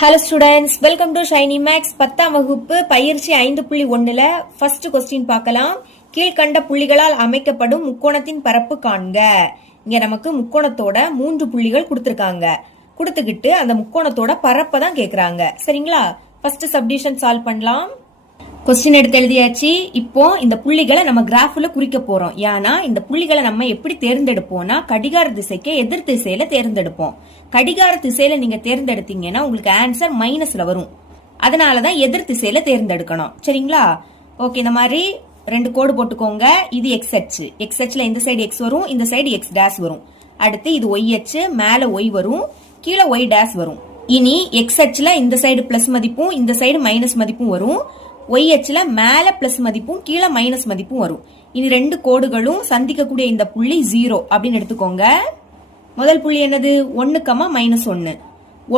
Hello students, welcome to Shiny Max 10ஆம் வகுப்பு பயிற்சி 5.1ல ஃபர்ஸ்ட் கொஸ்டின் பார்க்கலாம். கீழ்கண்ட புள்ளிகளால் அமைக்கப்படும் முக்கோணத்தின் பரப்பு காண்க. இங்க நமக்கு முக்கோணத்தோட 3 புள்ளிகள் கொடுத்திருக்காங்க. கொடுத்துக்கிட்டு அந்த முக்கோணத்தோட பரப்பை தான் கேக்குறாங்க. சரிங்களா? ஃபர்ஸ்ட் சப்டிவிஷன் சால்வ் பண்ணலாம். கொஸ்டின் எடுத்து எழுதியாச்சு. இப்போ இந்த புள்ளிகளை நம்ம கிராஃப்ல குறிக்க போறோம். ஏன்னா இந்த புள்ளிகளை நம்ம எப்படி தேர்ந்தெடுப்போம்னா கடிகார திசைக்கு எதிர் திசையில தேர்ந்தெடுப்போம். கடிகார திசையில நீங்க தேர்ந்தெடுத்தீங்கன்னா உங்களுக்கு ஆன்சர் மைனஸ்ல வரும். அதனாலதான் எதிர் திசையில தேர்ந்தெடுக்கணும். சரிங்களா? ஓகே, இந்த மாதிரி 2 கோடு போட்டுக்கோங்க. இது எக்ஸ் அச்சு. எக்ஸ் அச்சுல இந்த சைடு எக்ஸ் வரும், இந்த சைடு எக்ஸ் டேஷ் வரும். அடுத்து இது ஒய் அச்சு, மேல ஒய் வரும், கீழே ஒய் டேஷ் வரும். இனி எக்ஸ் அச்சுல இந்த சைடு பிளஸ் மதிப்பும் இந்த சைடு மைனஸ் மதிப்பும் வரும். ஒய் அச்சுல மேல பிளஸ் மதிப்பும் கீழே மைனஸ் மதிப்பும் வரும். இனி 2 கோடுகளும் சந்திக்கக்கூடிய இந்த புள்ளி 0 அப்படின்னு எடுத்துக்கோங்க. முதல் புள்ளி என்னது? 1, -1.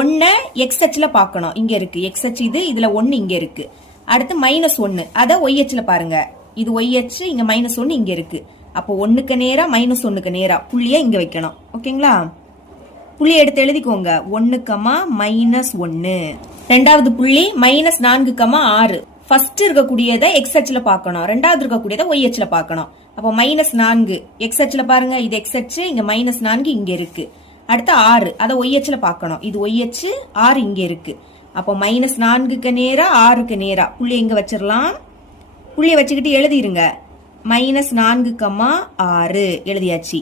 1 எக்ஸ் அச்சுல பார்க்கணும். இங்க இருக்கு எக்ஸ் அச்சு, இதுல 1 இங்க இருக்கு. அடுத்து -1 அத ஒய் அச்சுல பாருங்க. இது ஒய் அச்சு, இங்க -1 இங்க இருக்கு. அப்போ 1க்கு நேரா -1க்கு நேரா புள்ளிய இங்க வைக்கணும். ஓகேங்களா? புள்ளி எடுத்து எழுதிக்கோங்க. 1, -1. ரெண்டாவது புள்ளி -4, 6. ஃபர்ஸ்ட் இருக்கக்கூடியதை எக்ஸ் அச்சுல பார்க்கணும், ரெண்டாவது இருக்கக்கூடியதை ஒய் அச்சுல பார்க்கணும். அப்போ -4 எக்ஸ் அச்சுல பாருங்க, இது எக்ஸ் அச்சு, இங்க -4 இங்க இருக்கு. அடுத்து 6 அதை ஒய் அச்சுல பார்க்கணும், இது ஒய் அச்சு, 6 இங்க இருக்கு. அப்போ -4க்கு நேரா 6க்கு நேரா புள்ளி இங்க வச்சிடலாம். புள்ளிய வச்சுக்கிட்டு எழுதிருங்க. -4, 6 எழுதியாச்சு.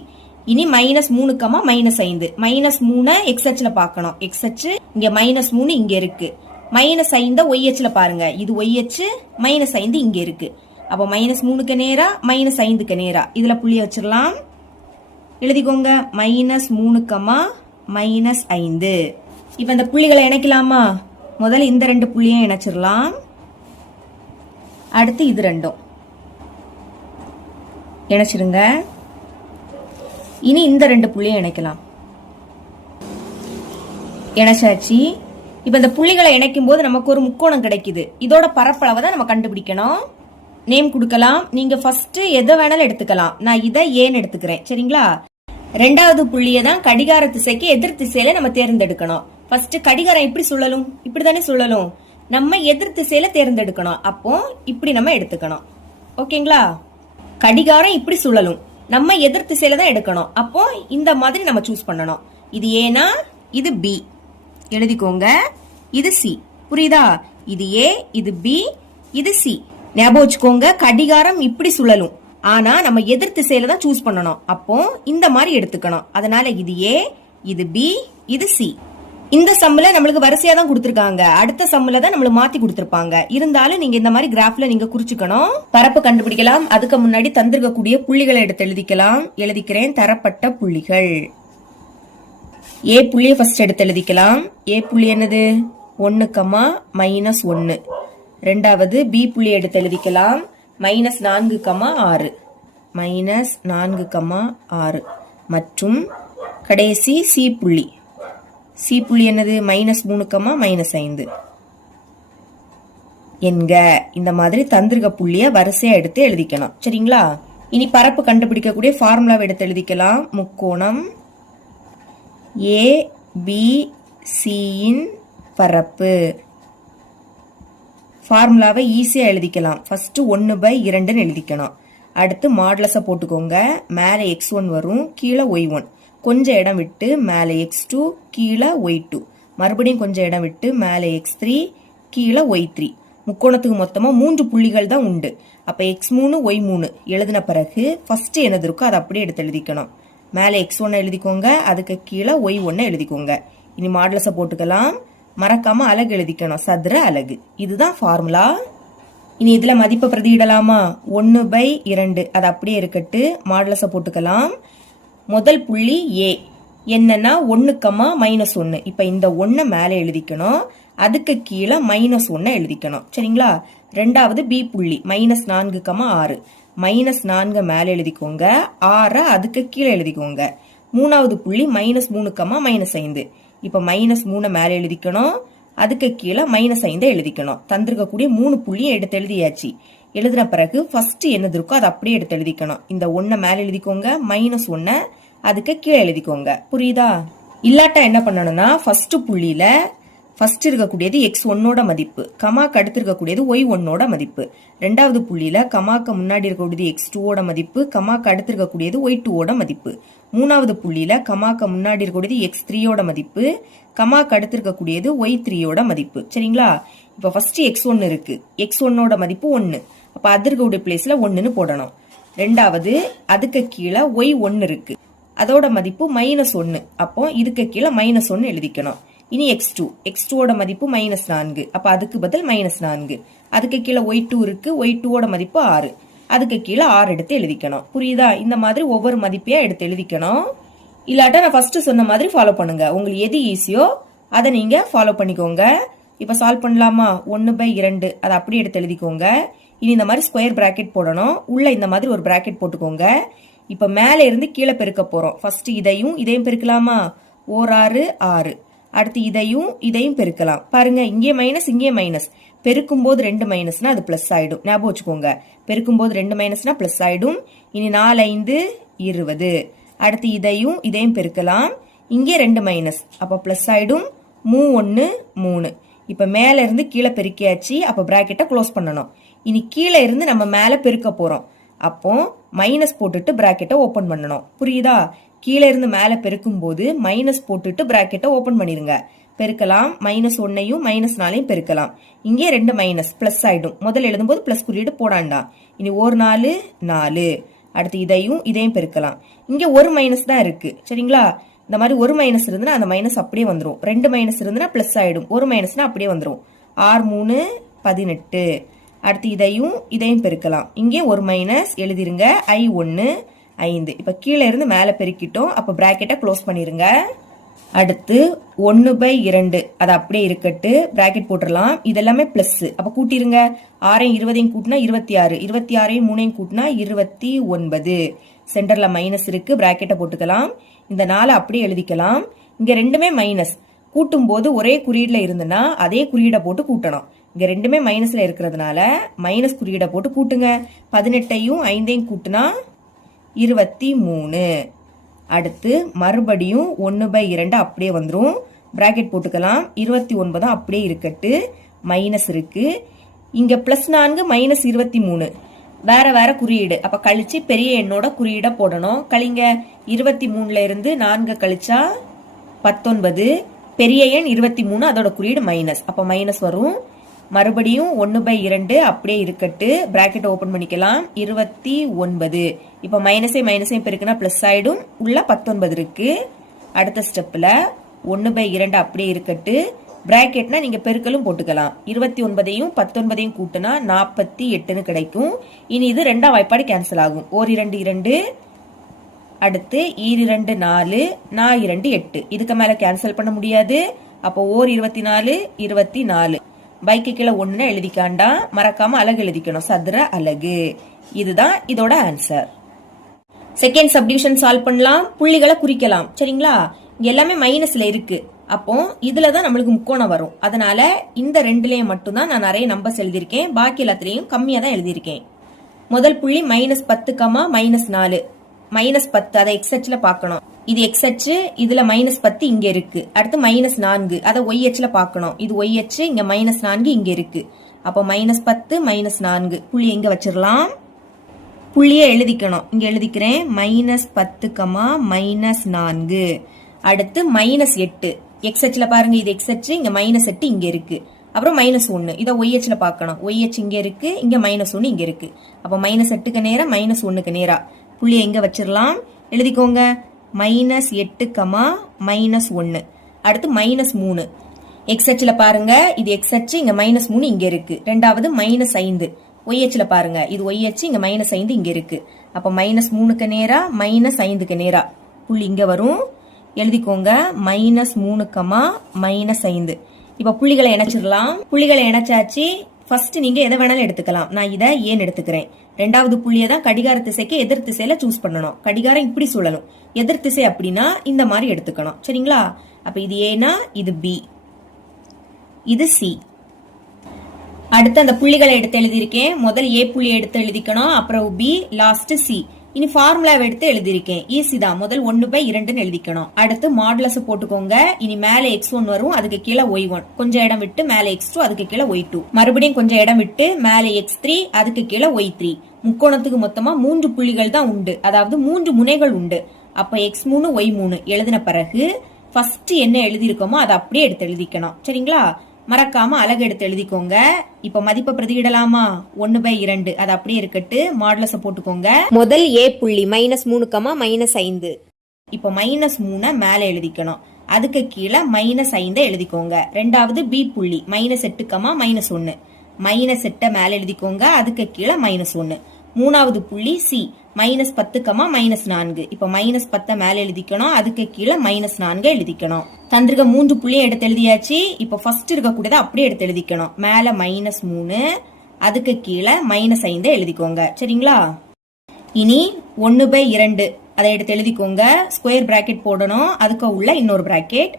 இனி -3, -5. -3 எக்ஸ் அச்சுல பார்க்கணும், எக்ஸ் அச்சு, இங்க -3 இங்க இருக்கு. -5 ஒய் அச்சுல பாருங்க, இது ஒய் அச்சு, -5 இங்க இருக்கு. அப்போ -3க்கு நேரா -5க்கு நேரா இதுல புள்ளிய வச்சிடலாம். எழுதிக்கோங்க. -3, -5. இப்ப இந்த புள்ளிகளை இணைக்கலாமா? முதல்ல இந்த 2 புள்ளியும் இணைச்சிடலாம். அடுத்து இது 2 இணைச்சிருங்க. இனி இந்த 2 புள்ளியும் இணைக்கலாம். இணைச்சாச்சு. இப்ப இந்த புள்ளிகளை இணைக்கும் போது நமக்கு ஒரு முக்கோணம் கிடைக்குது. இதோட பரப்பளவை தான் நம்ம கண்டுபிடிக்கணும். நேம் கொடுக்கலாம். நீங்க ஃபர்ஸ்ட் எதை வேணாலும் எடுத்துக்கலாம். நான் இதை ஏன்னு எடுத்துக்கிறேன். சரிங்களா? ரெண்டாவது புள்ளியை தான் கடிகார திசைக்கு எதிர் திசையில நம்ம தேர்ந்தெடுக்கணும். ஃபர்ஸ்ட் கடிகாரம் எப்படி சுழலும்? இப்படிதானே சுழலும். நம்ம எதிர் திசையில தேர்ந்தெடுக்கணும். அப்போ இப்படி நம்ம எடுத்துக்கணும். ஓகேங்களா? கடிகாரம் இப்படி சுழலும், நம்ம எதிர் திசையில தான் எடுக்கணும். அப்போ இந்த மாதிரி நம்ம சூஸ் பண்ணணும். இது ஏனா, இது பி எழுதிக்கோங்க. இது சி. புரியுதா? இது ஏ, இது பி, இது சி. ஞாபகம் வச்சுக்கோங்க. கடிகாரம் இப்படி சுழலும், ஆனா நம்ம எதிர் திசையில தான் சூஸ் பண்ணணும். அப்போ இந்த மாதிரி எடுத்துக்கணும். அதனால இது ஏ, இது பி, இது சி. இந்த சம்முல நம்மளுக்கு வரிசையா தான் கொடுத்திருக்காங்க. அடுத்த சம்முல தான் நம்மளுக்கு மாத்தி கொடுத்திருப்பாங்க. இருந்தாலும் நீங்க இந்த மாதிரி கிராஃப்ல நீங்க குறிச்சுக்கணும். பரப்பு கண்டுபிடிக்கலாம். அதுக்கு முன்னாடி தந்திருக்கக்கூடிய புள்ளிகளை எடுத்து எழுதிக்கலாம். எழுதிக்கிறேன். தரப்பட்ட புள்ளிகள். ஏ புள்ளியை ஃபர்ஸ்ட் எடுத்து எழுதிக்கலாம். ஏ புள்ளி என்னது? 1, -1. ரெண்டாவது பி புள்ளி எடுத்து எழுதிக்கலாம். -4, 6. -4, 6. மற்றும் கடைசி சி புள்ளி. சி புள்ளி என்னது? -3, -5. என்க. இந்த மாதிரி தந்திருக்க புள்ளிய வரிசையா எடுத்து எழுதிக்கணும். சரிங்களா? இனி பரப்பு கண்டுபிடிக்கக்கூடிய ஃபார்முலாவை எடுத்து எழுதிக்கலாம். முக்கோணம் ஏ பி சியின் பரப்பு. ஃபார்முலாவை ஈஸியா எழுதிக்கலாம். ஃபர்ஸ்ட் 1/2 எழுதிக்கணும். அடுத்து மாடுலஸை போட்டுக்கோங்க. மேல x1 வரும், கீழே y1. கொஞ்சம் இடம் விட்டு மேல x2, கீழே y2. மறுபடியும் கொஞ்சம் இடம் விட்டு மேல x3, கீழே y3. முக்கோணத்துக்கு மொத்தமா 3 புள்ளிகள் தான் உண்டு. அப்ப x3, y3 எழுதின பிறகு ஃபர்ஸ்ட் என்னது இருக்கோ அதை அப்படியே எடுத்து எழுதிக்கணும். மேல x1 எழுதிக்கோங்க, அதுக்கு கீழே y1 எழுதிக்கோங்க. இனி மாடுலஸை போட்டுக்கலாம். மறக்காம அலகு எழுதிக்கணும், சதுர அலகு. இதுதான் ஃபார்முலா. இனி இதுல மதிப்பை பிரதியிடலாமா? 1/2 அது அப்படியே இருக்கட்டு. மாடுலஸை போட்டுக்கலாம். முதல் புள்ளி ஏ என்னன்னா 1, -1. இப்ப இந்த 1 மேல எழுதிக்கணும், அதுக்கு கீழே -1 எழுதிக்கணும். சரிங்களா? ரெண்டாவது பி புள்ளி -4, 6. -4 மேல எழுதிக்கோங்க, 6 அதுக்கு கீழே எழுதிக்கோங்க. மூணாவது புள்ளி -3, -5. இப்ப -3 மேல எழுதிக்கணும், அதுக்கு கீழே -5 எழுதிக்கணும். தந்திருக்கக்கூடிய 3 புள்ளியை எடுத்து எழுதியாச்சு. எழுதின பிறகு ஃபர்ஸ்ட் என்னது இருக்கோ அதை அப்படியே எடுத்து எழுதிக்கணும். இந்த 1 மேல எழுதிக்கோங்க, -1 அதுக்கு கீழே எழுதிக்கோங்க. புரியுதா? இல்லாட்டா என்ன பண்ணணும்னா ஃபர்ஸ்ட் புள்ளியில ஃபர்ஸ்ட் இருக்கக்கூடியது x1ஓட மதிப்பு, கமாக்கு அடுத்து இருக்கக்கூடியது y1ஓட மதிப்பு. ரெண்டாவது புள்ளியில கமாக்கு முன்னாடி இருக்கக்கூடியது x2ஓட மதிப்பு, கமாக்கு அடுத்து இருக்கக்கூடியது y2ஓட மதிப்பு. மூணாவது புள்ளியில கமாக்கு முன்னாடி இருக்கக்கூடியது x3ஓட மதிப்பு, கமாக்கு அடுத்து இருக்கக்கூடியது y3ஓட மதிப்பு. சரிங்களா? இப்ப ஃபர்ஸ்ட் x1 இருக்கு, x1ஓட மதிப்பு 1, அப்ப அது இருக்கக்கூடிய பிளேஸ்ல 1ன்னு போடணும். ரெண்டாவது அதுக்கு கீழே y1 இருக்கு, அதோட மதிப்பு -1, அப்போ இதுக்கு கீழே -1 எழுதிக்கணும். இனி x2ஓட மதிப்பு -4, அப்ப அதுக்கு பதில் -4. அதுக்கு கீழே y2 இருக்கு, y2ஓட மதிப்பு 6, அதுக்கு கீழே 6 எடுத்து எழுதிக்கணும். புரியுதா? இந்த மாதிரி ஒவ்வொரு மதிப்பையா எடுத்து எழுதிக்கணும். இல்லாட்டா நான் ஃபர்ஸ்ட் சொன்ன மாதிரி ஃபாலோ பண்ணுங்க. உங்களுக்கு எது ஈஸியோ அதை நீங்க ஃபாலோ பண்ணிக்கோங்க. இப்ப சால்வ் பண்ணலாமா? 1/2 அதை அப்படியே எடுத்து எழுதிக்கோங்க. இனி இந்த மாதிரி ஸ்கொயர் பிராக்கெட் போடணும், உள்ள இந்த மாதிரி ஒரு பிராக்கெட் போட்டுக்கோங்க. இப்ப மேல இருந்து கீழே பெருக்க போறோம். ஃபர்ஸ்ட் இதையும் பெருக்கலாமா? 6 6. அடுத்து இதையும் பெருக்கலாம். பாருங்க, இங்கே மைனஸ் இங்கே மைனஸ், பெருக்கும் போது 2 மைனஸ்னா அது பிளஸ் ஆயிடும். ஞாபகம் வச்சுக்கோங்க, பெருக்கும் போது 2 மைனஸ்னா பிளஸ் ஆயிடும். இனி 4 5 20. அடுத்து இதையும் பெருக்கலாம். இங்கே 2 மைனஸ், அப்ப பிளஸ் ஆயிடும். 3 1 3. இப்ப மேல இருந்து கீழே பெருக்கியாச்சு, அப்ப பிராக்கெட்டை க்ளோஸ் பண்ணணும். இனி கீழே இருந்து நம்ம மேல பெருக்க போறோம், அப்போ மைனஸ் போட்டுட்டு பிராக்கெட்டை ஓபன் பண்ணணும். புரியுதா? கீழே இருந்து மேல பெருக்கும் போது மைனஸ் போட்டுட்டு பிராக்கெட்டை ஓபன் பண்ணிருங்க. பெருக்கலாம், -1ஐயும் -4ஐயும் பெருக்கலாம். இங்கே 2 மைனஸ் பிளஸ் ஆயிடும். முதல்ல எழுதும்போது பிளஸ் குறியீடு போடாண்டா. இனி 1 4 4. அடுத்து இதையும் பெருக்கலாம். இங்க ஒரு மைனஸ் தான் இருக்கு. சரிங்களா? இந்த மாதிரி ஒரு மைனஸ் இருந்துன்னா அந்த மைனஸ் அப்படியே வந்துடும். 2 மைனஸ் இருந்துன்னா பிளஸ் ஆயிடும், ஒரு மைனஸ்னா அப்படியே வந்துடும். 6 3 18. அடுத்து இதையும் பெருக்கலாம். இங்கே ஒரு மைனஸ் எழுதிருங்க. I1 5. இப்ப கீழே இருந்து மேல பெருக்கிட்டோம், அப்ப பிராக்கெட்டை க்ளோஸ் பண்ணிருங்க. அடுத்து 1/2 அது அப்படியே இருக்கட்டு, பிராக்கெட் போட்டுடலாம். இதெல்லாமே பிளஸ், அப்ப கூட்டிருங்க. 6ஐயும் 20ஐயும் கூட்டினா 26, 26ஐயும் 3ஐயும் கூட்டினா 29. சென்டர்ல மைனஸ் இருக்கு, பிராக்கெட்டை போட்டுக்கலாம். இந்த 4 அப்படியே எழுதிக்கலாம். இங்க ரெண்டுமே மைனஸ், கூட்டும் போது ஒரே குறியீடுல இருந்துன்னா அதே குறியீடை போட்டு கூட்டணும். இங்க ரெண்டுமே மைனஸ்ல இருக்கிறதுனால மைனஸ் குறியீடை போட்டு கூட்டுங்க. 18ஐயும் 5ஐயும் கூட்டினா 23. அடுத்து மறுபடியும் 1/2 அப்படியே வந்துடும், பிராக்கெட் போட்டுக்கலாம். 29 அப்படியே இருக்கட்டு, மைனஸ் இருக்கு. இங்க +4 -23, வேற வேற குறியீடு. அப்ப கழிச்சு பெரிய எண்ணோட குறியீட போடணும். கழிங்க. 23ல இருந்து 4 கழிச்சா 19, பெரிய எண் 23, அதோட குறியீடு மைனஸ், அப்ப மைனஸ் வரும். மறுபடியும் 1/2 அப்படியே இருக்கட்டு, பிராக்கெட் ஓபன் பண்ணிக்கலாம். 29. இப்ப மைனஸையும் பெருக்குனா பிளஸ் ஆயிடும், உள்ள 19 இருக்கு. அடுத்த ஸ்டெப்ல 1/2 அப்படியே இருக்கட்டு, பிராக்கெட்னா நீங்க பெருக்கலும் போட்டுக்கலாம். 29ஐயும் 19ஐயும் கூட்டினா 48ன்னு கிடைக்கும். இனி இது 2ஆம் வாய்ப்பாடு கேன்சல் ஆகும். 1 2 2. அடுத்து 2 4, 2 8. இதுக்கு மேல கேன்சல் பண்ண முடியாது. அப்போ 24 24. பைக்கு கீழே 1 எழுதிக்காண்டா, மறக்காம அலகு எழுதிக்கணும், சதுர அலகு. இதுதான் இதோட ஆன்சர். செகண்ட் சப்டிவிஷன் சால்வ் பண்ணலாம். புள்ளிகளை குறிக்கலாம். சரிங்களா? இங்க எல்லாமே மைனஸ்ல இருக்கு, அப்போ இதுலதான் நம்மளுக்கு முக்கோணம் வரும். அதனால இந்த 2லயும் மட்டும்தான் நான் நிறைய நம்பர்ஸ் எழுதியிருக்கேன், பாக்கி எல்லாத்திலையும் கம்மியா தான் எழுதியிருக்கேன். முதல் புள்ளி -10, -4. -10 அதை எக்ஸ் அச்சுல பாக்கணும். இது எக்ஸ் அச்சு, இதுல -10 இங்க இருக்கு. அடுத்து -4 அதை ஒய் அச்சுல பாக்கணும். இது ஒய் அச்சு, இங்க -4 இங்க இருக்கு. அப்ப -10 -4 புள்ளி எங்க வச்சிடலாம்? புள்ளிய எழுதிக்கணும். இங்க எழுதிக்கிறேன். -10, -4. அடுத்து -8 எக்ஸ் அச்சுல பாருங்க, இது எக்ஸ் அச்சு, இங்க -8 இங்க இருக்கு. அப்புறம் -1 இதை ஒய் அச்சுல பாக்கணும். ஒய் அச்சு இங்க இருக்கு, இங்க -1 இங்க இருக்கு. அப்ப -8க்கு நேரா -1க்கு நேரா புள்ளி எங்க வச்சிடலாம்? எழுதிக்கோங்க. -8, -1. அடுத்து -3 எக்ஸ் அச்சுல பாருங்க, இது எக்ஸ் அச்சு, இங்க -3 இங்க இருக்கு. ரெண்டாவது -5 ஒய் அச்சுல பாருங்க, இது ஒய் அச்சு, இங்க -5 இங்க இருக்கு. அப்ப -3க்கு நேரா -5க்கு நேரா புள்ளி இங்க வரும். எழுதிக்கோங்க. -3, -5. இப்ப புள்ளிகளை இணைச்சிடலாம். புள்ளிகளை இணைச்சாச்சு. ஃபர்ஸ்ட் நீங்க எதை வேணாலும் எடுத்துக்கலாம். நான் இதை ஏன் எடுத்துக்கிறேன். ரெண்டாவது புள்ளியை தான் கடிகார திசைக்கு எதிர் திசையில சூஸ் பண்ணணும். கடிகாரம் இப்படி சொல்லணும், எதிர் திசை அப்படின்னா இந்த மாதிரி எடுத்துக்கணும். சரிங்களா? அப்ப இது ஏனா, இது பி, இது சி. அடுத்து அந்த புள்ளிகளை எடுத்து எழுதியிருக்கேன். முதல் ஏ புள்ளி எடுத்து எழுதிக்கணும், அப்புறம் பி, லாஸ்ட் சி. இனி ஃபார்முலாவை எடுத்து எழுதியிருக்கேன். ஈஸி தான். முதல் 1/2 எழுதிக்கணும். அடுத்து மாடுலஸ் போட்டுக்கோங்க. இனி மேல x1 வரும், அதுக்கு கீழே y1. கொஞ்சம் இடம் விட்டு மேல x2, அதுக்கு கீழே y2. மறுபடியும் கொஞ்சம் இடம் விட்டு மேல x3, அதுக்கு கீழே y3. முக்கோணத்துக்கு மொத்தமா 3 புள்ளிகள் தான் உண்டு, அதாவது 3 முனைகள் உண்டு. அப்ப x3 y3 எழுதின பிறகு ஃபர்ஸ்ட் என்ன எழுதியிருக்கோமோ அதை அப்படியே எடுத்து எழுதிக்கணும். சரிங்களா? மறக்காம அலகு எடுத்து எழுதிக்கோங்க. இப்ப மதிப்பை பிரதியிடலாமா? 1/2 அது அப்படியே இருக்கட்டு. மாடுலஸ போட்டுக்கோங்க. முதல் a புள்ளி -3, -5. இப்ப -3 மேல எழுதிக்கணும். அதுக்கு கீழே -5 எழுதிக்கோங்க. ரெண்டாவது b புள்ளி -8, -1. -8 மேல எழுதிக்கோங்க. அதுக்கு கீழே -1. மூணாவது புள்ளி சி -10, -4. இப்ப -10 மேல எழுதிக்கணும். அதுக்கு கீழே -4 எழுதிக்கணும். தந்திருக்க 3 புள்ளியும் எடுத்து எழுதியாச்சு. இப்ப ஃபர்ஸ்ட் இருக்கக்கூடியதை அப்படியே எடுத்து எழுதிக்கணும். மேல -3, அதுக்கு கீழே -5 எழுதிக்கோங்க. சரிங்களா? இனி 1/2 அதை எடுத்து எழுதிக்கோங்க. ஸ்கொயர் பிராக்கெட் போடணும். அதுக்கு உள்ள இன்னொரு பிராக்கெட்.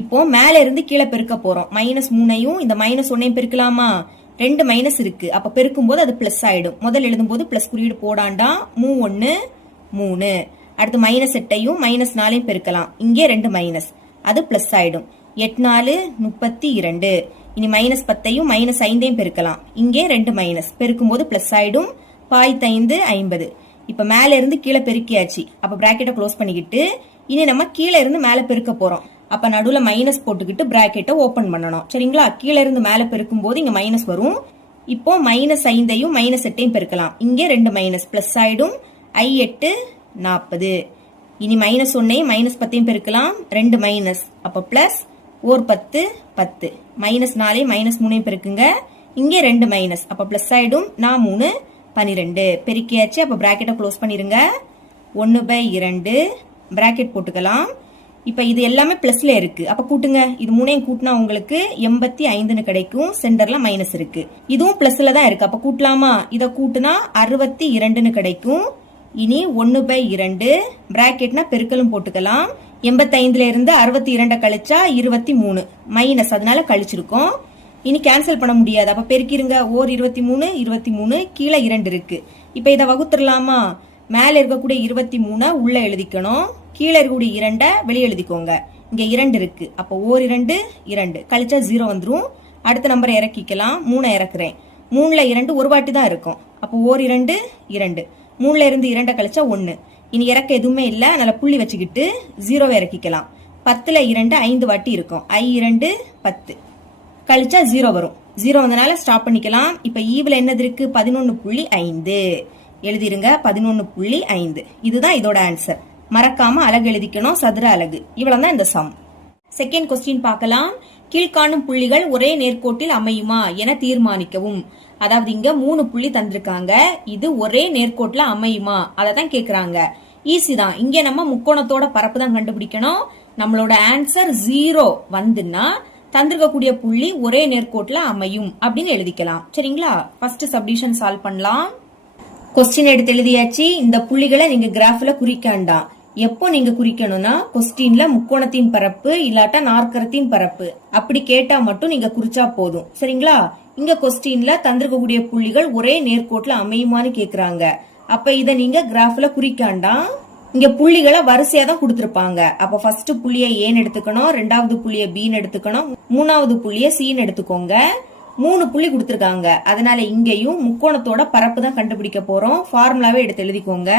இப்போ மேல இருந்து கீழே பெருக்க போறோம். -3ஐயும் இந்த -1ஐயும் பெருக்கலாமா? 2 மைனஸ் இருக்கு. அப்ப பெருக்கும் போது அது பிளஸ் ஆயிடும். முதல் எழுதும் போது பிளஸ் குறியீடு போடாண்டா. 3 1 3. அடுத்து -8ஐயும் -4ஐயும் பெருக்கலாம். இங்கே 2 மைனஸ், அது பிளஸ் ஆயிடும். 8 4 32. இனி -10ஐயும் -5ஐயும் பெருக்கலாம். இங்கே 2 மைனஸ், பெருக்கும் போது பிளஸ் ஆயிடும். 5 50. இப்ப மேல இருந்து கீழே பெருக்கியாச்சு. அப்ப பிராக்கெட்டை க்ளோஸ் பண்ணிக்கிட்டு இனி நம்ம கீழே இருந்து மேல பெருக்க போறோம். அப்ப நடுவுல மைனஸ் போட்டுக்கிட்டு பிராக்கெட்டை ஓபன் பண்ணணும். சரிங்களா? கீழே இருந்து மேல பெருக்கும் போது இங்க மைனஸ் வரும். இப்போ -5ஐயும் -8ஐயும் பெருக்கலாம். இங்கே 2 மைனஸ், பிளஸ் ஆயிடும். 8 40. இனி -1ஐயும் -10ஐயும் பெருக்கலாம். 2 மைனஸ், அப்ப பிளஸ் 10 10. -4ஐயும் -3ஐயும் பெருக்குங்க. இங்கே 2 மைனஸ், அப்ப பிளஸ் ஆயிடும். 3 12. பெருக்கியாச்சு. அப்ப பிராக்கெட்டை க்ளோஸ் பண்ணிருங்க. 1/2 பிராக்கெட் போட்டுக்கலாம். இப்ப இது எல்லாமே பிளஸ்ல இருக்கு. அப்ப கூட்டுங்க. இது 3ஐயும் கூட்டினா உங்களுக்கு 85 கிடைக்கும். சென்டர்ல மைனஸ் இருக்கு. இதுவும் பிளஸ்ல தான் இருக்கு. அப்ப கூட்டலாமா? இத கூட்டினா 62 கிடைக்கும். இனி 1/2 பிராக்கெட்னா பெருக்கலும் போட்டுக்கலாம். 85ல இருந்து 62 கழிச்சா 23 மைனஸ், அதனால கழிச்சிருக்கோம். இனி கேன்சல் பண்ண முடியாது. அப்ப பெருக்கிருங்க. ஓர் 23 23, கீழே 2 இருக்கு. இப்ப இதை வகுத்துடலாமா? மேல இருக்கக்கூடிய 23 உள்ள எழுதிக்கணும். கீழே இருக்கக்கூடிய 2 வெளியே எழுதிக்கோங்க. இங்க 2 இருக்கு. அப்போ ஓர் 2 2 கழிச்சா 0 வந்துரும். அடுத்த நம்பரை இறக்கிக்கலாம். 3 இறக்குறேன். 3ல 2 ஒரு வாட்டி தான் இருக்கும். அப்போ ஓர் 2 2. 3ல இருந்து 2 கழிச்சா 1. இனி இறக்க எதுவுமே இல்ல, அதனால புள்ளி வச்சுக்கிட்டு 0 இறக்கிக்கலாம். 10ல 2 5 வாட்டி இருக்கும். I 2 10 கழிச்சா 0 வரும். 0 வந்தனால ஸ்டாப் பண்ணிக்கலாம். இப்ப ஈவுல என்னது இருக்கு? 11.5 எழுதிருங்க. 11.5. இதுதான் இதோட ஆன்சர். மறக்காம அலகு எழுதிக்கணும். சதுர அலகு. இவ்வளவுதான் இந்த சம். செகண்ட் கொஸ்டின் பார்க்கலாம். கீழ்காணும் புள்ளிகள் ஒரே நேர்கோட்டில் அமையுமா என தீர்மானிக்கவும். அதாவது இங்க 3 புள்ளி தந்திருக்காங்க. இது ஒரே நேர்கோட்டில் அமையுமா அதை தான் கேக்குறாங்க. ஈஸி தான். இங்க நம்ம முக்கோணத்தோட பரப்பு தான் கண்டுபிடிக்கணும். நம்மளோட ஆன்சர் 0 வந்துன்னா தந்திருக்கக்கூடிய புள்ளி ஒரே நேர்கோட்டில் அமையும் அப்படின்னு எழுதிக்கலாம். சரிங்களா? ஃபர்ஸ்ட் சப்டிவிஷன் சால்வ் பண்ணலாம். கொஸ்டின் எடுத்து எழுதியாச்சு. இந்த புள்ளிகளை நீங்க கிராஃப்ல குறிக்காண்டாம். எப்போ நீங்க குறிக்கணும்னா கொஸ்டின்ல முக்கோணத்தின் பரப்பு இல்லாட்டா நாற்கரத்தின் பரப்பு அப்படி கேட்டா மட்டும் நீங்க குறிச்சா போதும். சரிங்களா? இங்க கொஸ்டின்ல தந்திருக்கக்கூடிய புள்ளிகள் ஒரே நேர்கோட்டில் அமையுமான்னு கேக்குறாங்க. அப்ப இத நீங்க கிராஃப்ல குறிக்காண்டாம். இங்க புள்ளிகளை வரிசையா தான் கொடுத்திருப்பாங்க. அப்ப ஃபர்ஸ்ட் புள்ளிய ஏன்னு எடுத்துக்கணும், ரெண்டாவது புள்ளிய பின்னு எடுத்துக்கணும், மூணாவது புள்ளிய சின்னு எடுத்துக்கோங்க. 3 புள்ளி கொடுத்திருக்காங்க. அதனால இங்கேயும் முக்கோணத்தோட பரப்பு தான் கண்டுபிடிக்க போறோம். ஃபார்முலாவே எடுத்து எழுதிக்கோங்க.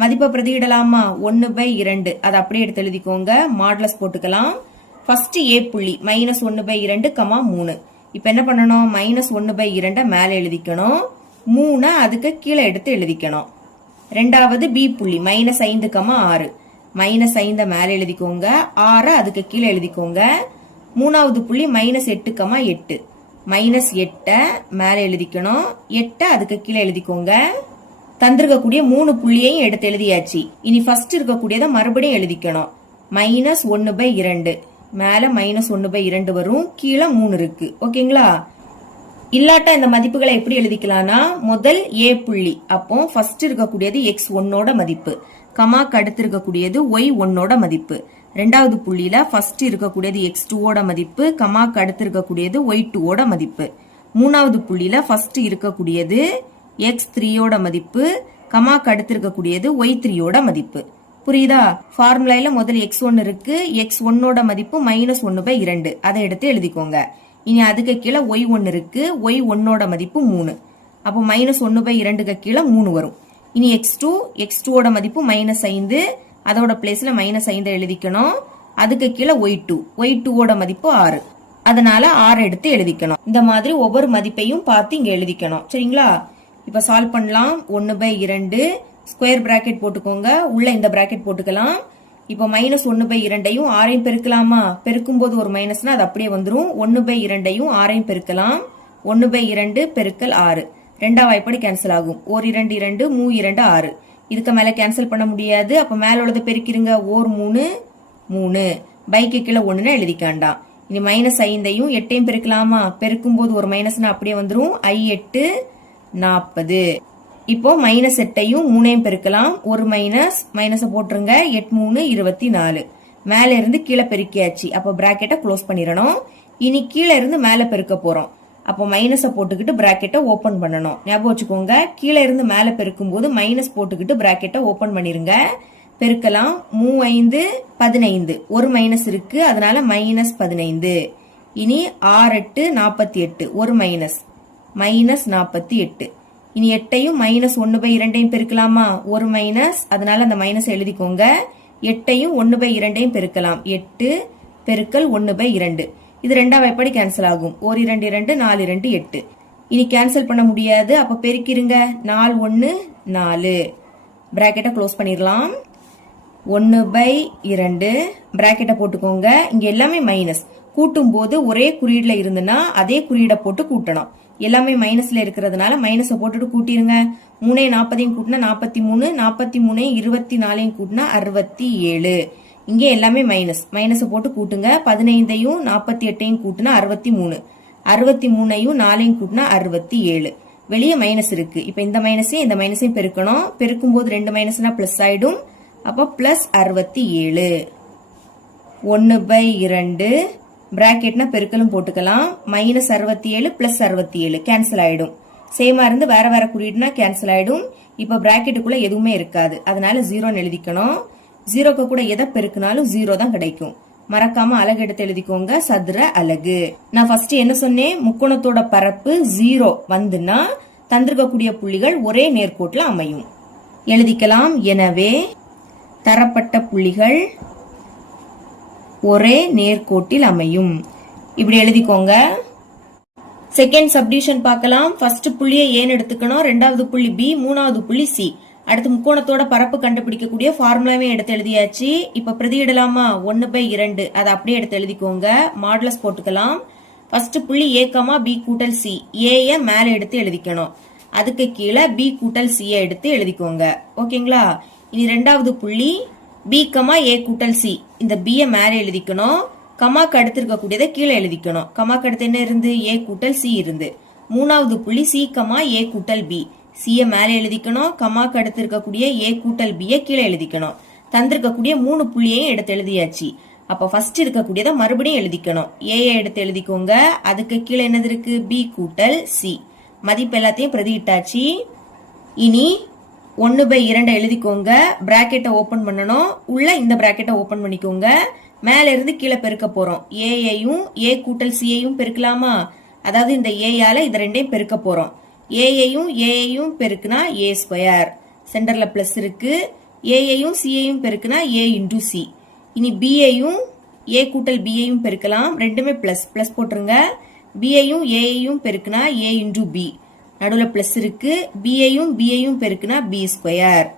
மதிப்பை பிரதியிடலாமா? 1/2 அதை அப்படியே எடுத்து எழுதிக்கோங்க. மாடுலஸ் போட்டுக்கலாம். ஃபர்ஸ்ட் ஏ புள்ளி -1/2, 3. இப்ப என்ன பண்ணணும்? -1/2 மேல எழுதிக்கணும். 3 அதுக்கு கீழே எடுத்து எழுதிக்கணும். ரெண்டாவது பி புள்ளி -5, 6. -5 மேல எழுதிக்கோங்க. 6 அதுக்கு கீழே எழுதிக்கோங்க. மூணாவது புள்ளி -8, 8. -8 மேல எழுதிக்கணும். 8 அதுக்கு கீழே எழுதிக்கோங்க. தந்திருக்கக்கூடிய 3 புள்ளியையும் எடுத்து எழுதியாச்சு. இனி ஃபர்ஸ்ட் இருக்கக்கூடியதை மறுபடியும் எழுதிக்கணும். -1/2 மேல -1/2 வரும். கீழே 3 இருக்கு. ஓகேங்களா? இல்லாட்டா இந்த மதிப்புகளை எப்படி எழுதிக்கலாம்னா, முதல் ஏ புள்ளி, அப்போ ஃபர்ஸ்ட் இருக்கக்கூடியது x1ஓட மதிப்பு, கமாக்கு அடுத்து இருக்கக்கூடியது y1ஓட மதிப்பு. ரெண்டாவது புள்ளியில ஃபர்ஸ்ட் இருக்கக்கூடியது x2ஓட மதிப்பு, கமாக்கு அடுத்து இருக்கக்கூடியது y2ஓட மதிப்பு. மூணாவது புள்ளியில ஃபர்ஸ்ட் இருக்கக்கூடியது x3ஓட மதிப்பு, கமாக்கு அடுத்து இருக்கக்கூடியது y3யோட மதிப்பு. புரியுதா? ஃபார்முலால முதல்ல x1 இருக்கு. x1ஓட மதிப்பு -1/2. அதை எடுத்து எழுதிக்கோங்க. இனி அதுக்கு கீழே y1 இருக்கு. y1ஓட மதிப்பு 3. அப்போ -1/2க்கு கீழே 3 வரும். இனி x2ஓட மதிப்பு -5. அதோட பிளேஸ்ல -5 எழுதிக்கணும். அதுக்கு கீழே y2ஓட மதிப்பு 6. அதனால 6 எடுத்து எழுதிக்கணும். இந்த மாதிரி ஒவ்வொரு மதிப்பையும் பார்த்து இங்க எழுதிக்கணும். சரிங்களா? இப்ப சால்வ் பண்ணலாம். 1/2 ஸ்கொயர் பிராக்கெட் போட்டுக்கோங்க. உள்ள இந்த பிராக்கெட் போட்டுக்கலாம். இப்போ -1/2ஐயும் 6ஐயும் பெருக்கலாமா? பெருக்கும் போது ஒரு மைனஸ்னா அது அப்படியே வந்துரும். 1/2ஐயும் 6ஐயும் பெருக்கலாம். 1/2 பெருக்கல் 6 ரெண்டா வாய்ப்படி கேன்சல் ஆகும். 1 2 2 3 2 6. இதுக்கு மேல கேன்சல் பண்ண முடியாது. அப்ப மேல உள்ளதை பெருக்கிருங்க. 1 3 3 பைக்கு கீழே 1ன்னு எழுதிக்காண்டாம். இனி -5ஐயும் 8ஐயும் பெருக்கலாமா? பெருக்கும் போது ஒரு மைனஸ்னா அப்படியே வந்துரும். I8 40. இப்போ -8ஐயும் 3ஐயும் பெருக்கலாம். ஒரு மைனஸ் போட்டுருங்க. 8 3 24. மேல இருந்து கீழே பெருக்கியாச்சு. அப்ப பிராக்கெட்டை க்ளோஸ் பண்ணிடணும். இனி கீழே இருந்து மேல பெருக்க போறோம். அப்போ மைனஸை போட்டுக்கிட்டு பிராக்கெட்டை ஓபன் பண்ணணும். ஞாபகம் வச்சுக்கோங்க. கீழே இருந்து மேல பெருக்கும் போது மைனஸ் போட்டுக்கிட்டு பிராக்கெட்டை ஓபன் பண்ணிருங்க. பெருக்கலாம். 3 5 15. ஒரு மைனஸ் இருக்கு. அதனால -15. இனி 6 8 48. ஒரு -48. இனி 8ஐயும் -1/2ஐயும் பெருக்கலாமா? ஒரு மைனஸ். அதனால அந்த மைனஸ் எழுதிக்கோங்க. 8ஐயும் 1/2ஐயும் பெருக்கலாம். 8 பெருக்கல் 1/2. இது ரெண்டா வாய்ப்படி கேன்சல் ஆகும். 1 2 2 4 2 8. இனி கேன்சல் பண்ண முடியாது. அப்ப பெருக்கிருங்க. 4 1 4. பிராக்கெட்டை க்ளோஸ் பண்ணிடலாம். 1/2 பிராக்கெட்டை போட்டுக்கோங்க. இங்க எல்லாமே மைனஸ். கூட்டும் போது ஒரே குறியீடுல இருந்துன்னா அதே குறியீடை போட்டு கூட்டணும். எல்லாமே மைனஸ்ல இருக்கிறதுனால மைனஸை போட்டுட்டு கூட்டிருங்க. 3 40 கூட்டினா 43. 43 24 கூட்டினா 67. இங்கே எல்லாமே மைனஸை போட்டு கூட்டுங்க. 15ஐயும் 48ஐயும் கூட்டினா 63. 63ஐயும் 4ஐயும் கூட்டினா 67. வெளியே மைனஸ் இருக்கு. இப்ப இந்த மைனஸையும் பெருக்கணும். பெருக்கும் போது 2 மைனஸ்னா பிளஸ் ஆயிடும். அப்போ பிளஸ் 67. 1/2 பிராக்கெட்னா பெருக்கலும் போட்டுக்கலாம். -67 பிளஸ் 67 கேன்சல் ஆயிடும். சேமா இருந்து வேற வேற குறியீடுனா கேன்சல் ஆயிடும். இப்ப பிராக்கெட்டுக்குள்ள எதுவுமே இருக்காது. அதனால 0ன்னு எழுதிக்கணும். 0க்கு கூட எதை பெருக்கினாலும் 0 தான் கிடைக்கும். மறக்காம அலகு எடுத்து எழுதிக்கோங்க. சதுர அலகு. நான் ஃபர்ஸ்ட் என்ன சொன்னேன்? முக்கோணத்தோட பரப்பு 0 வந்துன்னா தந்திருக்கக்கூடிய புள்ளிகள் ஒரே நேர்கோட்டில் அமையும். எழுதிக்கலாம். எனவே தரப்பட்ட புள்ளிகள் ஒரே நேர்கோட்டில் அமையும். இப்படி எழுதிக்கோங்க. செகண்ட் சப்டிவிஷன் பார்க்கலாம். ஃபர்ஸ்ட் புள்ளியை ஏன்னு எடுத்துக்கணும். ரெண்டாவது புள்ளி பி, மூணாவது புள்ளி சி. அடுத்து முக்கோணத்தோட பரப்பு கண்டுபிடிக்கக்கூடிய ஃபார்முலாவே எடுத்து எழுதியாச்சு. இப்ப பிரதியிடலாமா? 1/2 அதை அப்படியே எடுத்து எழுதிக்கோங்க. மாடுலஸ் போட்டுக்கலாம். ஃபர்ஸ்ட் புள்ளி ஏ கமா பி கூட்டல் சி. ஏ மேல எடுத்து எழுதிக்கணும். அதுக்கு கீழே பி கூட்டல் சி எடுத்து எழுதிக்கோங்க. ஓகேங்களா? இனி ரெண்டாவது புள்ளி பி கமா ஏ கூட்டல் சி. இந்த பி மேல எழுதிக்கணும். கமாக்கு அடுத்து இருக்கக்கூடியதை கீழே எழுதிக்கணும். கமாக்கு அடுத்து என்ன இருந்து? ஏ கூட்டல் சி இருந்து. மூணாவது புள்ளி சி கமா ஏ கூட்டல் பி. சிய மேல எழுதிக்கணும். கமாக்கு அடுத்து இருக்கக்கூடிய ஏ கூட்டல் பிய கீழே எழுதிக்கணும். தந்திருக்கக்கூடிய 3 புள்ளியையும் எடுத்து எழுதியாச்சு. அப்ப ஃபர்ஸ்ட் இருக்கக்கூடியதை மறுபடியும் எழுதிக்கணும். ஏ எடுத்து எழுதிக்கோங்க. அதுக்கு கீழே என்னது இருக்கு? பி கூட்டல் சி. மதிப்பு எல்லாத்தையும் பிரதியிட்டாச்சு. இனி 1/2 எழுதிக்கோங்க. பிராக்கெட்டை ஓபன் பண்ணணும். உள்ள இந்த பிராக்கெட்டை ஓபன் பண்ணிக்கோங்க. மேல இருந்து கீழே பெருக்க போறோம். ஏயையும் ஏ கூட்டல் சியையும் பெருக்கலாமா? அதாவது இந்த ஏயால இத ரெண்டையும் பெருக்க போறோம். ஏயையும் பெருக்குனா ஏ ஸ்கொயர். சென்டர்ல பிளஸ் இருக்கு. ஏயையும் சியையும் பெருக்குனா ஏ இன்டூ சி. இனி பியையும் ஏ கூட்டல் பியையும் பெருக்கலாம். ரெண்டுமே பிளஸ் போட்டுருங்க. பியையும் ஏயையும் பெருக்குனா ஏ இன்டூ பி. நடுவில் பிளஸ் இருக்கு. பியையும் பெருக்குனா பி ஸ்கொயர்.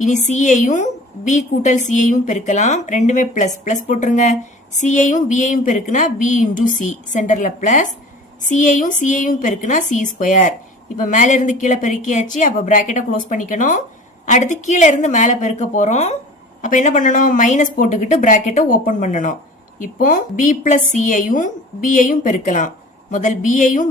இனி சியையும் பி கூட்டல் சியையும் பெருக்கலாம். ரெண்டுமே பிளஸ் போட்டுருங்க. சியையும் பியையும் பெருக்குனா பி இன்டூ சி. சென்டர்ல பிளஸ். சியையும் பெருக்குனா சி ஸ்கொயர். இப்ப மேல இருந்து கீழே பெருக்கியாச்சு. அப்ப பிராக்கெட்டை க்ளோஸ் பண்ணிக்கணும். அடுத்து கீழே இருந்து மேல பெருக்க போறோம். அப்ப என்ன பண்ணணும்? மைனஸ் போட்டுக்கிட்டு பிராக்கெட்டை ஓபன் பண்ணணும். இப்போ பி பிளஸ் சியையும் பியையும் பெருக்கலாம். முதல் பியையும்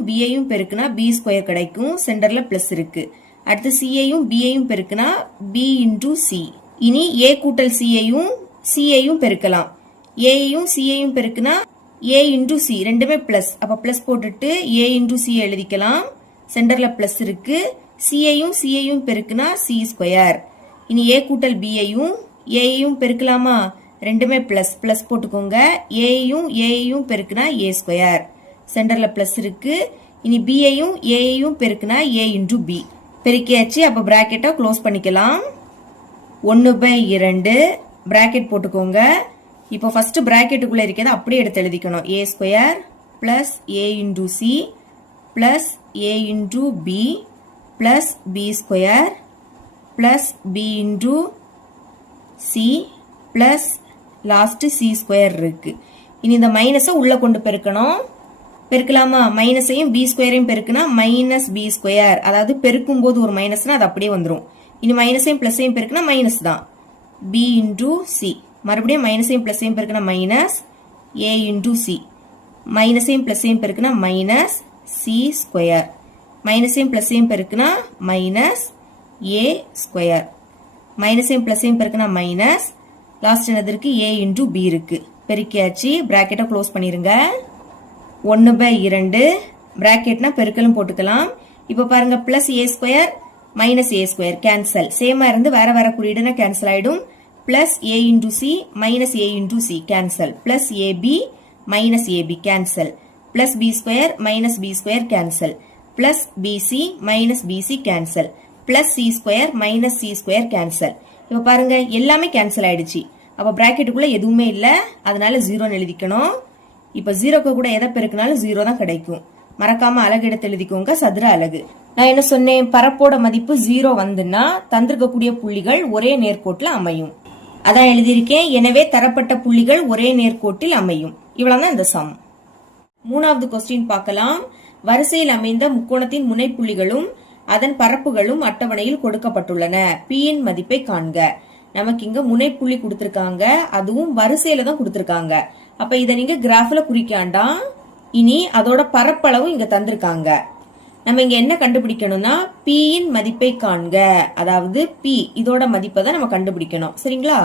பெருக்குனா பி ஸ்கொயர் கிடைக்கும். சென்டர்ல பிளஸ் இருக்கு. அடுத்து சியையும் பியையும் பெருக்குனா பி இன்டூ சி. இனி ஏ கூட்டல் சியையும் பெருக்கலாம். ஏயையும் சியையும் பெருக்குனா ஏ இன்டூ சி. ரெண்டுமே பிளஸ். அப்ப பிளஸ் போட்டுட்டு ஏ இன்டூ சி எழுதிக்கலாம். சென்டர்ல பிளஸ் இருக்கு. சியையும் சியையும் பெருக்குனா சி ஸ்கொயர். இனி ஏ கூட்டல் பியையும் ஏயையும் பெருக்கலாமா? ரெண்டுமே பிளஸ் பிளஸ் போட்டுக்கோங்க. ஏயையும் பெருக்குனா ஏ ஸ்கொயர். சென்டர்ல பிளஸ் இருக்கு. இனி பியையும் ஏயையும் பெருக்குனா ஏ இன்டூ பி. பெருக்கியாச்சு. அப்ப பிராக்கெட்டை க்ளோஸ் பண்ணிக்கலாம். 1/2 பிராக்கெட் போட்டுக்கோங்க. இப்போ ஃபர்ஸ்ட் பிராக்கெட்டுக்குள்ள இருக்கிறத அப்படியே எடுத்து எழுதிக்கணும். A square plus A into C plus A into B plus B square plus B into C plus last C square இருக்கு. இனி இந்த மைனஸை உள்ள கொண்டு பெருக்கணும். பெருக்கலாமா? மைனஸையும் பி ஸ்கொயரையும் பெருக்குனா மைனஸ் பி ஸ்கொயர். அதாவது பெருக்கும் போது ஒரு மைனஸ்னா அது அப்படியே வந்துடும். இனி மைனஸையும் பிளஸையும் பெருக்குனா மைனஸ் தான். B into C. மறுபடியும் மைனஸையும் பிளஸையும் பெருக்குனா மைனஸ் ஏ இன்டூ சி. மைனஸையும் பிளஸையும் பெருக்குனா மைனஸ் சி ஸ்கொயர். மைனஸையும் பிளஸையும் பெருக்குனா மைனஸ் ஏ ஸ்கொயர். மைனஸையும் பிளஸையும் பெருக்குனா மைனஸ் லாஸ்ட் என்னது இருக்கு? ஏ இன்டூ பி இருக்கு. பெருக்கியாச்சு. பிராக்கெட்டை க்ளோஸ் பண்ணிருங்க. 1/2 பிராக்கெட்னா பெருக்கலும் போட்டுக்கலாம். இப்போ பாருங்க plus A square minus A square cancel. சேமா இருந்து வேற வேற குறியீடுனா கேன்சல் ஆயிடும். Plus A into C minus A into C cancel. Plus AB minus AB cancel. Plus B square minus B square cancel. Plus BC minus BC cancel. Plus C square minus C square cancel. இப்போ பாருங்க எல்லாமே cancel ஆயிடுச்சு. அப்ப பிராக்கெட்டுக்குள்ள எதுவுமே இல்ல, அதனால 0 எழுதிக்கணும். இப்ப 0க்கு கூட எதை பெருக்கினாலும் 0 தான் கிடைக்கும். மறக்காம அலகு எடுத்து எழுதிக்கோங்க, சதுர அலகு. நான் என்ன சொன்னேன்? பரப்போட மதிப்பு 0 வந்துன்னா தந்திருக்கக்கூடிய புள்ளிகள் ஒரே நேர்கோட்டில் அமையும். அதான் எழுதியிருக்கேன். எனவே தரப்பட்ட புள்ளிகள் ஒரே நேர்கோட்டில் அமையும். இவ்வளவுதான் இந்த சம். மூணாவது கொஸ்டின் பார்க்கலாம். வரிசையில் அமைந்த முக்கோணத்தின் முனைப்புள்ளிகளும் அதன் பரப்புகளும் அட்டவணையில் கொடுக்கப்பட்டுள்ளன. P இன் மதிப்பை காண்க. நமக்கு இங்க முனைப்புள்ளி கொடுத்திருக்காங்க, அதுவும் வரிசையில தான் கொடுத்திருக்காங்க. அப்ப இதை நீங்க கிராஃப்ல குறிக்காண்டா. இனி அதோட பரப்பளவு இங்க தந்திருக்காங்க. நம்ம இங்க என்ன கண்டுபிடிக்கணும்னா P இன் மதிப்பை காண்க. அதாவது P இதோட மதிப்பை தான் நம்ம கண்டுபிடிக்கணும். சரிங்களா?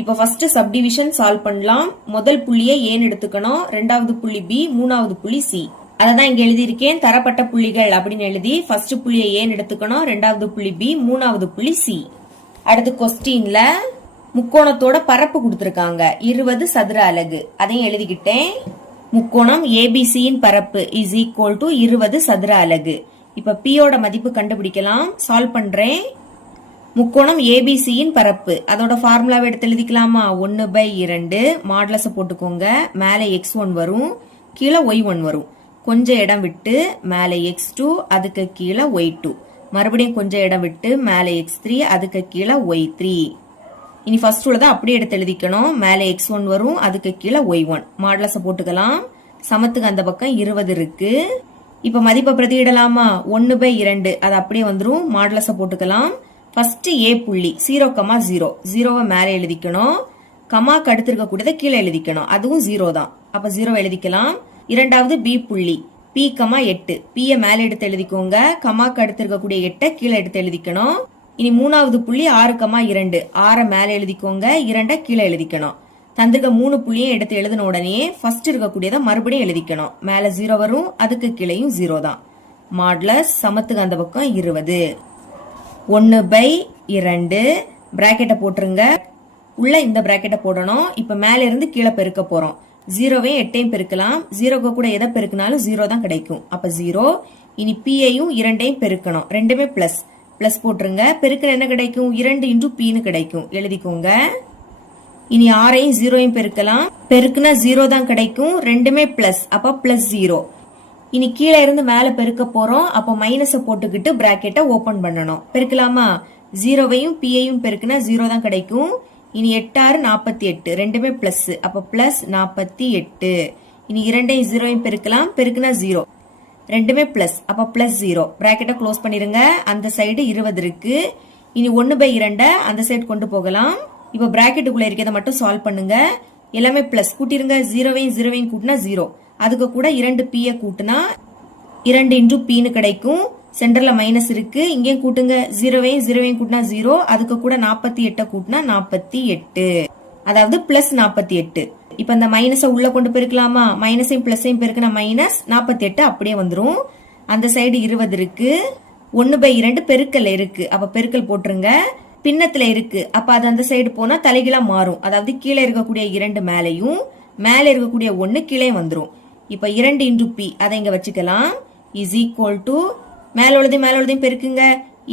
இப்ப ஃபர்ஸ்ட் சப்டிவிஷன் சால்வ் பண்ணலாம். முதல் புள்ளியை ஏன்னு எடுத்துக்கணும், ரெண்டாவது புள்ளி B, மூணாவது புள்ளி C. அததான் இங்க எழுதியிருக்கேன். தரப்பட்ட புள்ளிகள் அப்படின்னு எழுதி ஃபர்ஸ்ட் புள்ளியை ஏன்னு எடுத்துக்கணும், ரெண்டாவது புள்ளி B, மூணாவது புள்ளி C. அடுத்து கொஸ்டின்ல முக்கோணத்தோட பரப்பு கொடுத்திருக்காங்க 20 சதுர அலகு. அதையும் எழுதிக்கிட்டேன். முக்கோணம் ஏபிசியின் பரப்பு இஸ் ஈக்குவல் டு 20 சதுர அலகு. இப்ப P யோட மதிப்பு கண்டுபிடிக்கலாம். சால்வ் பண்றேன். முக்கோணம் ஏபிசியின் பரப்பு அதோட ஃபார்முலாவை எடுத்து எழுதிக்கலாமா? 1/2 மாடுலஸ போட்டுக்கோங்க. மேல x1 வரும், கீழே y1 வரும். கொஞ்சம் இடம் விட்டு மேல x2, அதுக்கு கீழே y2. மறுபடியும் கொஞ்சம் இடம் விட்டு மேல x3, அதுக்கு கீழே y3. இனி ஃபர்ஸ்ட் உள்ளதை அப்படியே எடுத்து எழுதிக்கணும். மேல x1 வரும், அதுக்கு கீழே y1. மாடுலஸ போட்டுக்கலாம். சமத்துக்கு அந்த பக்கம் 20 இருக்கு. இப்ப மதிப்பை பிரதியிடலாமா? 1/2 அது அப்படியே வந்துரும். மாடுலஸ போட்டுக்கலாம். ஃபர்ஸ்ட் ஏ புள்ளி 0,0. 0வை மேல எழுதிக்கணும். கமாக்கு அடுத்து இருக்க கூடியதை கீழே எழுதிக்கணும். அதுவும் 0 தான். அப்ப 0 எழுதிக்கலாம். இரண்டாவது பி புள்ளி P,8. P மேல எடுத்து எழுதிக்கோங்க. கமாக்கு அடுத்து இருக்கக்கூடிய 8 கீழே எடுத்து எழுதிக்கணும். இனி மூணாவது புள்ளி 6,2. 6 மேல எழுதிக்கோங்க, 2 கீழே எழுதிக்கணும். தந்திருக்க 3 புள்ளியும் எடுத்து எழுதின உடனே ஃபர்ஸ்ட் இருக்கக்கூடியதை மறுபடியும் எழுதிக்கணும். மேல 0 வரும், அதுக்கு கீழேயும் 0 தான். மாடுலஸ் சமத்துக்கு அந்த பக்கம் 20. 1/2 பிராக்கெட்டை போட்டுருங்க. உள்ள இந்த பிராக்கெட்டை போடணும். இப்ப மேல இருந்து கீழே பெருக்க போறோம். 0வையும் 8ஐயும் பெருக்கலாம். 0க்கு கூட எதை பெருக்கினாலும் 0 தான் கிடைக்கும். அப்ப 0. இனி P-ஐயும் 2ஐயும் பெருக்கணும். ரெண்டுமே பிளஸ் பிளஸ் போட்டுருங்க. பெருக்கிற என்ன கிடைக்கும்? 2 இன்டூ P கிடைக்கும். எழுதிக்கோங்க. இனி 6ஐயும் 0ஐயும் பெருக்கலாம். பெருக்குனா 0 தான் கிடைக்கும். ரெண்டுமே பிளஸ், அப்ப பிளஸ் 0. இனி கீழே இருந்து மேல பெருக்க போறோம். அப்ப மைனஸ போட்டுக்கிட்டு பிராக்கெட்டை ஓபன் பண்ணணும். பெருக்கலாமா? 0வையும் P-ஐயும் பெருக்குனா 0 தான் கிடைக்கும். இனி 8 48, ரெண்டுமே பிளஸ், அப்ப பிளஸ் 48. இனி 2ஐயும் 0ஐயும் பெருக்கலாம். பெருக்குனா 0, ரெண்டுமே பிளஸ், அப்ப பிளஸ் 0. பிராக்கெட்டை க்ளோஸ் பண்ணிருங்க. அந்த சைடு 20 இருக்கு. இனி 1/2 அந்த சைடு கொண்டு போகலாம். இப்ப பிராக்கெட்டுக்குள்ள இருக்கிறத மட்டும் சால்வ் பண்ணுங்க. எல்லாமே பிளஸ் கூட்டிருங்க. 0வையும் 0வையும் கூட்டினா 0, அதுக்கு கூட 2 P-ஐ கூட்டினா 2 இன்டூ P கிடைக்கும். சென்டர்ல மைனஸ் இருக்கு. இங்கேயும் கூட்டுங்க. 0வையும் 0வையும் கூட்டினா 0, அதுக்கு கூட 48 கூட்டினா 48, அதாவது பிளஸ் 48. இப்ப இந்த மைனஸ உள்ள கொண்டு பெருக்கலாமா? மைனஸையும் பிளஸையும் பெருக்கினா மைனஸ் 48 அப்படியே வந்துரும். அந்த சைடு 20 இருக்கு. 1/2 பெருக்கல் இருக்கு, அப்ப பெருக்கல் போட்டுருங்க. பின்னத்துல இருக்கு, அப்ப அது அந்த சைடு போனா தலைகீழா மாறும். அதாவது கீழே இருக்கக்கூடிய 2 மேலையும் மேல இருக்கக்கூடிய 1 கீழே வந்துரும். இப்ப 2 இன்டு பி அதை இங்க வச்சுக்கலாம். இஸ் ஈக்குவல் டு மேல உள்ளதையும் பெருக்குங்க.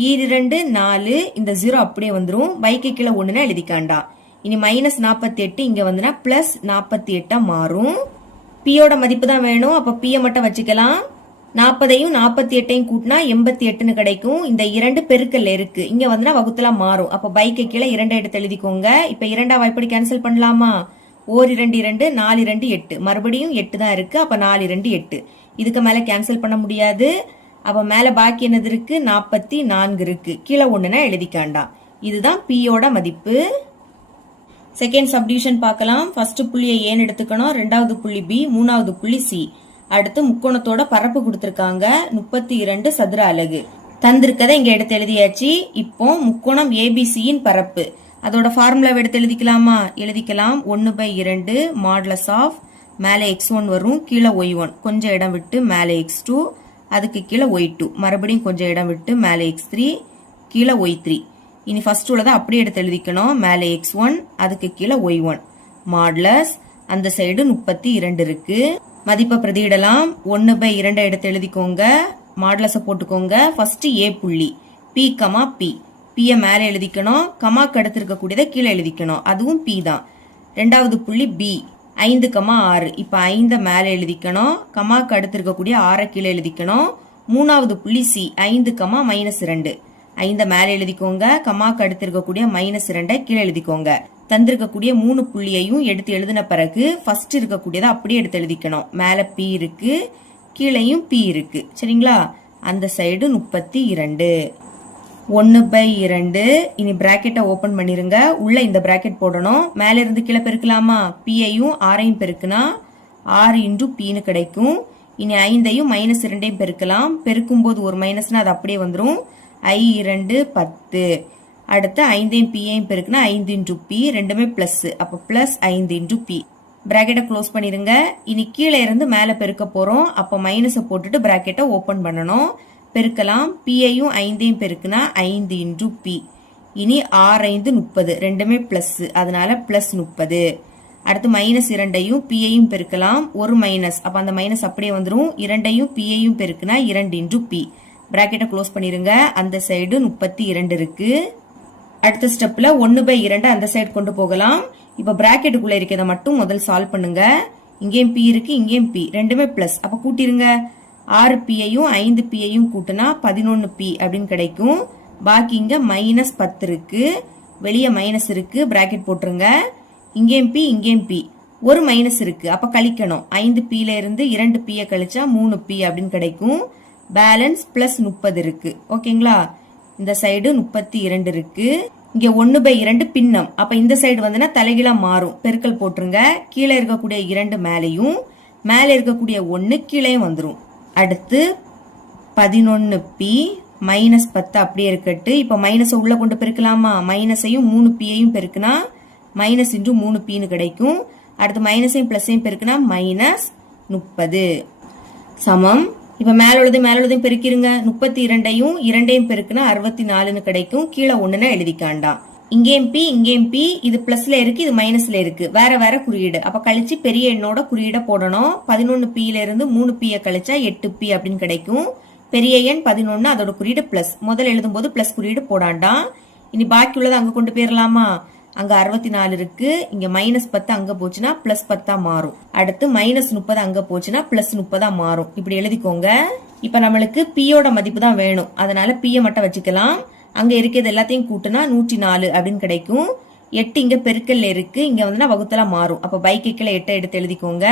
2 4, இந்த 0 அப்படியே வந்துரும். பைக்கு கீழே 1னா எழுதிக்காண்டா. இனி -48 இங்க வந்துனா +48 மாறும். பியோட மதிப்பு தான் வேணும், அப்ப பிய மட்டும் வச்சுக்கலாம். 40ஐயும் 48ஐயும் கூட்டினா 88ன்னு கிடைக்கும். இந்த 2 பெருக்கல்ல இருக்கு, இங்க வந்துனா வகுத்துல மாறும். அப்ப பைக்கு கீழே 2 எடுத்து எழுதிக்கோங்க. இப்ப 2 எப்படி கேன்சல் பண்ணலாமா? 1 2 2 4 2 8, மறுபடியும் 8 தான் இருக்கு. அப்ப 4 2 8, இதுக்கு மேல கேன்சல் பண்ண முடியாது. அப்ப மேல பாக்கி என்னது இருக்கு? 44 இருக்கு. கீழே 1னா எழுதிக்காண்டா. இதுதான் பியோட மதிப்பு. செகண்ட் சப்டிவிஷன் பார்க்கலாம். ஃபர்ஸ்ட் புள்ளியை ஏன்னு எடுத்துக்கணும், ரெண்டாவது புள்ளி பி, மூணாவது புள்ளி சி. அடுத்து முக்கோணத்தோட பரப்பு கொடுத்திருக்காங்க 32 சதுர அலகு. தந்திருக்கதை இங்க எடுத்து எழுதியாச்சு. இப்போ முக்கோணம் ஏபிசியின் பரப்பு, அதோட ஃபார்முலாவை எடுத்து எழுதிக்கலாமா? எழுதிக்கலாம். 1/2 மாடுலஸ் ஆஃப் மேலே x1 வரும், கீழே y1, கொஞ்சம் இடம் விட்டு மேலே x2, அதுக்கு கீழே y2, மறுபடியும் கொஞ்சம் இடம் விட்டு மேலே x3, கீழே y3. இனி ஃபர்ஸ்ட் உள்ளதை அப்படியே எடுத்து எழுதிக்கணும். மேலே x1, அதுக்கு கீழே y1, மாடுலஸ் அந்த சைடு 32 இருக்கு. மதிப்பை பிரதியிடலாம். 1/2 எடுத்து எழுதிக்கோங்க, மாடுலஸ போட்டுக்கோங்க. ஃபர்ஸ்ட் ஏ புள்ளி பி கமா பி, பிய மேல எழுதிக்கணும், கமாக்கு அடுத்து இருக்கக்கூடியதை கீழே எழுதிக்கணும், அதுவும் பி தான். ரெண்டாவது புள்ளி பி 5,6, இப்ப 5 மேல எழுதிக்கணும், கமாக்கு அடுத்து இருக்கக்கூடிய 6 கீழே எழுதிக்கணும். மூணாவது புள்ளி சி 5,-2, 5 மேல எழுதிக்கோங்க, கமாக்கு அடுத்து இருக்கக்கூடிய -2 கீழே எழுதிக்கோங்க. தந்திருக்கக்கூடிய 3 புள்ளியையும் எடுத்து எழுதின பிறகு ஃபர்ஸ்ட் இருக்கக்கூடியதை அப்படியே எடுத்து எழுதிக்கணும். மேல பி இருக்கு, கீழையும் பி இருக்கு, சரிங்களா? அந்த சைடு 32. 1/2. இனி பிராக்கெட்டை ஓபன் பண்ணிருங்க. உள்ள இந்த பிராக்கெட் போடணும். மேல இருந்து கீழே பெருக்கலாமா? பியையும் 6ஐயும் பெருக்குனா 6 இன்டு பின்னு கிடைக்கும். இனி 5ஐயும் -2ஐயும் பெருக்கலாம். பெருக்கும் போது ஒரு மைனஸ்னா அது அப்படியே வந்துடும். i2 10. அடுத்து 5ஐயும் பியையும் பெருக்குனா 5 இன்டு பி, ரெண்டுமே பிளஸ், அப்ப +5 இன்டு பி. பிராக்கெட்டை க்ளோஸ் பண்ணிருங்க. இனி கீழே இருந்து மேல பெருக்க போறோம். அப்ப மைனஸை போட்டுட்டு பிராக்கெட்டை ஓபன் பண்ணணும். பெருக்கலாம். பியையும் 5ஐயும் பெருக்குனா 5 இன்டு பி. இனி 6 5 30, ரெண்டுமே பிளஸ், அதனால +30. அடுத்து -2ஐயும் பியையும் பெருக்கலாம். ஒரு மைனஸ், அப்ப அந்த மைனஸ் அப்படியே வந்துடும். 2ஐயும் பியையும் பெருக்குனா 2 இன்டு பி. பிராக்கெட்டை க்ளோஸ் பண்ணிருங்க. அந்த சைடு 32 இருக்கு. அடுத்த ஸ்டெப்ல 1/2 அந்த சைடு கொண்டு போகலாம். இப்ப பிராக்கெட்டுக்குள்ள இருக்கிறத மட்டும் முதல் சால்வ் பண்ணுங்க. இங்கேயும் பி இருக்கு, இங்கேயும் பி, ரெண்டுமே பிளஸ், அப்ப கூட்டிருங்க. 6 பியையும் 5 பியையும் கூட்டினா 11 பி அப்படின்னு கிடைக்கும். பாக்கி இங்க -10 இருக்கு, வெளியே மைனஸ் இருக்கு, பிராக்கெட் போட்டுருங்க. இங்கேயும் பி, இங்கேயும் பி, ஒரு மைனஸ் இருக்கு, அப்ப கழிக்கணும். 5 பில இருந்து 2 பிய கழிச்சா 3 பி அப்படின்னு கிடைக்கும். பேலன்ஸ் +30 இருக்கு. ஓகேங்களா? இந்த சைடு 32 இருக்கு. இங்க 1/2 பின்னம், அப்ப இந்த சைடு வந்துன்னா தலைகீழா மாறும். பெருக்கல் போட்டுருங்க. கீழே இருக்கக்கூடிய 2 மேலையும் மேல இருக்கக்கூடிய 1 கீழே வந்துரும். அடுத்து 11 பி -10 அப்படியே இருக்கட்டு. இப்ப மைனஸ் உள்ள கொண்டு பெருக்கலாமா? மைனஸையும் 3 பியையும் பெருக்குனா மைனஸ் இன்டு 3 பின்னு கிடைக்கும். அடுத்து மைனஸையும் பிளஸையும் பெருக்குனா -30 சமம். இப்ப மேல உள்ளதையும் பெருக்கிருங்க. 32ஐயும் 2ஐயும் பெருக்குனா 64ன்னு கிடைக்கும். கீழே 1ன்னு எழுதிக்காண்டாம். இங்கேயும் பி, இங்கேயும் பி, இது பிளஸ்ல இருக்கு, இது மைனஸ்ல இருக்கு, வேற வேற குறியீடு. அப்ப கழிச்சு பெரிய எண்ணோட குறியீட போடணும். 11 பில இருந்து 3 பிய கழிச்சா 8 பி அப்படின்னு கிடைக்கும். பெரிய எண் 11, அதோட குறியீடு பிளஸ். முதல் எழுதும் போது பிளஸ் குறியீடு போடாண்டாம். இனி பாக்கி உள்ளதை அங்க கொண்டு போயிடலாமா? அங்க 64 இருக்கு, இங்க -10 அங்க போச்சுன்னா +10 மாறும். அடுத்து -30 அங்க போச்சுன்னா +30 மாறும். இப்படி எழுதிக்கோங்க. இப்ப நம்மளுக்கு பியோட மதிப்பு தான் வேணும், அதனால பிய மட்டும் வச்சுக்கலாம். அங்க இருக்கிறது எல்லாத்தையும் கூட்டுனா 104 அப்படின்னு கிடைக்கும். 8 இங்க பெருக்கல்ல இருக்கு, இங்க வந்து வகுத்தலா மாறும். அப்ப பைக்கில் 8 எடுத்து எழுதிக்கோங்க.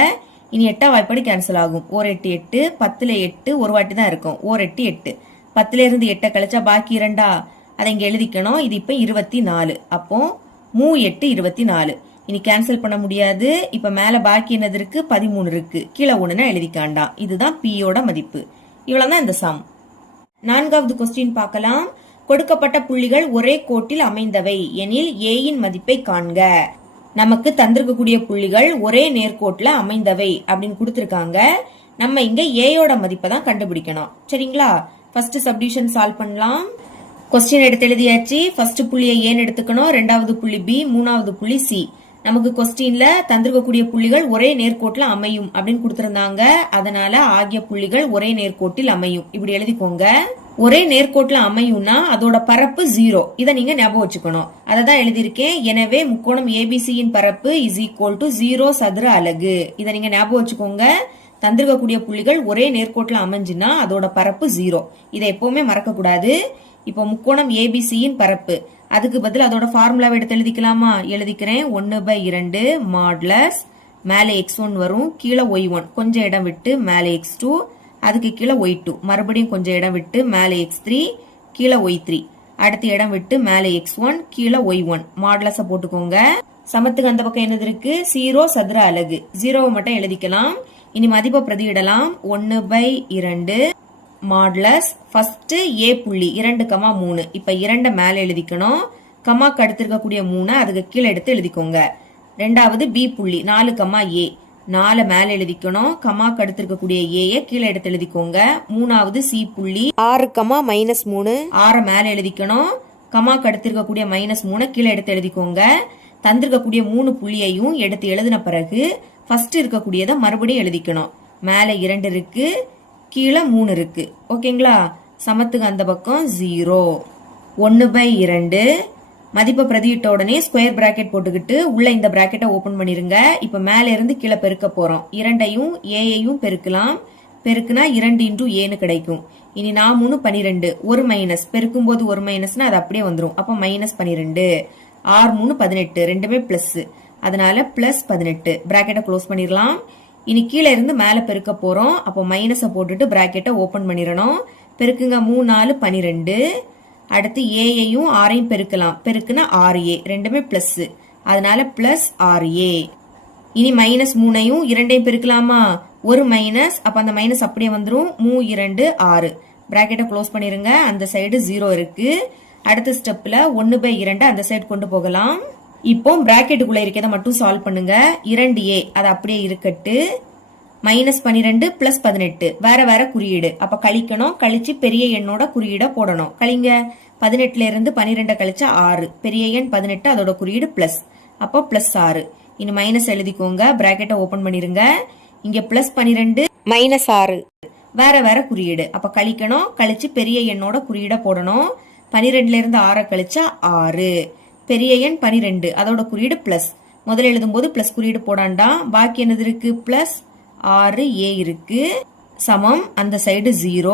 இனி 8 வாய்ப்பாடு கேன்சல் ஆகும். 1 8 8, 10ல 8 ஒரு வாட்டி தான் இருக்கும். 1 8 8, 10ல இருந்து 8 கழிச்சா பாக்கி 2, அதை இங்க எழுதிக்கணும். இது இப்ப 24. அப்போ 3 8 24. இனி கேன்சல் பண்ண முடியாது. இப்ப மேல பாக்கி என்னது இருக்கு? 13 இருக்கு. கீழே 1ன்னு எழுதிக்காண்டாம். இதுதான் பியோட மதிப்பு. இவ்வளவுதான் இந்த சம். நான்காவது கொஸ்டின் பார்க்கலாம். கொடுக்கப்பட்ட புள்ளிகள் ஒரே கோட்டில் அமைந்தவை எனில் ஏயின் மதிப்பை காண்க. நமக்கு தந்திருக்கக்கூடிய புள்ளிகள் ஒரே நேர்கோட்டில் அமைந்தவை அப்படின்னு கொடுத்திருக்காங்க. நம்ம இங்க ஏயோட மதிப்பை தான் கண்டுபிடிக்கணும். சரிங்களா? ஃபர்ஸ்ட் சப்டிவிஷன் சால்வ் பண்ணலாம். கொஸ்டின் எடுத்து எழுதியாச்சு. ஃபர்ஸ்ட் புள்ளியை ஏன்னு எடுத்துக்கணும், ரெண்டாவது புள்ளி பி, மூணாவது புள்ளி சி. நமக்கு கொஸ்டின்ல தந்திருக்கக்கூடிய புள்ளிகள் ஒரே நேர்கோட்டில் அமையும் அப்படின்னு கொடுத்திருந்தாங்க. அதனால ஆகிய புள்ளிகள் ஒரே நேர்கோட்டில் அமையும் இப்படி எழுதிக்கோங்க. ஒரே நேர்கோட்டில் அமையும்னா அதோட பரப்பு 0. இதை நீங்க ஞாபகம் வச்சுக்கணும். அதை தான் எழுதியிருக்கேன். எனவே முக்கோணம் ஏபிசியின் பரப்பு இஸ் ஈக்குவல் டு 0 சதுர அலகு. இதை நீங்க ஞாபகம் வச்சுக்கோங்க. தந்திருக்கக்கூடிய புள்ளிகள் ஒரே நேர்கோட்டில் அமைஞ்சுன்னா அதோட பரப்பு 0. இதை எப்பவுமே மறக்க கூடாது. இப்போ முக்கோணம் ஏபிசியின் பரப்பு, அதுக்கு பதில் அதோட ஃபார்முலாவை எடுத்து எழுதிக்கலாமா? எழுதிக்கிறேன். 1/2 மாடுலஸ் மேலே x1 வரும், கீழே y1 கொஞ்சம் இடம் விட்டு மேலே x2, அதுக்கு கீழே y2 மறுபடியும் கொஞ்சம் இடம் விட்டு மேலே x3, கீழே y3 அடுத்த இடம் விட்டு மேலே x1 கீழே y1 மாடுலஸ போட்டுக்கோங்க. சமத்துக்கு அந்த பக்கம் என்னது இருக்கு? 0 சதுர அலகு. 0 மட்டும் எழுதிக்கலாம். இனி மதிப்பை பிரதியிடலாம். 1/2 மாடுலஸ் ஃபர்ஸ்ட் ஏ புள்ளி 2,3. இப்ப 2 மேல எழுதிக்கணும். கமாக்கு அடுத்து இருக்கக்கூடிய 3 அதுக்கு கீழே எடுத்து எழுதிக்கோங்க. ரெண்டாவது பி புள்ளி 4, 4 மேல எழுதிக்கணும். கமாக்கு அடுத்து இருக்கக்கூடிய ஏ கீழே எடுத்து எழுதிக்கோங்க. மூணாவது சி புள்ளி 6, -3 6 மேல எழுதிக்கணும். கமாக்கு அடுத்து இருக்கக்கூடிய -3 கீழே எடுத்து எழுதிக்கோங்க. தந்திருக்கக்கூடிய 3 புள்ளியையும் எடுத்து எழுதின பிறகு ஃபர்ஸ்ட் இருக்கக்கூடியதை மறுபடியும் எழுதிக்கணும். மேல 2 இருக்கு, கீழே 3 இருக்கு. ஓகேங்களா? சமத்துக்கு அந்த பக்கம் 0. 1/2 மதிப்பை பிரதியிட்ட உடனே ஸ்கொயர் பிராக்கெட் போட்டுக்கிட்டு உள்ள இந்த பிராக்கெட்டை ஓபன் பண்ணிருங்க. இப்ப மேல இருந்து கீழே பெருக்க போறோம். 2ஐயும் ஏயையும் பெருக்கலாம். பெருக்குனா 2 × ஏன்னு கிடைக்கும். இனி 4 12 ஒரு மைனஸ் பெருக்கும் போது ஒரு மைனஸ்னா அது அப்படியே வந்துடும். அப்ப -12 6 18 ரெண்டுமே பிளஸ், அதனால +18 பிராக்கெட்டை க்ளோஸ் பண்ணிடலாம். இனி கீழே இருந்து மேல பெருக்க போறோம். அப்போ மைனஸ போட்டுட்டு பிராக்கெட்டை ஓபன் பண்ணிடணும். பெருக்குங்க 3 4 12. அடுத்து ஏயையும் ஆரையும் பெருக்கலாம். பெருக்குனா 6a ரெண்டுமே பிளஸ், அதனால +6a. இனி -3ஐயும் 2ஐயும் பெருக்கலாமா? ஒரு மைனஸ், அப்ப அந்த மைனஸ் அப்படியே வந்துடும். 3 2 6 பிராக்கெட்டை க்ளோஸ் பண்ணிருங்க. அந்த சைடு 0 இருக்கு. அடுத்த ஸ்டெப்ல 1/2 அந்த சைடு கொண்டு போகலாம். இப்போ பிராக்கெட்டுக்குள்ள இருக்கிறத மட்டும் சால்வ் பண்ணுங்க. 2a அது அப்படியே இருக்கட்டு. -12 +18 வேற வேற குறியீடு. அப்ப கழிக்கணும். கழிச்சு பெரிய எண்ணோட குறியீட போடணும். கழிங்க. 18ல இருந்து 12 கழிச்சா 6. பெரிய எண் 18 அதோட குறியீடு பிளஸ், அப்போ +6. இனி மைனஸ் எழுதிக்கோங்க. பிராக்கெட்டை ஓபன் பண்ணிருங்க. இங்க +12 -6 வேற வேற குறியீடு. அப்ப கழிக்கணும். கழிச்சு பெரிய எண்ணோட குறியீட போடணும். 12ல இருந்து 6 கழிச்சா 6. பெரிய எண் 12 அதோட குறியீடு பிளஸ். முதல்ல எழுதும் போது பிளஸ் குறியீடு போடாண்டா. பாக்கி என்னது இருக்கு? +6a இருக்கு. சமம் அந்த சைடு 0.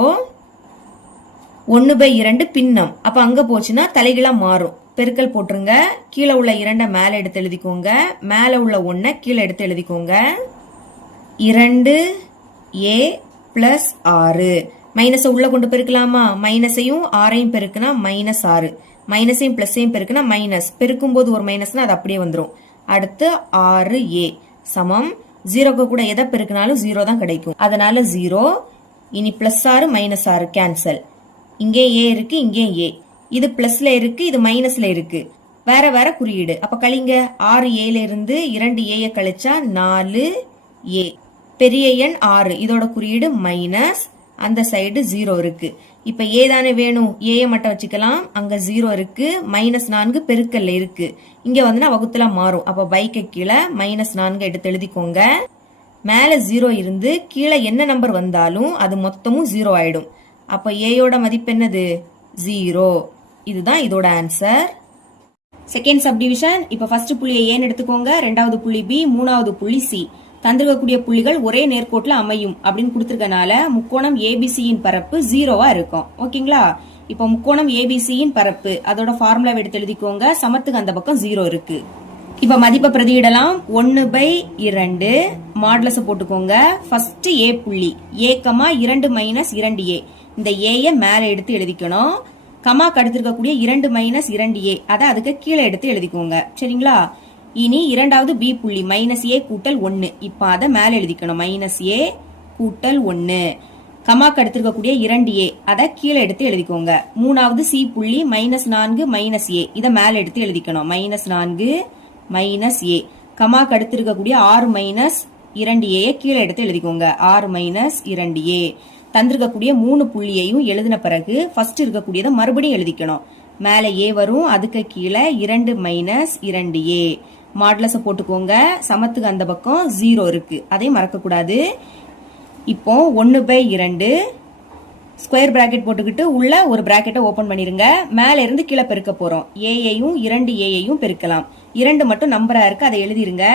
1/2 பின்னம். அப்ப அங்க போச்சுன்னா தலைகீழா மாறும். பெருக்கல் போட்டுருங்க. கீழே உள்ள 2 மேல எடுத்து எழுதிக்கோங்க. மேல உள்ள 1 கீழே எடுத்து எழுதிக்கோங்க. 2a + 6 மைனஸை உள்ள கொண்டு பெருக்கலாமா? மைனஸையும் 6ஐயும் பெருக்குனா -6, மைனஸையும் பிளஸையும் பெருக்குனா மைனஸ், பெருக்கும் போது ஒரு மைனஸ்னா அது அப்படியே வந்துடும். அடுத்து 6a சமம் 0க்கு கூட எதை பெருக்கினாலும் 0 தான் கிடைக்கும். அதனால 0. இனி +6 -6 கேன்சல். இங்கே a இருக்கு, இங்கே a. இது பிளஸ்ல இருக்கு, இது மைனஸ்ல இருக்கு. வேற வேற குறியீடு. அப்ப கழிங்க. 6a இருந்து 2a கழிச்சா 4a. பெரிய எண் 6 இதோட குறியீடு மைனஸ், அந்த சைடு 0 இருக்கு. இப்ப ஏ தானே வேணும், ஏ மட்டும் வச்சுக்கலாம். அங்க 0 இருக்கு. -4 பெருக்கல்ல இருக்கு. இங்க வந்து வகுத்துல மாறும். அப்ப பைக்கு கீழே -4 எடுத்து எழுதிக்கோங்க. மேல 0 இருந்து கீழே என்ன நம்பர் வந்தாலும் அது மொத்தமும் 0 ஆயிடும். அப்ப ஏயோட மதிப்பு என்னது? 0. இதுதான் இதோட ஆன்சர். Second subdivision. இப்ப ஃபர்ஸ்ட் புள்ளியை ஏன்னு எடுத்துக்கோங்க, ரெண்டாவது புள்ளி பி, மூணாவது புள்ளி சி. தந்திருக்கக்கூடிய புள்ளிகள் ஒரே நேர்கோட்டில் அமையும் அப்படின்னு கொடுத்திருக்கனால முக்கோணம் ஏபிசியின் பரப்பு 0வா இருக்கும். ஓகேங்களா? இப்போ முக்கோணம் ஏபிசியின் பரப்பு அதோட ஃபார்முலா எடுத்து எழுதிக்கோங்க. சமத்துக்கு அந்த பக்கம் 0 இருக்கு. இப்ப மதிப்பை பிரதியிடலாம். 1/2 மாடுலஸ போட்டுக்கோங்க. ஃபர்ஸ்ட் ஏ புள்ளி a, 2 - 2a. இந்த ஏ மேல எடுத்து எழுதிக்கணும். கமாக்கு அடுத்து இருக்கக்கூடிய 2 - 2a அதை அதுக்கு கீழே எடுத்து எழுதிக்கோங்க. சரிங்களா? இனி இரண்டாவது பி புள்ளி -a கூட்டல் 1. இப்ப அதை மேல எழுதிக்கணும். -a கூட்டல் 1. கமாக்கு அடுத்து இருக்கக்கூடிய 2a அதை கீழே எடுத்து எழுதிக்கோங்க. மூணாவது சி புள்ளி -4 - a இதை மேல எடுத்து எழுதிக்கணும். -4 - a. கமாக்கு அடுத்து இருக்கக்கூடிய 6 - 2a கீழே எடுத்து எழுதிக்கோங்க. 6 - 2a. தந்திருக்கக்கூடிய 3 புள்ளியையும் எழுதின பிறகு ஃபர்ஸ்ட் இருக்கக்கூடியதை மறுபடியும் எழுதிக்கணும். மேலே ஏ வரும், அதுக்கு கீழே 2 மைனஸ் 2a மாடுலஸை போட்டுக்கோங்க. சமத்துக்கு அந்த பக்கம் 0 இருக்கு, அதையும் மறக்கக்கூடாது. இப்போ 1/2 ஸ்கொயர் பிராக்கெட் போட்டுக்கிட்டு உள்ள ஒரு பிராக்கெட்டை ஓபன் பண்ணிருங்க. மேல இருந்து கீழே பெருக்க போறோம். ஏயையும் 2a பெருக்கலாம். 2 மட்டும் நம்பரா இருக்கு, அதை எழுதிருங்க.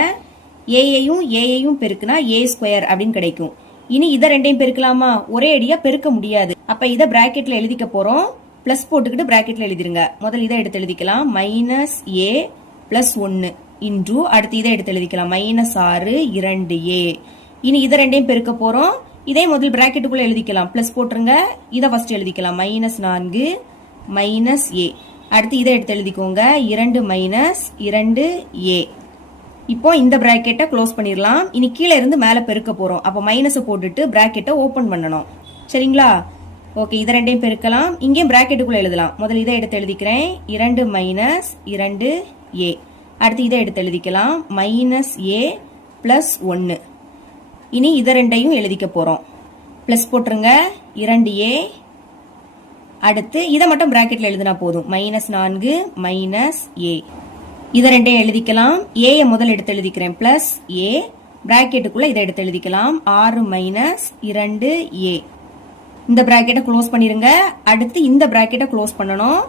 ஏயையும் பெருக்குனா a ஸ்கொயர் அப்படின்னு கிடைக்கும். இனி இதை ரெண்டையும் பெருக்கலாமா? ஒரே அடியா பெருக்க முடியாது. அப்ப இதை பிராக்கெட்ல எழுதிக்க போறோம். பிளஸ் போட்டுக்கிட்டு பிராக்கெட்ல எழுதிருங்க. முதல் இதை எடுத்து எழுதிக்கலாம். -a + 1 இன்டு அடுத்து இதை எடுத்து எழுதிக்கலாம். -6 2a. இனி இதை ரெண்டையும் பெருக்க போறோம். இதே முதல் பிராக்கெட்டுக்குள்ள எழுதிக்கலாம். பிளஸ் போட்டுருங்க. இதை ஃபர்ஸ்ட் எழுதிக்கலாம். -4 -a. அடுத்து இதை எடுத்து எழுதிக்கோங்க. 2 - 2a. இப்போ இந்த பிராக்கெட்டை க்ளோஸ் பண்ணிடலாம். இனி கீழே இருந்து மேலே பெருக்க போறோம். அப்போ மைனஸை போட்டுட்டு பிராக்கெட்டை ஓபன் பண்ணணும். சரிங்களா? ஓகே, இதை ரெண்டையும் பெருக்கலாம். இங்கேயும் பிராக்கெட்டுக்குள்ள எழுதலாம். முதல்ல இதை எடுத்து எழுதிக்கிறேன். 2 - 2a. அடுத்து இதை எடுத்து எழுதிக்கலாம். -a + 1. இனி இதை ரெண்டையும் எழுதிக்க போறோம். பிளஸ் போட்டுருங்க. 2a. அடுத்து இதை மட்டும் பிராக்கெட்ல எழுதினா போதும். -4 - a. இதை ரெண்டையும் எழுதிக்கலாம். ஏ முதல் எடுத்து எழுதிக்கிறேன். பிளஸ் a பிராக்கெட்டுக்குள்ள இதை எடுத்து எழுதிக்கலாம். 6 - 2a. இந்த பிராக்கெட்டை க்ளோஸ் பண்ணிருங்க. அடுத்து இந்த பிராக்கெட்டை க்ளோஸ் பண்ணணும்.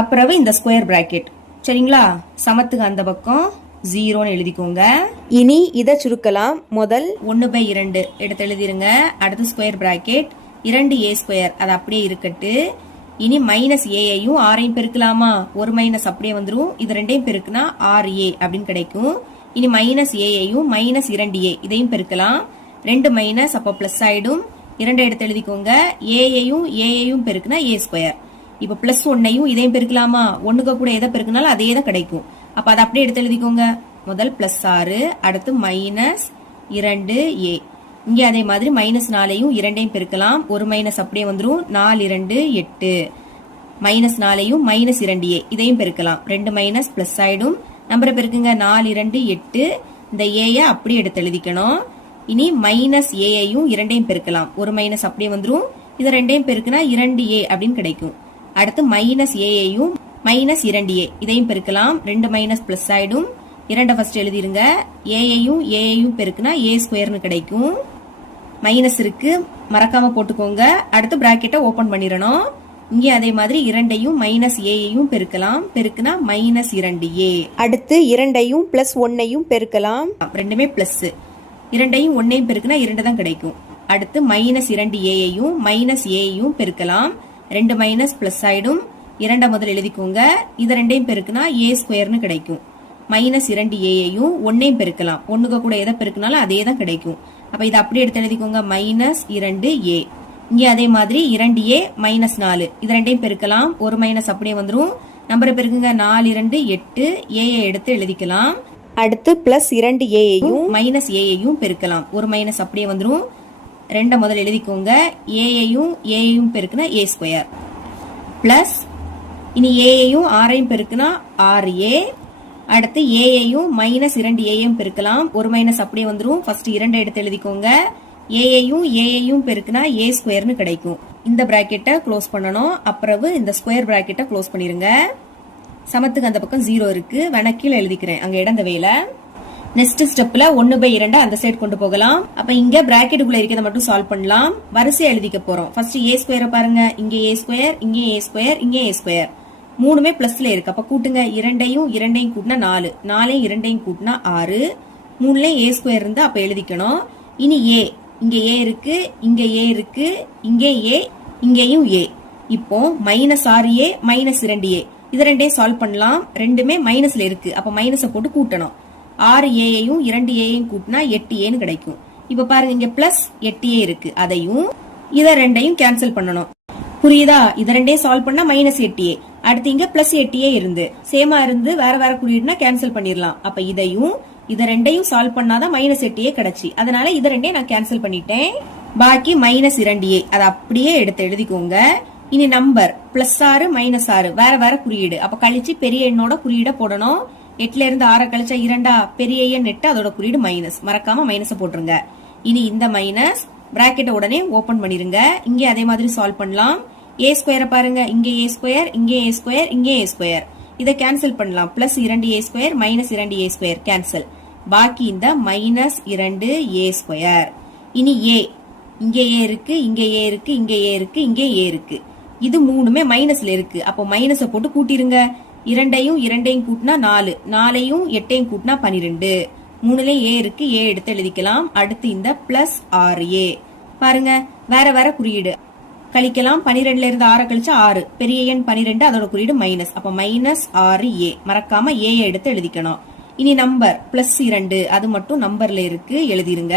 அப்புறம் இந்த ஸ்கொயர் பிராக்கெட். சரிங்களா? சமத்துக்கு அந்த பக்கம் 0ன்னு எழுதிக்கோங்க. இனி இதை சுருக்கலாம். முதல் 1/2 எடுத்து எழுதிருங்க. அடுத்து ஸ்கொயர் பிராக்கெட் 2a², அது அப்படியே இருக்கட்டு. இனி -aயையும் 6ஐயும் பெருக்கலாமா? ஒரு மைனஸ் அப்படியே வந்துரும். இது ரெண்டையும் பெருக்குனா 6a அப்படின்னு கிடைக்கும். இனி -aயையும் -2a இதையும் பெருக்கலாம். 2 மைனஸ் அப்போ பிளஸ் ஆயிடும். 2 எடுத்து எழுதிக்கோங்க. ஏயையும் பெருக்குனா a². இப்போ பிளஸ் 1ஐயும் இதையும் பெருக்கலாமா? 1க்கு கூட எதை பெருக்குனாலும் அதே தான் கிடைக்கும். அப்ப அதை அப்படியே எடுத்து எழுதிக்கோங்க. முதல் +6, அடுத்து -2a. இங்கே அதே மாதிரி -4ஐயும் 2ஐயும் பெருக்கலாம். ஒரு மைனஸ் அப்படியே வந்துரும். 4 2 8. -4ஐயும் -2a இதையும் பெருக்கலாம். 2 மைனஸ் பிளஸ் ஆயிடும். நம்பரை பெருக்குங்க. 4 2 8. இந்த ஏயை அப்படியே எடுத்து எழுதிக்கணும். இனி -aயையும் 2ஐயும் பெருக்கலாம். ஒரு மைனஸ் அப்படியே வந்துரும். இதை ரெண்டையும் பெருக்குனா 2a அப்படின்னு கிடைக்கும். அடுத்து -aயையும் -2a இதையும் பெருக்கலாம். 2 மைனஸ் பிளஸ் ஆயிடும். 2 ஃபர்ஸ்ட் எழுதிருங்க. ஏயையும் பெருக்குனா a² கிடைக்கும். மைனஸ் இருக்கு, மறக்காம போட்டுக்கோங்க. அடுத்து பிராக்கெட்டை ஓபன் பண்ணிடணும். இங்கே அதே மாதிரி 2ஐயும் -aயையும் பெருக்கலாம். பெருக்குனா -2a. அடுத்து 2ஐயும் +1ஐயும் பெருக்கலாம். ரெண்டுமே பிளஸ். 2ஐயும் 1ஐயும் பெருக்குனா 2 தான் கிடைக்கும். அடுத்து -2aயையும் -aயையும் பெருக்கலாம். 2 மைனஸ் பிளஸ் ஆயிடும். 2 முதல் எழுதிக்கோங்க. இது ரெண்டையும் பெருக்குனா a² கிடைக்கும். -2aயையும் 1ஐயும் பெருக்கலாம். 1க்கு கூட எதை பெருக்குனாலும் அதே தான் கிடைக்கும். அப்ப இதை அப்படியே எடுத்து எழுதிக்கோங்க. -2a. இங்கே அதே மாதிரி 2a -4 இது ரெண்டையும் பெருக்கலாம். ஒரு மைனஸ் அப்படியே வந்துரும். நம்பரை பெருக்குங்க. 4 2 8. ஏயை எடுத்து எழுதிக்கலாம். அடுத்து +2aயையும் -aயையும் பெருக்கலாம். ஒரு மைனஸ் அப்படியே வந்துரும். 2 முதல் எழுதிக்கோங்க. ஏயையும் பெருக்குனா a². பிளஸ் இனி ஏயையும் 6ஐயும் பெருக்குனா 6a. அடுத்து ஏயையும் -2aயையும் பெருக்கலாம். ஒரு மைனஸ் அப்படியே வந்துரும். ஃபர்ஸ்ட் 2 எடுத்து எழுதிக்கோங்க. ஏயையும் பெருக்குனா a² கிடைக்கும். இந்த பிராக்கெட்டை க்ளோஸ் பண்ணணும். அப்புறம் இந்த ஸ்கொயர் பிராக்கெட்டை க்ளோஸ் பண்ணிருங்க. சமத்துக்கு அந்த பக்கம் 0 இருக்கு. வேணா கீழே எழுதிக்கிறேன், அங்க இடம் வேலை. நெக்ஸ்ட் ஸ்டெப்ல 1/2 அந்த சைடு கொண்டு போகலாம். அப்ப இங்க பிராக்கெட்டுக்குள்ள இருக்கிறத மட்டும் சால்வ் பண்ணலாம். வரிசையா எழுதிக்க போறோம். ஃபர்ஸ்ட் a² பாருங்க. இங்க a², இங்கே a², இங்கே a². மூணுமே பிளஸ்ல இருக்கு. அப்ப கூட்டுங்க. 2ஐயும் கூட்டினா 4, 4ஐயும் 2ஐயும் கூட்டினா 6. 3லயும் a² இருந்தா அப்ப எழுதிக்கணும். இனி a, இங்க a இருக்கு, இங்க a இருக்கு, இங்கே a, இங்கேயும் a. இப்போ -6a -2a இது ரெண்டையும் சால்வ் பண்ணலாம். ரெண்டுமே மைனஸ்ல இருக்கு. அப்ப மைனஸை போட்டு கூட்டணும். 6aயையும் 2aயையும் கூட்டினா 8aன்னு கிடைக்கும். இப்ப பாருங்க, இங்க +8a இருக்கு. அதையும் இத ரெண்டையும் கேன்சல் பண்ணணும். புரியுதா? இத ரெண்டையும் சால்வ் பண்ணா -8a. அடுத்து இங்க +8a இருந்து சேமா இருந்து வேற வேற குறியீடுனா கேன்சல் பண்ணிடலாம். அப்ப இதையும் இத ரெண்டையும் சால்வ் பண்ணாதான் -8a கிடைச்சி. அதனால இத ரெண்டையும் நான் கேன்சல் பண்ணிட்டேன். பாக்கி -2a அதை அப்படியே எடுத்து எழுதிக்கோங்க. இனி நம்பர் +6 -6 வேற வேற குறியீடு. அப்ப கழிச்சு பெரிய எண்ணோட குறியீட போடணும். 8ல இருந்து 6 கழிச்சா 2, பெரிய எண் 8, அதோட குறியீடு மைனஸ். மறக்காம மைனஸ் போட்டுருங்க. இனி இந்த மைனஸ் பிராக்கெட்டை உடனே ஓபன் பண்ணிருங்க. இங்கே அதே மாதிரி சால்வ் பண்ணலாம். ஏ ஸ்கொயரை பாருங்க, இங்கே ஏ ஸ்கொயர், இங்கே ஏ ஸ்கொயர், இங்கே ஏ ஸ்கொயர். இதை கேன்சல் பண்ணலாம். Plus 2a square minus 2a square cancel. பாக்கி இந்த மைனஸ் 2a ஸ்கொயர். இனி ஏ, இங்கே ஏ இருக்கு, இங்கே ஏ இருக்கு, இங்கே ஏ இருக்கு, இங்கே ஏ இருக்கு. இது மூணுமே மைனஸ்ல இருக்கு. அப்போ மைனஸை போட்டு கூட்டிருங்க. 2ஐயும் கூட்டினா 4, 4ஐயும் 8ஐயும் கூட்டினா 12. 3லயும் ஏ இருக்கு, ஏ எடுத்து எழுதிக்கலாம். அடுத்து இந்த பிளஸ் 6a பாருங்க, வேற வேற குறியீடு கழிக்கலாம். 12ல இருந்து 6 கழிச்சா 6, பெரிய எண் 12, அதோட குறியீடு மைனஸ். அப்ப மைனஸ் 6a, மறக்காம ஏ எடுத்து எழுதிக்கணும். இனி நம்பர் பிளஸ் 2, அது மட்டும் நம்பர்ல இருக்கு, எழுதிருங்க.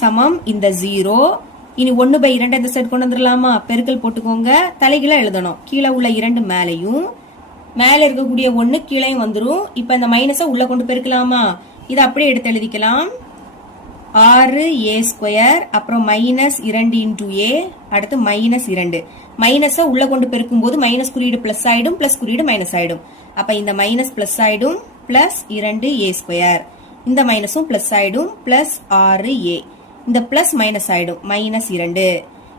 சமம் இந்த 0. இனி 1/2 இந்த சைடு கொண்டு வந்துடலாமா? பெருக்கல் போட்டுக்கோங்க. தலைகீழ எழுதணும். கீழே உள்ள 2 மேலையும், மேல இருக்கக்கூடிய 1 கீழையும் வந்துரும். இப்ப இந்த மைனஸை உள்ள கொண்டு பெருக்கலாமா? இதை அப்படியே எடுத்து எழுதிக்கலாம். 6a ஸ்கொயர், அப்புறம் மைனஸ் 2 இன்டூ ஏ, அடுத்து மைனஸ் 2. மைனஸை உள்ள கொண்டு பெருக்கும் போது மைனஸ் குறியீடு பிளஸ் ஆயிடும், பிளஸ் குறியீடு மைனஸ் ஆயிடும். அப்ப இந்த மைனஸ் பிளஸ் ஆயிடும், பிளஸ் 2a ஸ்கொயர். இந்த மைனஸும் பிளஸ் ஆயிடும், பிளஸ் 6a. இந்த பிளஸ் மைனஸ் ஆயிடும், மைனஸ் 2.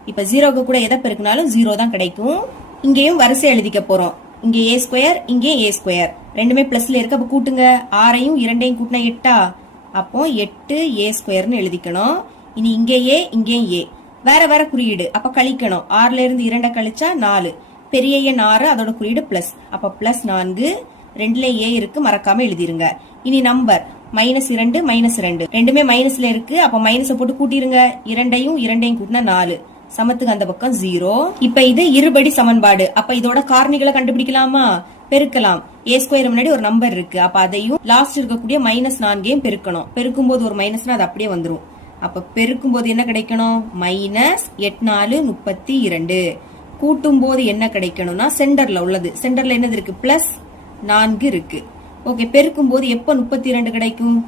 இப்ப 0க்கு கூட எதை பெருக்கினாலும் 0 தான் கிடைக்கும். இங்கேயும் வரிசை எழுதிக்க போறோம். இங்க ஏ ஸ்கொயர், இங்கே ஏ ஸ்கொயர், ரெண்டுமே பிளஸ்ல இருக்கு. அப்ப கூட்டுங்க. 6ஐயும் 2ஐயும் கூட்டினா 8. அப்போ 8a ஸ்கொயர்னு எழுதிக்கணும். இனி இங்கே ஏ, இங்கே ஏ, வேற வேற குறியீடு. அப்ப கழிக்கணும். 6ல இருந்து 2 கழிச்சா 4, பெரிய எண் 6, அதோட குறியீடு பிளஸ். அப்ப பிளஸ் 4, 2ல ஏ இருக்கு, மறக்காம எழுதிருங்க. இனி நம்பர் மைனஸ் 2, மைனஸ் 2, ரெண்டுமே மைனஸ்ல இருக்கு. அப்ப மைனஸை போட்டு கூட்டிருங்க. 2ஐயும் கூட்டினா 4, சமத்துக்கு அந்த பக்கம் 0. இப்ப இது இருபடி சமன்பாடு. அப்ப இதோட காரணிகளை கண்டுபிடிக்கலாமா? பெருக்கலாம். ஏ ஸ்கொயர் முன்னாடி ஒரு நம்பர் இருக்கு, அப்ப அதையும் லாஸ்ட் இருக்கக்கூடிய மைனஸ் 4ஐயும் பெருக்கணும். பெருக்கும் போது ஒரு மைனஸ்னா அது அப்படியே வந்துரும். அப்ப பெருக்கும் போது என்ன கிடைக்கணும்? மைனஸ் 8 4 32. கூட்டும் போது என்ன கிடைக்கணும்னா சென்டர்ல உள்ளது, சென்டர்ல என்னது இருக்கு? பிளஸ் 4 இருக்கு. ஓகே, பெருக்கும் போது எப்ப 32 கிடைக்கும்?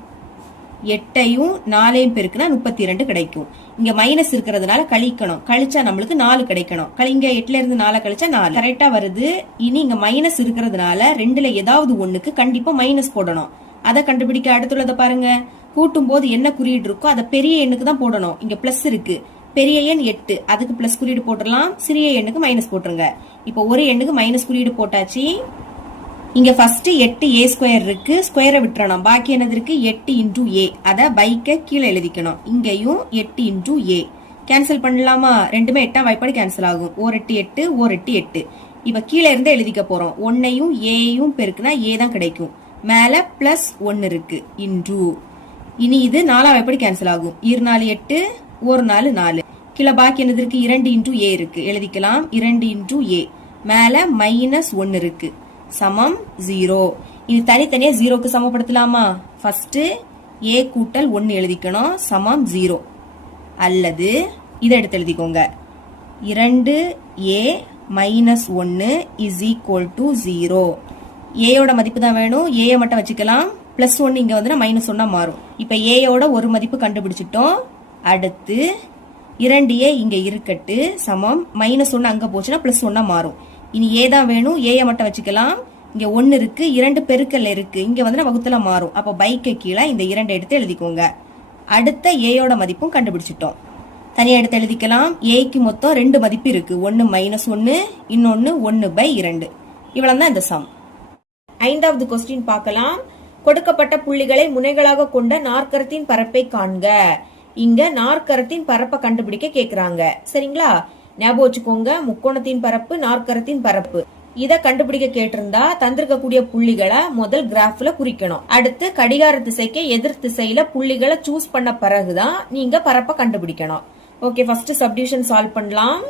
8ஐயும் 4ஐயும் பெருக்குனா 32 கிடைக்கும். இங்க மைனஸ் இருக்கிறதுனால கழிக்கணும். கழிச்சா நம்மளுக்கு 4 கிடைக்கணும். இங்க 8ல இருந்து 4 கழிச்சா 4 கரெக்டா வருது. இனி இங்க மைனஸ் இருக்கிறதுனால 2ல ஏதாவது ஒண்ணுக்கு கண்டிப்பா மைனஸ் போடணும். அதை கண்டுபிடிக்க அடுத்துள்ளதை பாருங்க. கூட்டும் போது என்ன குறியீடு இருக்கோ அதை பெரிய எண்ணுக்கு தான் போடணும். இங்க பிளஸ் இருக்கு, பெரிய எண் 8, அதுக்கு பிளஸ் குறியீடு போட்டுடலாம். சிறிய எண்ணுக்கு மைனஸ் போட்டுருங்க. இப்போ ஒரு எண்ணுக்கு மைனஸ் குறியீடு போட்டாச்சு. இங்க ஃபர்ஸ்ட் 8a ஸ்கொயர் இருக்கு, ஸ்கொயரை விட்டுறணும். பாக்கி என்னது இருக்கு? 8 இன்டூ ஏ, அத பைக்க கீழே எழுதிக்கணும். இங்கேயும் 8 இன்டூ ஏ கேன்சல் பண்ணலாமா? ரெண்டுமே 8 வாய்ப்பாடு கேன்சல் ஆகும். 1 8 8, 1 8 8. இப்ப கீழே இருந்து எழுதிக்க போறோம். 1ஐயும் ஏயும் பெருக்குனா ஏ தான் கிடைக்கும். மேல பிளஸ் 1 இருக்கு, இன்டூ. இனி இது 4 வாய்ப்பாடு கேன்சல் ஆகும். 2 4 8, 1 4 4. கீழே பாக்கி என்னது இருக்கு? 2 இன்டூ ஏ இருக்கு, எழுதிக்கலாம். 2 இன்டூ ஏ, மேல மைனஸ் 1 இருக்கு, சமம் 0. இது தனித்தனியா 0க்கு சமப்படுத்தலாமா? ஃபர்ஸ்ட் a கூட்டல் 1 எழுதிக்கணும், சமம் 0. அல்லது இதை எடுத்து எழுதிக்கோங்க. 2a minus 1 is equal to 0. ஏயோட மதிப்பு தான் வேணும், ஏயை மட்டும் வச்சுக்கலாம். பிளஸ் 1 இங்க வந்து மைனஸ் 1 மாறும். இப்ப ஏயோட ஒரு மதிப்பு கண்டுபிடிச்சிட்டோம். அடுத்து 2a இங்க இருக்கட்டு, சமம் மைனஸ் 1 அங்க போச்சுன்னா பிளஸ் 1 மாறும். இனி ஏ தான் வேணும், ஏயை மட்டும் வச்சுக்கலாம். இங்க 1 இருக்கு, 2 பெருக்கல்ல இருக்கு, இங்க வந்து வகுத்துல மாறும். அப்ப பைக்கு கீழே இந்த 2 எடுத்து எழுதிக்கோங்க. அடுத்த ஏயோட மதிப்பும் கண்டுபிடிச்சிட்டோம். தனியா எடுத்து எழுதிக்கலாம். ஏக்கு மொத்தம் 2 மதிப்பு இருக்கு, ஒன்னு மைனஸ் 1, இன்னொன்னு 1/2. இவ்வளவுதான் இந்த சம். 5வது கொஸ்டின் பார்க்கலாம். கொடுக்கப்பட்ட புள்ளிகளை முனைகளாக கொண்ட நாற்கரத்தின் பரப்பை காண்க. இங்க நாற்கரத்தின் பரப்பை கண்டுபிடிக்க கேக்குறாங்க. சரிங்களா? ஞாபகம் வச்சுக்கோங்க, முக்கோணத்தின் பரப்பு, நாற்கரத்தின் பரப்பு. இத கண்டுபிடிக்க கேட்டிருந்தா தந்திருக்கக்கூடிய புள்ளிகளை முதல் கிராஃப்ல குறிக்கணும். அடுத்து கடிகார திசைக்கு எதிர் திசையில புள்ளிகளை சூஸ் பண்ண பிறகுதான் நீங்க பரப்பை கண்டுபிடிக்கணும். ஓகே, ஃபர்ஸ்ட் சப்டிவிஷன் சால்வ் பண்ணலாம்.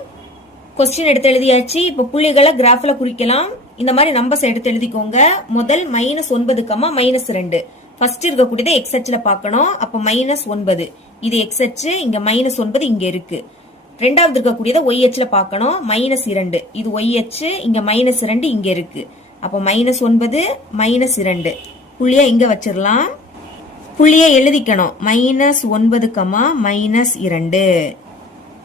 கொஸ்டின் எடுத்து எழுதியாச்சு. இப்ப புள்ளிகளை கிராஃப்ல குறிக்கலாம். இந்த மாதிரி நம்பர்ஸ் எடுத்து எழுதிக்கோங்க. முதல் -9, -2. ஃபர்ஸ்ட் இருக்கக்கூடியதை எக்ஸ் அச்சுல பார்க்கணும். அப்ப -9 இது எக்ஸ் அச்சு, இங்க -9 இங்க இருக்கு. ரெண்டாவது இருக்கக்கூடியதை ஒய் அச்சுல பார்க்கணும். -2 இது ஒய் அச்சு, இங்க -2 இங்க இருக்கு. அப்ப -9 -2 புள்ளியா இங்க வச்சிடலாம். புள்ளியை எழுதிக்கணும். -9, -2.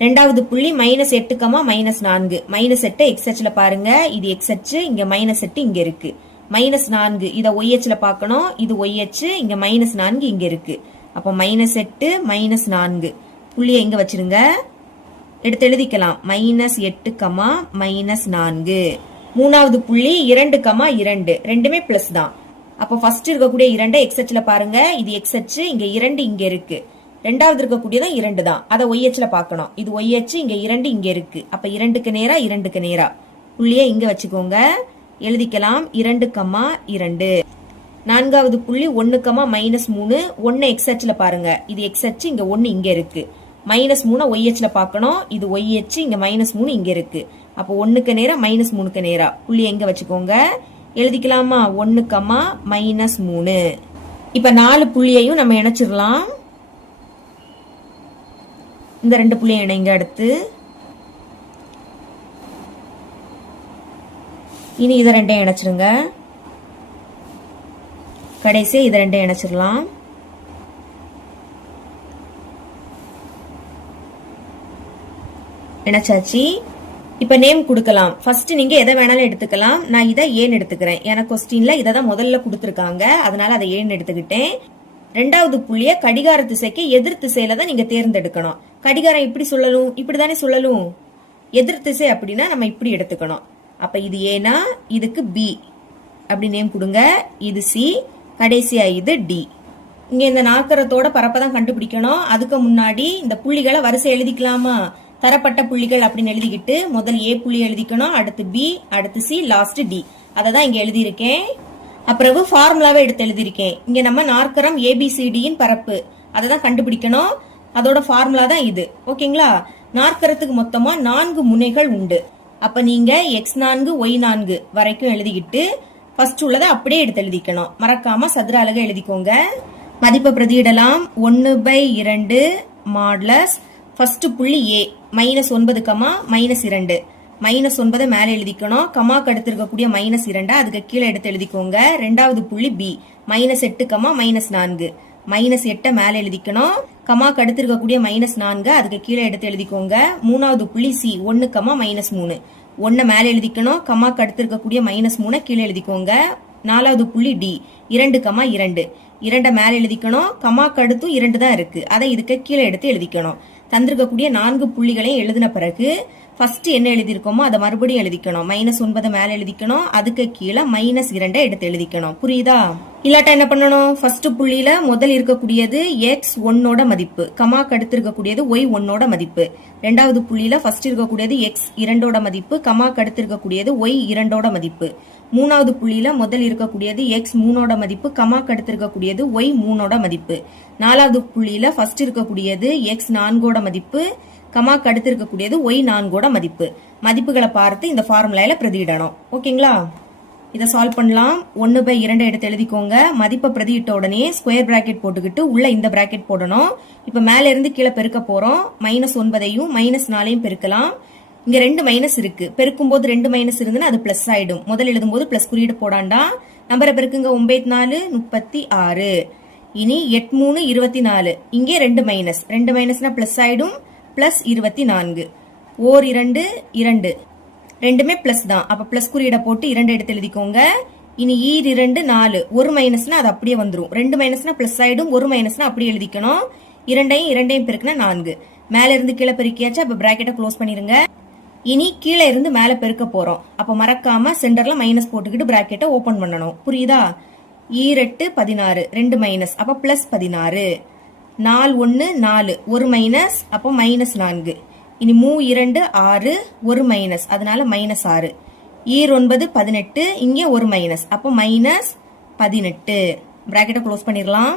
ரெண்டாவது புள்ளி -8, -4. -8 எக்ஸ் அச்சுல பாருங்க, இது எக்ஸ் அச்சு, இங்க -8 இங்க இருக்கு. -4 இத ஒய் அச்சுல பார்க்கணும். இது ஒய் அச்சு, இங்க -4 இங்க இருக்கு. அப்ப -8 -4 புள்ளியை இங்க வச்சிருங்க. எடுத்து எழுதிக்கலாம். -8, -4. மூணாவது புள்ளி 2, 2 ரெண்டுமே பிளஸ் தான். அப்போ ஃபர்ஸ்ட் இருக்கக்கூடிய 2 எக்ஸ் அச்சுல பாருங்க. இது எக்ஸ் அச்சு, இங்க 2 இங்க இருக்கு. ரெண்டாவது இருக்கக்கூடியதான் 2 தான். அதை ஒய் அச்சுல பார்க்கணும். இது ஒய் அச்சு, இங்க 2 இங்க இருக்கு. அப்ப 2க்கு நேரா 2க்கு நேரா புள்ளியை இங்க வச்சுக்கோங்க. எழுதிக்கலாம் 2, 2. நான்காவது புள்ளி 1, -3. 1 எக்ஸ் அச்சுல பாருங்க. இது எக்ஸ் அச்சு, இங்க 1 இங்க இருக்கு. -3 ஒய் அச்சுல பார்க்கணும். இது ஒய் அச்சு, இங்க -3 இங்க இருக்கு. அப்போ 1க்கு நேரா -3க்கு நேரா புள்ளி எங்க வச்சுக்கோங்க. எழுதிக்கலாமா? 1, -3. இப்ப 4 புள்ளியையும் நம்ம இணைச்சிடலாம். இந்த 2 புள்ளியை இணைங்க. அடுத்து இனி இதை 2 இணைச்சிருங்க. கடைசியா இதை 2 இணைச்சிடலாம். இணைச்சாச்சு. இப்ப நேம் கொடுக்கலாம். ஃபர்ஸ்ட் நீங்க எதை வேணாலும் எடுத்துக்கலாம். நான் இதை ஏன்னு எடுத்துக்கிறேன். எனக்கு கொஸ்டின்ல இதை தான் முதல்ல கொடுத்துருக்காங்க, அதனால அதை ஏன்னு எடுத்துக்கிட்டேன். ரெண்டாவது புள்ளிய கடிகார திசைக்கு எதிர் திசையில தான் நீங்க தேர்ந்தெடுக்கணும். கடிகாரம் இப்படி சொல்லலும், இப்படிதானே சொல்லலும். எதிர் திசை அப்படின்னா நம்ம இப்படி எடுத்துக்கணும். அப்ப இது ஏனா, இதுக்கு பி அப்படி நேம் கொடுங்க. இது சி, கடைசியா இது டி. இங்க இந்த நாற்கரத்தோட பரப்பதான் கண்டுபிடிக்கணும். அதுக்கு முன்னாடி இந்த புள்ளிகளை வரிசை எழுதிக்கலாமா? தரப்பட்ட புள்ளிகள் அப்படின்னு எழுதிக்கிட்டு முதல் ஏ புள்ளி எழுதிக்கணும், அடுத்து பி, அடுத்து சி, லாஸ்ட் டி. அதை தான் இங்க எழுதியிருக்கேன். அப்புறம் ஃபார்முலாவை எடுத்து எழுதியிருக்கேன். இங்க நம்ம நாற்கரம் ஏபிசிடியின் பரப்பு அதை தான் கண்டுபிடிக்கணும். அதோட ஃபார்முலா தான் இது. ஓகேங்களா? நாற்கரத்துக்கு மொத்தமா 4 முனைகள் உண்டு. அப்ப நீங்க x4 y4 வரைக்கும் எழுதிக்கிட்டு ஃபர்ஸ்ட் உள்ளதை அப்படியே எடுத்து எழுதிக்கணும். மறக்காம சதுர அலகை எழுதிக்கோங்க. மதிப்பை பிரதியிடலாம். 1/2 மாடுலஸ் ஃபர்ஸ்ட் புள்ளி ஏ -9, -2. -9 மேல எழுதிக்கணும். கமாக்கு அடுத்து இருக்கக்கூடிய -2 அதுக்கு கீழே எடுத்து எழுதிக்கோங்க. ரெண்டாவது புள்ளி பி -8, -4. -8 மேல எழுதிக்கணும். கமாக்கு அடுத்து இருக்கக்கூடிய -4 அதுக்கு கீழே எடுத்து எழுதிக்கோங்க. மூணாவது புள்ளி சி 1, -3. 1 மேல எழுதிக்கணும். கமாக்கு அடுத்து இருக்கக்கூடிய -3 கீழே எழுதிக்கோங்க. நாலாவது புள்ளி டி 2, 2. 2 மேல எழுதிக்கணும். கமாக்கு அடுத்தும் 2 தான் இருக்கு. அதை இதுக்கு கீழே எடுத்து எழுதிக்கணும். தந்திருக்கக்கூடிய 4 புள்ளிகளையும் எழுதின பிறகு ஃபர்ஸ்ட் என்ன எழுதிருக்கோமோ அதை மறுபடியும் எழுதிக்கணும். -9 மேல எழுதிக்கணும். அதுக்கு கீழே -2 எடுத்து எழுதிக்கணும். புரியுதா? இல்லாட்டா என்ன பண்ணணும்? ஃபர்ஸ்ட் புள்ளியில முதல் இருக்கக்கூடியது x1 மதிப்பு, கமாக்கு அடுத்து இருக்கக்கூடியது y1 மதிப்பு. ரெண்டாவது புள்ளியில ஃபர்ஸ்ட் இருக்கக்கூடியது x2 மதிப்பு, கமாக்கு அடுத்து இருக்கக்கூடியது y2 மதிப்பு. மூணாவது புள்ளியில முதல் இருக்கக்கூடியது x3 மதிப்பு, கமாக்கு அடுத்து இருக்கக்கூடியது y3 மதிப்பு. நாலாவது புள்ளியில ஃபர்ஸ்ட் இருக்கக்கூடியது x4 மதிப்பு, கமாக்கு அடுத்து இருக்கக்கூடியது y4 மதிப்பு. மதிப்புகளை பார்த்து இந்த ஃபார்முலால பிரதியிடணும். ஓகேங்களா? இதை சால்வ் பண்ணலாம். 1/2 எடுத்து எழுதிக்கோங்க. மதிப்பை பிரதியிட்ட உடனே ஸ்கொயர் பிராக்கெட் போட்டுக்கிட்டு உள்ள இந்த பிராக்கெட் போடணும். இப்ப மேல இருந்து கீழே பெருக்க போறோம். -9ஐயும் -4ஐயும் பெருக்கலாம். இங்க 2 மைனஸ் இருக்கு. பெருக்கும் போது 2 மைனஸ் இருந்துன்னா அது பிளஸ் ஆயிடும். முதல் எழுதும் போது பிளஸ் குறியீடு போடாண்டா. நம்பரை பெருக்குங்க. 9 4 36. இனி 8 3 24. இங்கே 2 மைனஸ். 2 மைனஸ்னா பிளஸ் ஆயிடும். பிளஸ் 24. ஓர் 2 2 ரெண்டுமே பிளஸ் தான். அப்ப பிளஸ் குறியீடை போட்டு 2 எடுத்து எழுதிக்கோங்க. இனி ஈர் 2 4. ஒரு மைனஸ்னா அது அப்படியே வந்துடும். 2 மைனஸ்னா பிளஸ் ஆயிடும். ஒரு மைனஸ்னா அப்படியே எழுதிக்கணும். 2ஐயும் பெருக்குனா 4. மேல இருந்து கீழே பெருக்கியாச்சு. அப்ப பிராக்கெட்டை க்ளோஸ் பண்ணிருங்க. இனி கீழே இருந்து மேல பெருக்க போறோம். அப்ப மறக்காம சென்டர்ல மைனஸ் போட்டுக்கிட்டு பிராக்கெட்டை ஓபன் பண்ணணும். புரியுதா? 8 16 2 மைனஸ், அப்ப பிளஸ் 16. 4 1 4 ஒரு மைனஸ், அப்போ -4. இனி 2 6 ஒரு மைனஸ், அதனால -6. 9 18 இங்கே ஒரு மைனஸ், அப்போ -18. பிராக்கெட்டை க்ளோஸ் பண்ணிடலாம்.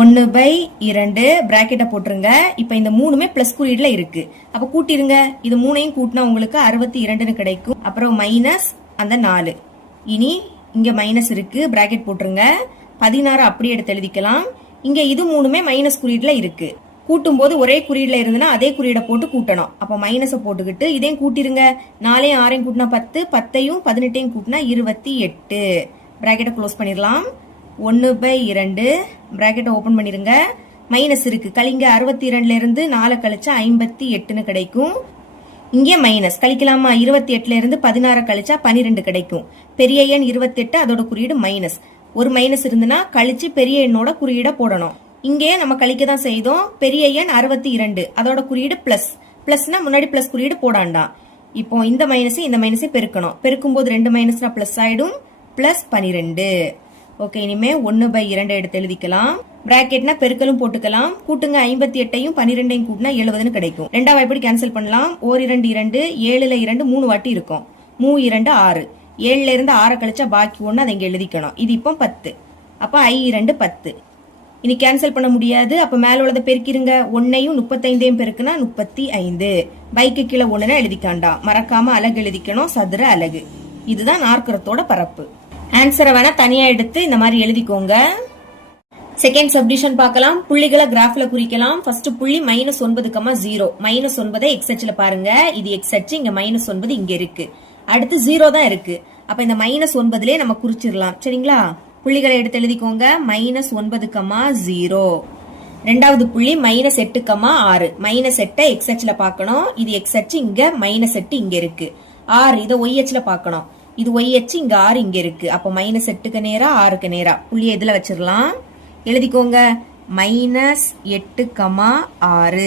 1/2 பிராக்கெட்டை போட்டுருங்க. இப்ப இந்த 3மே பிளஸ் குறியீடுல இருக்கு. அப்ப கூட்டிருங்க. இது 3ஐயும் கூட்டினா உங்களுக்கு 62 கிடைக்கும். அப்புறம் மைனஸ் அந்த 4. இனி இங்க மைனஸ் இருக்கு. பிராக்கெட் போட்டுருங்க. 16 அப்படியே எடுத்து எழுதிக்கலாம். இங்க இது 3மே மைனஸ் குறியீடுல இருக்கு. கூட்டும் போது ஒரே குறியீடுல இருந்துன்னா அதே குறியீடை போட்டு கூட்டணும். அப்ப மைனஸை போட்டுக்கிட்டு இதையும் கூட்டிருங்க. 4ஐயும் 6ஐயும் கூட்டினா 10, 10ஐயும் 18ஐயும் கூட்டினா 28. பிராக்கெட்டை க்ளோஸ் பண்ணிடலாம். 1/2 பிராக்கெட்டை ஓபன் பண்ணிருங்க. மைனஸ் இருக்கு. கழிங்க. 62ல இருந்து 4 கழிச்சா 58 கிடைக்கும். இங்கே மைனஸ் கழிக்கலாமா? 28ல இருந்து 16 கழிச்சா 12 கிடைக்கும். பெரிய எண் 28, அதோட குறியீடு மைனஸ். ஒரு மைனஸ் இருந்துன்னா கழிச்சு பெரிய எண்ணோட குறியீடை போடணும். இங்கே நம்ம கழிக்க தான் செய்தோம். பெரிய எண் 62, அதோட குறியீடு பிளஸ். பிளஸ்னா முன்னாடி பிளஸ் குறியீடு போடாண்டாம். இப்போ இந்த மைனஸை பெருக்கணும். பெருக்கும் போது 2 மைனஸ்னா பிளஸ் ஆயிடும். பிளஸ் 12. ஓகே, இனிமே 1/2 எடுத்து எழுதிக்கலாம். பிராக்கெட்னா பெருக்கலும் போட்டுக்கலாம். கூட்டுங்க 58ஐயும் 12ஐயும் கூட்டினா 70ன்னு கிடைக்கும். ரெண்டாவது எப்படி கேன்சல் பண்ணலாம்? 1 2 2, 7ல 2 3 வாட்டி இருக்கும். 3 2 6. 7ல இருந்து 6 கழிச்சா பாக்கி 1 அதை இங்க எழுதிக்கணும். இது இப்போ 10. அப்ப I 2 10. இனி கேன்சல் பண்ண முடியாது. அப்ப மேல உள்ளதை பெருக்கிருங்க. 1ஐயும் 35ஐயும் பெருக்குனா 35. பைக்கு கீழே 1ன்னு எழுதிக்காண்டா. மறக்காம அலகு எழுதிக்கணும், சதுர அலகு. இதுதான் நாற்கரத்தோட பரப்பு. ஆன்சரை வேணா தனியா எடுத்து இந்த மாதிரி எழுதிக்கோங்க. செகண்ட் சப்டிஷன் பார்க்கலாம். புள்ளிகளை கிராஃப்ல குறிக்கலாம். ஃபர்ஸ்ட் புள்ளி -9,0. -9 எக்ஸ் அச்சுல பாருங்க. இது எக்ஸ் அச்சு, இங்க -9 இங்க இருக்கு. அடுத்து 0 தான் இருக்கு. அப்ப இந்த -9லயே நம்ம குறிச்சிடலாம். சரிங்களா? புள்ளிகளை எடுத்து எழுதிக்கோங்க. -9,0. ரெண்டாவது புள்ளி -8,6. -8 எக்ஸ் அச்சுல பார்க்கணும். இது எக்ஸ் அச்சு, இங்க -8 இங்க இருக்கு. 6 இதை ஒய் அச்சுல பார்க்கணும். இது ஒய் அச்சு, இங்க 6 இங்க இருக்கு. அப்ப -8க்கு நேரா 6க்கு நேரா புள்ளியை இதுல வச்சிடலாம். எழுதிக்கோங்க. -8,6.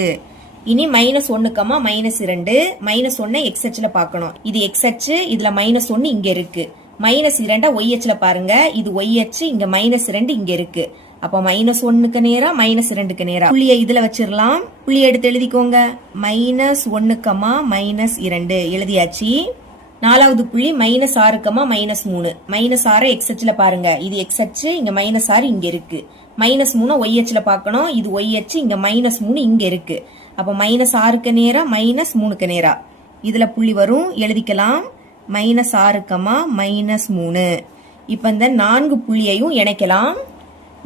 இனி -1, -2. -1 எக்ஸ் அச்சுல பார்க்கணும். இது எக்ஸ் அச்சு, இதுல -1 இங்க இருக்கு. -2 ஒய் அச்சுல பாருங்க. இது ஒய் அச்சு, இங்க -2 இங்க இருக்கு. அப்ப -1க்கு நேரா -2க்கு நேரா புள்ளியை இதுல வச்சிடலாம். புள்ளியை எடுத்து எழுதிக்கோங்க. -1, -2 எழுதியாச்சு. நாலாவது புள்ளி -6, -3. -6 எக்ஸ் அச்சுல பாருங்க. இது எக்ஸ் அச்சு, இங்க -6 இங்க இருக்கு. -3 ஒய் அச்சுல பார்க்கணும். இது ஒய் அச்சு, இங்க -3 இங்க இருக்கு. அப்ப -6க்கு நேரா -3க்கு நேரா இதுல புள்ளி வரும். எழுதிக்கலாம். -6, -3. இப்ப இந்த 4 புள்ளியையும் இணைக்கலாம்.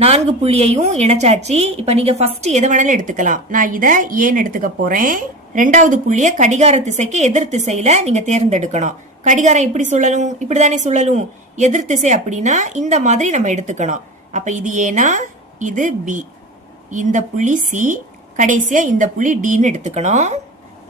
4 புள்ளியையும் இணைச்சாச்சு. இப்ப நீங்க ஃபர்ஸ்ட் எதை வேணாலும் எடுத்துக்கலாம். நான் இத ஏன்னு எடுத்துக்க போறேன். ரெண்டாவது புள்ளிய கடிகார திசைக்கு எதிர் திசையில நீங்க தேர்ந்தெடுக்கணும். கடிகாரம் எப்படி சொல்லணும்? இப்படிதானே சொல்லணும். எதிர் திசை அப்படின்னா இந்த மாதிரி நம்ம எடுத்துக்கணும். அப்ப இது ஏனா, இது பி, இந்த புள்ளி சி, கடைசியா இந்த புள்ளி டின்னு எடுத்துக்கணும்.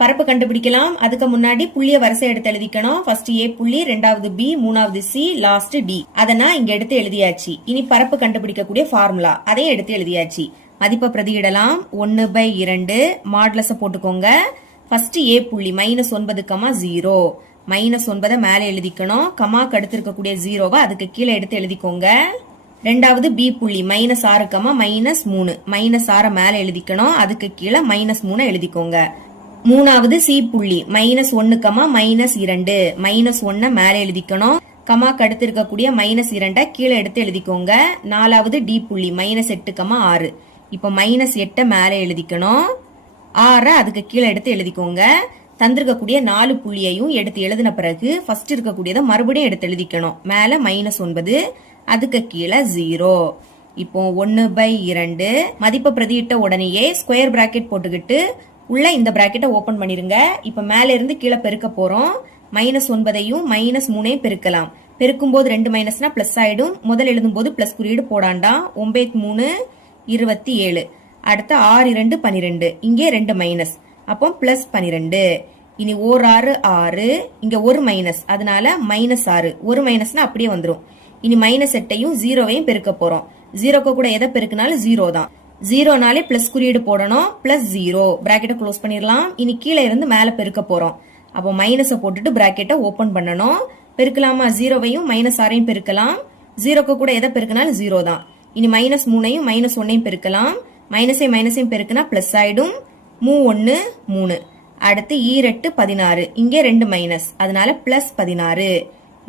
பரப்பு கண்டுபிடிக்கலாம். அதுக்கு முன்னாடி புள்ளிய வரிசை எடுத்து எழுதிக்கணும். ஃபர்ஸ்ட் ஏ புள்ளி, ரெண்டாவது பி, மூணாவது சி, லாஸ்ட் டி. அதை நான் இங்க எடுத்து எழுதியாச்சு. இனி பரப்பு கண்டுபிடிக்கக்கூடிய ஃபார்முலா அதையும் எடுத்து எழுதியாச்சு. மதிப்பை பிரதியிடலாம். 1/2 மாடுலஸ போட்டுக்கோங்க. ஃபர்ஸ்ட் ஏ புள்ளி -9,0. -9 மேல எழுதிக்கணும். கமாக்கு அடுத்து இருக்கக்கூடிய 0வை அதுக்கு கீழே எடுத்து எழுதிக்கோங்க. ரெண்டாவது பி புள்ளி -6, -3. -6 மேல எழுதிக்கணும். அதுக்கு கீழே -3 எழுதிக்கோங்க. மூணாவது சி புள்ளி -1, -2. -1 மேல எழுதிக்கணும். கமாக்கு அடுத்து இருக்கக்கூடிய -2 கீழே எடுத்து எழுதிக்கோங்க. நாலாவது டி புள்ளி -8, 6. இப்ப -8 மேல எழுதிக்கணும். 6 அதுக்கு கீழே எடுத்து எழுதிக்கோங்க. தந்திருக்கக்கூடிய 4 புள்ளியையும் எடுத்து எழுதின பிறகு ஃபர்ஸ்ட் இருக்கக்கூடியதை மறுபடியும் எடுத்து எழுதிக்கணும். மேல -9, அதுக்கு கீழே 0. இப்போ 1/2 மதிப்பை பிரதியிட்ட உடனேயே ஸ்கொயர் பிராக்கெட் போட்டுக்கிட்டு உள்ள இந்த பிராக்கெட்டை ஓபன் பண்ணிருங்க. இப்ப மேல இருந்து கீழே பெருக்க போறோம். -9ஐயும் -3ஐயும் பெருக்கலாம். பெருக்கும் போது 2 மைனஸ்னா பிளஸ் ஆயிடும். முதல் எழுதும் போது பிளஸ் குறியீடு போடாண்டாம். 9 3 27. அடுத்து 6 2 12. இங்கே 2 மைனஸ், அப்போ பிளஸ் 12. இனி 6 6, இங்க ஒரு மைனஸ், அதனால -6. ஒரு மைனஸ்னா அப்படியே வந்துரும். இனி -8ஐயும் 0வையும் பெருக்க போறோம். 0க்கு கூட எதை பெருக்கினாலும் 0 தான். 0னாலே பிளஸ் குறியீடு போடணும். பிளஸ் 0 பிராக்கெட்டை க்ளோஸ் பண்ணிடலாம். இனி கீழே இருந்து மேல பெருக்க போறோம். அப்போ மைனஸை போட்டுட்டு பிராக்கெட்டை ஓபன் பண்ணணும். பெருக்கலாமா? 0வையும் -6ஐயும் பெருக்கலாம். 0க்கு கூட எதை பெருக்கினாலும் 0 தான். இனி -3ஐயும் -1ஐயும் பெருக்கலாம். மைனஸையும் பெருக்கினா பிளஸ் ஆயிடும். 3 1 3. அடுத்து 8 16. இங்கே 2 மைனஸ், அதனால பிளஸ் 16.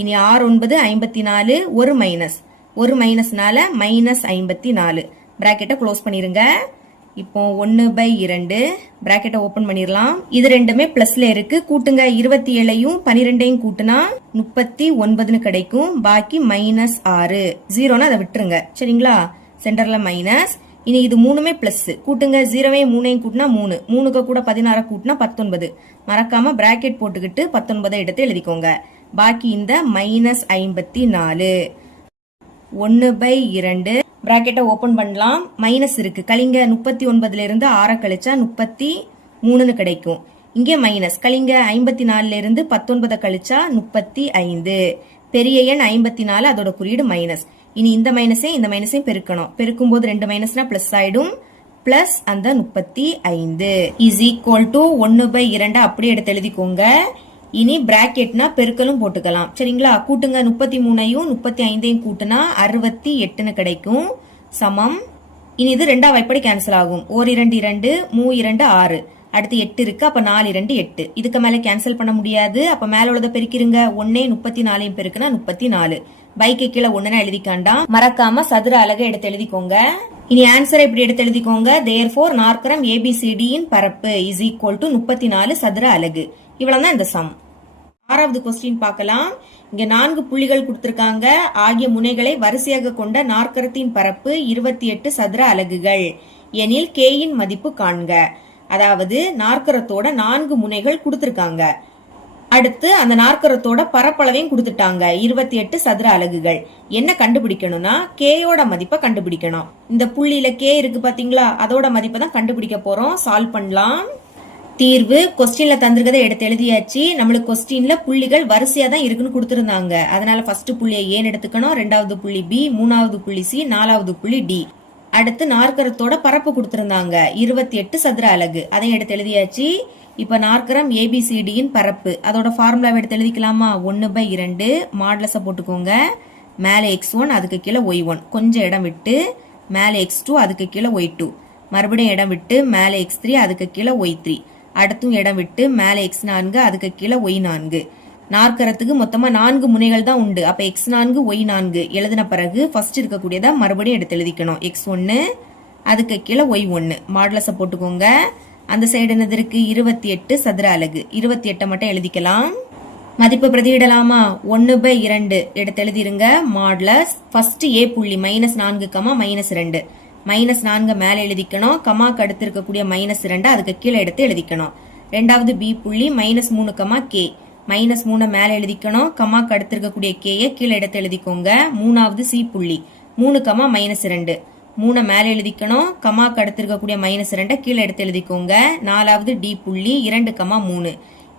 இனி 6 9 54. ஒரு மைனஸ், ஒரு மைனஸ்னால -54. பிராக்கெட்டை க்ளோஸ் பண்ணிருங்க. இப்போ 1/2 பிராக்கெட்டை ஓபன் பண்ணிடலாம். இது ரெண்டுமே பிளஸ்ல இருக்கு. கூட்டுங்க. 27ஐயும் 12ஐயும் கூட்டுனா 39ன்னு கிடைக்கும். பாக்கி -6. 0னா அதை விட்டுருங்க. சரிங்களா? சென்டர்ல மைனஸ். இனி இது மூணுமே பிளஸ். கூட்டுங்க. 0வையும் 3ஐயும் கூட்டினா 3. 3க்கு கூட 16 கூட்டினா 19. மறக்காம பிராக்கெட் போட்டுக்கிட்டு 19 எடுத்து எழுதிக்கோங்க. பாக்கி இந்த -54. 1/2 பிராக்கெட்டை ஓபன் பண்ணலாம். மைனஸ் இருக்கு. கழிங்க. 39ல இருந்து 6 கழிச்சா 33ன்னு கிடைக்கும். இங்கே மைனஸ். கழிங்க. 54ல இருந்து 19 கழிச்சா 35. பெரிய எண் 54, அதோட குறியீடு மைனஸ். இனி இந்த மைனஸையும் பெருக்கணும். பெருக்கும் போது 2 மைனஸ்னா பிளஸ் ஆயிடும். பிளஸ் அந்த 35 இஸ் ஈக்குவல் டு 1/2 அப்படியே எடுத்து எழுதிக்கோங்க. இனி பிராக்கெட்னா பெருக்கலும் போட்டுக்கலாம். சரிங்களா? கூட்டுங்க. 33ஐயும் 35ஐயும் கூட்டுனா 68ன்னு கிடைக்கும். சமம். இனி இது 2ஆம் வாய்ப்படி கேன்சல் ஆகும். 1 2 2 3 2 6 அடுத்து 8 இருக்கு. அப்ப 4 2 8. இதுக்கு மேல கேன்சல் பண்ண முடியாது. அப்ப மேல உள்ளத பெருக்கிருங்க. 1 34ஐயும் பெருக்குனா 34. பைக்கு கீழே 1னா எழுதிக்காண்டாம். மறக்காம சதுர அலகை எடுத்து எழுதிக்கோங்க. இனி ஆன்சரை இப்படி எடுத்து எழுதிக்கோங்க. தேர்ஃபோர் நாற்கரம் ABCD இன் பரப்பு இஸ் ஈக்குவல் டு 34 சதுர அலகு. இவ்வளவுதான் இந்த சம். 6வது கொஸ்டின் பார்க்கலாம். இங்க 4 புள்ளிகள் கொடுத்திருக்காங்க. ஆகிய முனைகளை வரிசையாக கொண்ட நாற்கரத்தின் பரப்பு 28 சதுர அலகுகள் எனில் K இன் மதிப்பு காண்க. அதாவது நாற்கரத்தோட 4 முனைகள் கொடுத்திருக்காங்க. அடுத்து அந்த நாற்கரத்தோட பரப்பளவையும் கொடுத்துட்டாங்க. 28 சதுர அலகுகள். என்ன கண்டுபிடிக்கணும்னா கேயோட மதிப்பை கண்டுபிடிக்கணும். இந்த புள்ளியில K இருக்கு பாத்தீங்களா, அதோட மதிப்பை தான் கண்டுபிடிக்க போறோம். சால்வ் பண்ணலாம். தீர்வு கொஸ்டின்ல தந்திருக்கதை எடுத்து எழுதியாச்சு. நம்மளுக்கு கொஸ்டின்ல புள்ளிகள் வரிசையா தான் இருக்குன்னு கொடுத்திருந்தாங்க. அதனால ஃபர்ஸ்ட் புள்ளியை ஏன்னு எடுத்துக்கணும், 2வது புள்ளி B, 3வது புள்ளி C, 4வது புள்ளி D. அடுத்து நாற்கரத்தோட பரப்பு கொடுத்திருந்தாங்க 28 சதுர அலகு. அதையும் எடுத்து எழுதியாச்சு. இப்ப நாற்கரம் ABCD இன் பரப்பு அதோட ஃபார்முலாவை எடுத்து எழுதிக்கலாமா? 1/2 மாடுலஸ போட்டுக்கோங்க. மேல x1 அதுக்கு கீழே y1 கொஞ்சம் இடம் விட்டு, மேல x2 அதுக்கு கீழே y2 மறுபடியும் இடம் விட்டு, மேல x3 அதுக்கு கீழே y3 அடுத்தும் இடம் விட்டு, மேல x4 அதுக்கு கீழே y4. நாற்கரத்துக்கு மொத்தமா 4 முனைகள் தான் உண்டு. அப்ப x4 y4 எழுதின பிறகு ஃபர்ஸ்ட் இருக்கக்கூடியதா மறுபடியும் எடுத்து எழுதிக்கணும். x1 அதுக்கு கீழே y1 மாடுலஸ போட்டுக்கோங்க. அந்த சைடு என்னது இருக்கு? 28 சதுர அலகு. 28 மட்டும் எழுதிக்கலாம். மதிப்பு பிரதியிடலாமா? 1/2 எடுத்து எழுதிருங்க. மாடுலஸ் ஃபர்ஸ்ட் A புள்ளி -4, -2 -4 மேல எழுதிக்கணும். கமாக்கு அடுத்து இருக்கக்கூடிய -2 அதுக்கு கீழே எடுத்து எழுதிக்கணும். 2வது B புள்ளி -3, K -3 மேல எழுதிக்கணும். கமாக்கு அடுத்து இருக்கக்கூடிய K கீழே எடுத்து எழுதிக்கோங்க. 3வது C புள்ளி 3, -2 3 மேல எழுதிக்கணும். கமாக்கு அடுத்து இருக்கக்கூடிய -2 கீழே எடுத்து எழுதிக்கோங்க. 4வது D புள்ளி 2, 3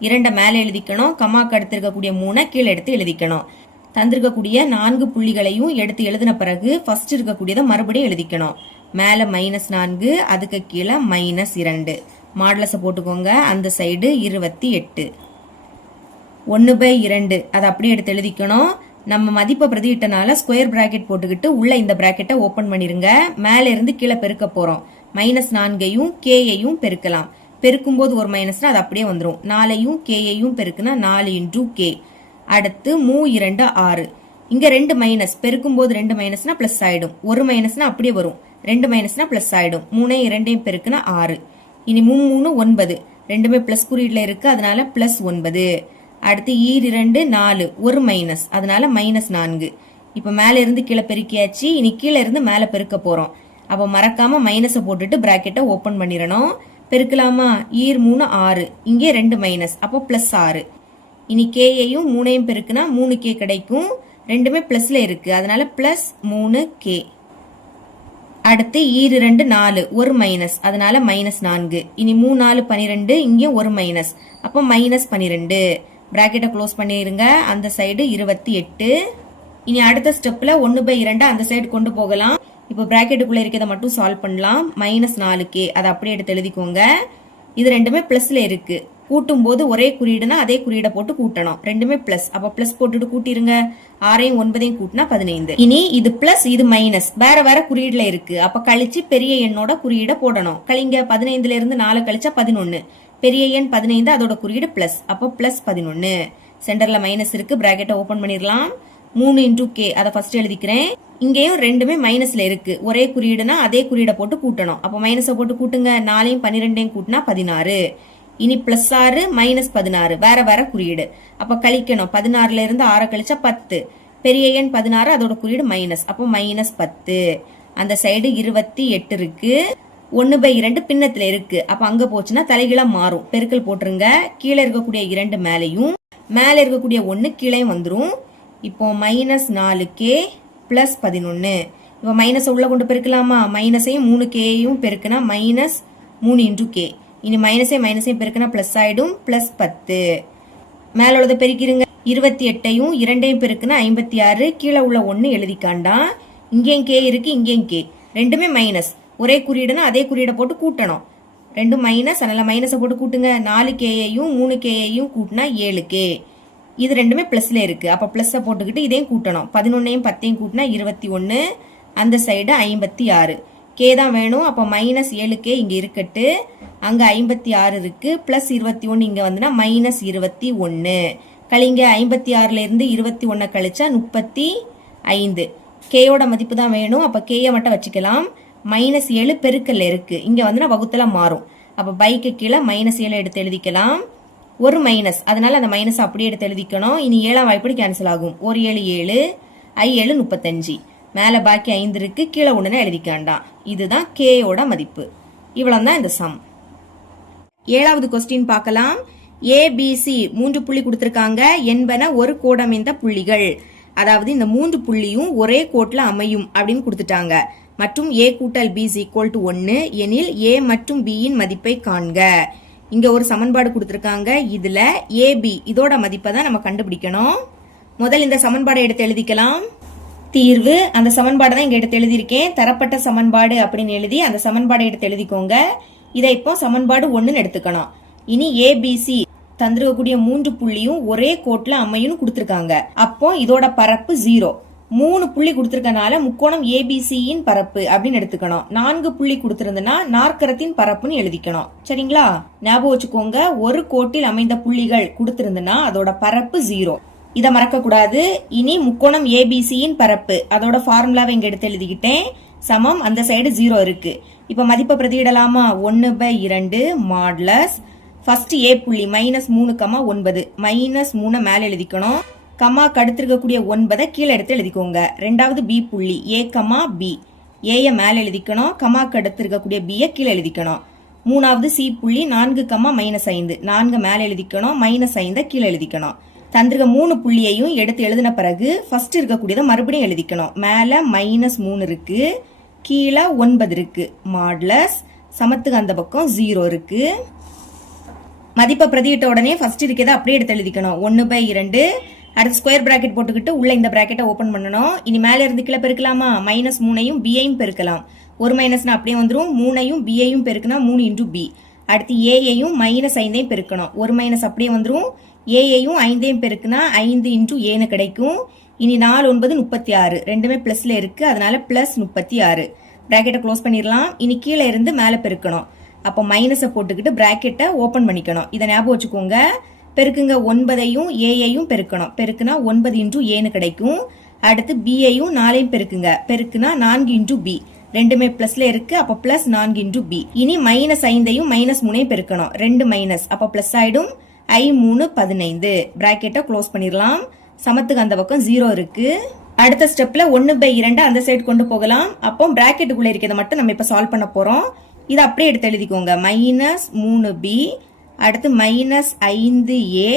2 மேல எழுதிக்கணும். கமாக்கு அடுத்து இருக்கக்கூடிய 3 கீழே எடுத்து எழுதிக்கணும். தந்திருக்கக்கூடிய 4 புள்ளிகளையும் எடுத்து எழுதின பிறகு ஃபர்ஸ்ட் இருக்கக்கூடியதை மறுபடியும் எழுதிக்கணும். மேல -4 அதுக்கு கீழே -2 மாடுலஸ போட்டுக்கோங்க. அந்த சைடு 28 1/2 அதை அப்படியே எடுத்து எழுதிக்கணும். நம்ம மதிப்பை பிரதியிட்டனால ஸ்கொயர் பிராக்கெட் போட்டுக்கிட்டு உள்ள இந்த பிராக்கெட்டை ஓபன் பண்ணிருங்க. மேல இருந்து கீழே பெருக்க போறோம். -4ஐயும் Kயையும் பெருக்கலாம். பெருக்கும் போது ஒரு மைனஸ்னா அது அப்படியே வந்துடும். 4ஐயும் Kயையும் பெருக்குனா 4 × K. அடுத்து 3 2 6 இங்க 2 மைனஸ் பெருக்கும் போது 2 மைனஸ்னா பிளஸ் ஆயிடும். ஒரு மைனஸ்னா அப்படியே வரும். 2 மைனஸ்னா பிளஸ் ஆயிடும். 3 2 பெருக்குனா 6. இனி 3 9 ரெண்டுமே பிளஸ் குறியீடுல இருக்கு, அதனால +9. அடுத்து 2 4 ஒரு மைனஸ், அதனால -4. இப்ப மேல இருந்து கீழே பெருக்கியாச்சு. இனி கீழே இருந்து மேல பெருக்க போறோம். அப்ப மறக்காம மைனஸ போட்டுட்டு பிராக்கெட்டை ஓபன் பண்ணிடணும். பெருக்கலாமா? 3 6 இங்கே 2 மைனஸ், அப்போ +6. இனி Kயையும் 3ஐயும் பெருக்குனா 3K கிடைக்கும். ரெண்டுமே பிளஸ்ல இருக்கு, அதனால +3K. அடுத்து 2 4 ஒரு மைனஸ், அதனால -4. இனி 3 4 12 இங்கேயும் ஒரு மைனஸ், அப்போ -12. பிராக்கெட்டை க்ளோஸ் பண்ணிருங்க. அந்த சைடு 28. இனி அடுத்த ஸ்டெப்ல 1/2 அந்த சைடு கொண்டு போகலாம். இப்போ பிராக்கெட்டுக்குள்ள இருக்கிறத மட்டும் சால்வ் பண்ணலாம். -4K அதை அப்படியே எடுத்து எழுதிக்கோங்க. இது ரெண்டுமே பிளஸ்ல இருக்கு. கூட்டும் போது ஒரே குறியீடுனா அதே குறியீடை போட்டு கூட்டணும். ரெண்டுமே பிளஸ், அப்ப பிளஸ் போட்டுட்டு கூட்டிருங்க. 6ஐயும் 9ஐயும் கூட்டினா 15. இனி இது பிளஸ் இது மைனஸ் வேற வேற குறியீடுல இருக்கு. அப்ப கழிச்சு பெரிய எண்ணோட குறியீடை போடணும். கழிங்க. 15ல இருந்து 4 கழிச்சா 11. பெரிய எண் 15, அதோட குறியீடு பிளஸ், அப்போ +11. சென்டர்ல மைனஸ் இருக்கு, பிராக்கெட்டை ஓபன் பண்ணிடலாம். 3 × K அதை ஃபர்ஸ்ட் எழுதிக்கிறேன். இங்கேயும் ரெண்டுமே மைனஸ்ல இருக்கு. ஒரே குறியீடுனா அதே குறியீடை போட்டு கூட்டணும். அப்ப மைனஸை போட்டு கூட்டுங்க. 4ஐயும் 12ஐயும் கூட்டினா 16. இனி +6 -16 வேற வேற குறியீடு. அப்ப கழிக்கணும். 16ல இருந்து 6 கழிச்சா 10. பெரிய எண் 16, அதோட குறியீடு மைனஸ், அப்போ -10. அந்த சைடு 28 இருக்கு. 1/2 பின்னத்துல இருக்கு. அப்ப அங்க போச்சுன்னா தலைகீழா மாறும். பெருக்கல் போட்டுருங்க. கீழே இருக்கக்கூடிய 2 மேலையும் மேல இருக்கக்கூடிய 1 கீழே வந்துரும். இப்போ -4K +11. இப்போ மைனஸ் உள்ள கொண்டு பெருக்கலாமா? மைனஸையும் 3Kயையும் பெருக்குனா -3 × K. இனி மைனஸையும் பெருக்குனா பிளஸ் ஆயிடும். +10. மேல உள்ளதை பெருக்கிருங்க. 28ஐயும் 2ஐயும் பெருக்குனா 56, கீழே உள்ள 1 எழுதிக்காண்டாம். இங்கேயும் கே இருக்கு, இங்கேயும் கே, ரெண்டுமே மைனஸ். ஒரே குறியீடுனா அதே குறியீடை போட்டு கூட்டணும். ரெண்டும் மைனஸ், அதனால மைனஸை போட்டு கூட்டுங்க. 4Kயையும் 3Kயையும் கூட்டினா 7K. இது ரெண்டுமே பிளஸ்ல இருக்கு, அப்ப பிளஸ் போட்டுக்கிட்டு இதையும் கூட்டணும். 11ஐயும் 10ஐயும் கூட்டினா 21, அந்த சைடு 56. கே தான் வேணும், அப்ப மைனஸ் 7K இங்க இருக்கட்டு. அங்க 56 இருக்கு, பிளஸ் 21 இங்க வந்துனா மைனஸ் 21. கழிங்க, 56ல இருந்து 21 கழிச்சா 35. கேயோட மதிப்பு தான் வேணும், அப்ப கேயை மட்டும் வச்சுக்கலாம். மைனஸ் 7 பெருக்கல்ல இருக்கு, இங்க வந்துனா வகுத்துல மாறும். அப்ப பைக்கு கீழே மைனஸ் 7 எடுத்து எழுதிக்கலாம். ஒரு மைனஸ், அதனால அந்த மைனஸ் அப்படியே எடுத்து எழுதிக்கணும். இனி 7ஆம் வாய்ப்படி கேன்சல் ஆகும். 1 7 7, I 7 35. மேல பாக்கி 5 இருக்கு, கீழே ஒண்ணுன்னு எழுதிக்காண்டாம். இதுதான் கேயோட மதிப்பு. இவ்வளவுதான் இந்த சம். 7வது கொஸ்டின் பார்க்கலாம். ஏபிசி 3 புள்ளி கொடுத்திருக்காங்க என்பன ஒரு கோடமைந்த புள்ளிகள். அதாவது இந்த 3 புள்ளியும் ஒரே கோட்ல அமையும் அப்படின்னு கொடுத்துட்டாங்க. மற்றும் a கூட்டல் b is equal to 1 எனில் a மற்றும் b இன் மதிப்பை காண்க. இங்க ஒரு சமன்பாடு கொடுத்திருக்காங்க. இதுல ab இதோட மதிப்பை தான் நம்ம கண்டுபிடிக்கணும். முதல் இந்த சமன்பாடை எடுத்து எழுதிக்கலாம். தீர்வு அந்த சமன்பாடு தான் இங்க எடுத்து எழுதியிருக்கேன். தரப்பட்ட சமன்பாடு அப்படின்னு எழுதி அந்த சமன்பாடை எடுத்து எழுதிக்கோங்க. இதை இப்போ சமன்பாடு 1 எடுத்துக்கணும். இனி ஏபிசி தந்திருக்கக்கூடிய 3 புள்ளியும் ஒரே கோட்ல அமையும் கொடுத்திருக்காங்க. அப்போ இதோட பரப்பு 0. 3 புள்ளி கொடுத்திருக்கனால முக்கோணம் ஏபிசியின் பரப்பு அப்படின்னு எடுத்துக்கணும். 4 புள்ளி கொடுத்திருந்தனா நாற்கரத்தின் பரப்புன்னு எழுதிக்கணும். சரிங்களா? ஞாபகம் வச்சுக்கோங்க, ஒரு கோட்டில் அமைந்த புள்ளிகள் கொடுத்திருந்தனா அதோட பரப்பு 0. இதை மறக்க கூடாது. இனி முக்கோணம் ஏபிசியின் பரப்பு அதோட ஃபார்முலாவை இங்க எடுத்து எழுதிக்கிட்டேன். சமம், அந்த சைடு 0 இருக்கு. இப்ப மதிப்பை பிரதியிடலாமா? 1/2 மாடுலஸ் ஃபர்ஸ்ட் ஏ புள்ளி -3,9, -3 மேல எழுதிக்கணும். கமா கடுத்திருக்கக்கூடிய 9 கீழே எடுத்து எழுதிக்கோங்க. ரெண்டாவது பி புள்ளி A, B, ஏய மேல எழுதிக்கணும். கமா கடுத்திருக்கக்கூடிய B கீழே எழுதிக்கணும். மூணாவது சி புள்ளி 4,-5, 4 மேல எழுதிக்கணும். -5 கீழே எழுதிக்கணும். தந்திருக்க 3 புள்ளியையும் எடுத்து எழுதின பிறகு ஃபர்ஸ்ட் இருக்கக்கூடியதை மறுபடியும் எழுதிக்கணும். மேல -3 இருக்கு, கீழே 9 இருக்கு. மாடுலஸ் சமத்துக்கு அந்த பக்கம் 0 இருக்கு. மதிப்பை பிரதியிட்ட உடனே ஃபர்ஸ்ட் இருக்கிறத அப்படியே எடுத்து எழுதிக்கணும். 1/2. அடுத்து ஸ்கொயர் பிராக்கெட் போட்டுக்கிட்டு உள்ள இந்த பிராக்கெட்டை ஓபன் பண்ணணும். இனி மேல இருந்து கீழே பெருக்கலாமா? -3ஐயும் b-ஐயும் பெருக்கலாம். ஒரு மைனஸ்னா அப்படியே வந்துடும். 3ஐயும் b-ஐயும் பெருக்குனா 3 × b. அடுத்து a-ஐயும் -5ஐயும் பெருக்கணும். ஒரு மைனஸ் அப்படியே வந்துடும். a-ஐயும் 5ஐயும் பெருக்குனா 5 × a கிடைக்கும். இனி 4 9 36, ரெண்டுமே பிளஸ்ல இருக்கு, அதனால +36. பிராக்கெட்டை க்ளோஸ் பண்ணிடலாம். இனி கீழே இருந்து மேல பெருக்கணும். அப்போ மைனஸை போட்டுக்கிட்டு பிராக்கெட்டை ஓபன் பண்ணிக்கணும். இதை ஞாபகம் வச்சுக்கோங்க. பெருக்குங்க, 9ஐயும் a-ஐயும் பெருக்கணும். பெருக்குனா 9 × a கிடைக்கும். அடுத்து b-ஐயும் 4ஐயும் பெருக்குங்க. பெருக்குனா 4 × b. ரெண்டுமே பிளஸ்ல இருக்கு, அப்ப +4 × b. இனி -5ஐயும் -3ஐயும் பெருக்கணும். 2 மைனஸ், அப்ப பிளஸ் ஆயிடும். I3 15. பிராக்கெட்டை க்ளோஸ் பண்ணிடலாம். சமத்துக்கு அந்த பக்கம் 0 இருக்கு. அடுத்த ஸ்டெப்ல 1/2 அந்த சைடு கொண்டு போகலாம். அப்போ பிராக்கெட்டுக்குள்ள இருக்கிறத மட்டும் நம்ம இப்ப சால்வ் பண்ண போறோம். இதை அப்படியே எடுத்து எழுதிக்கோங்க. -3b, அடுத்து -5a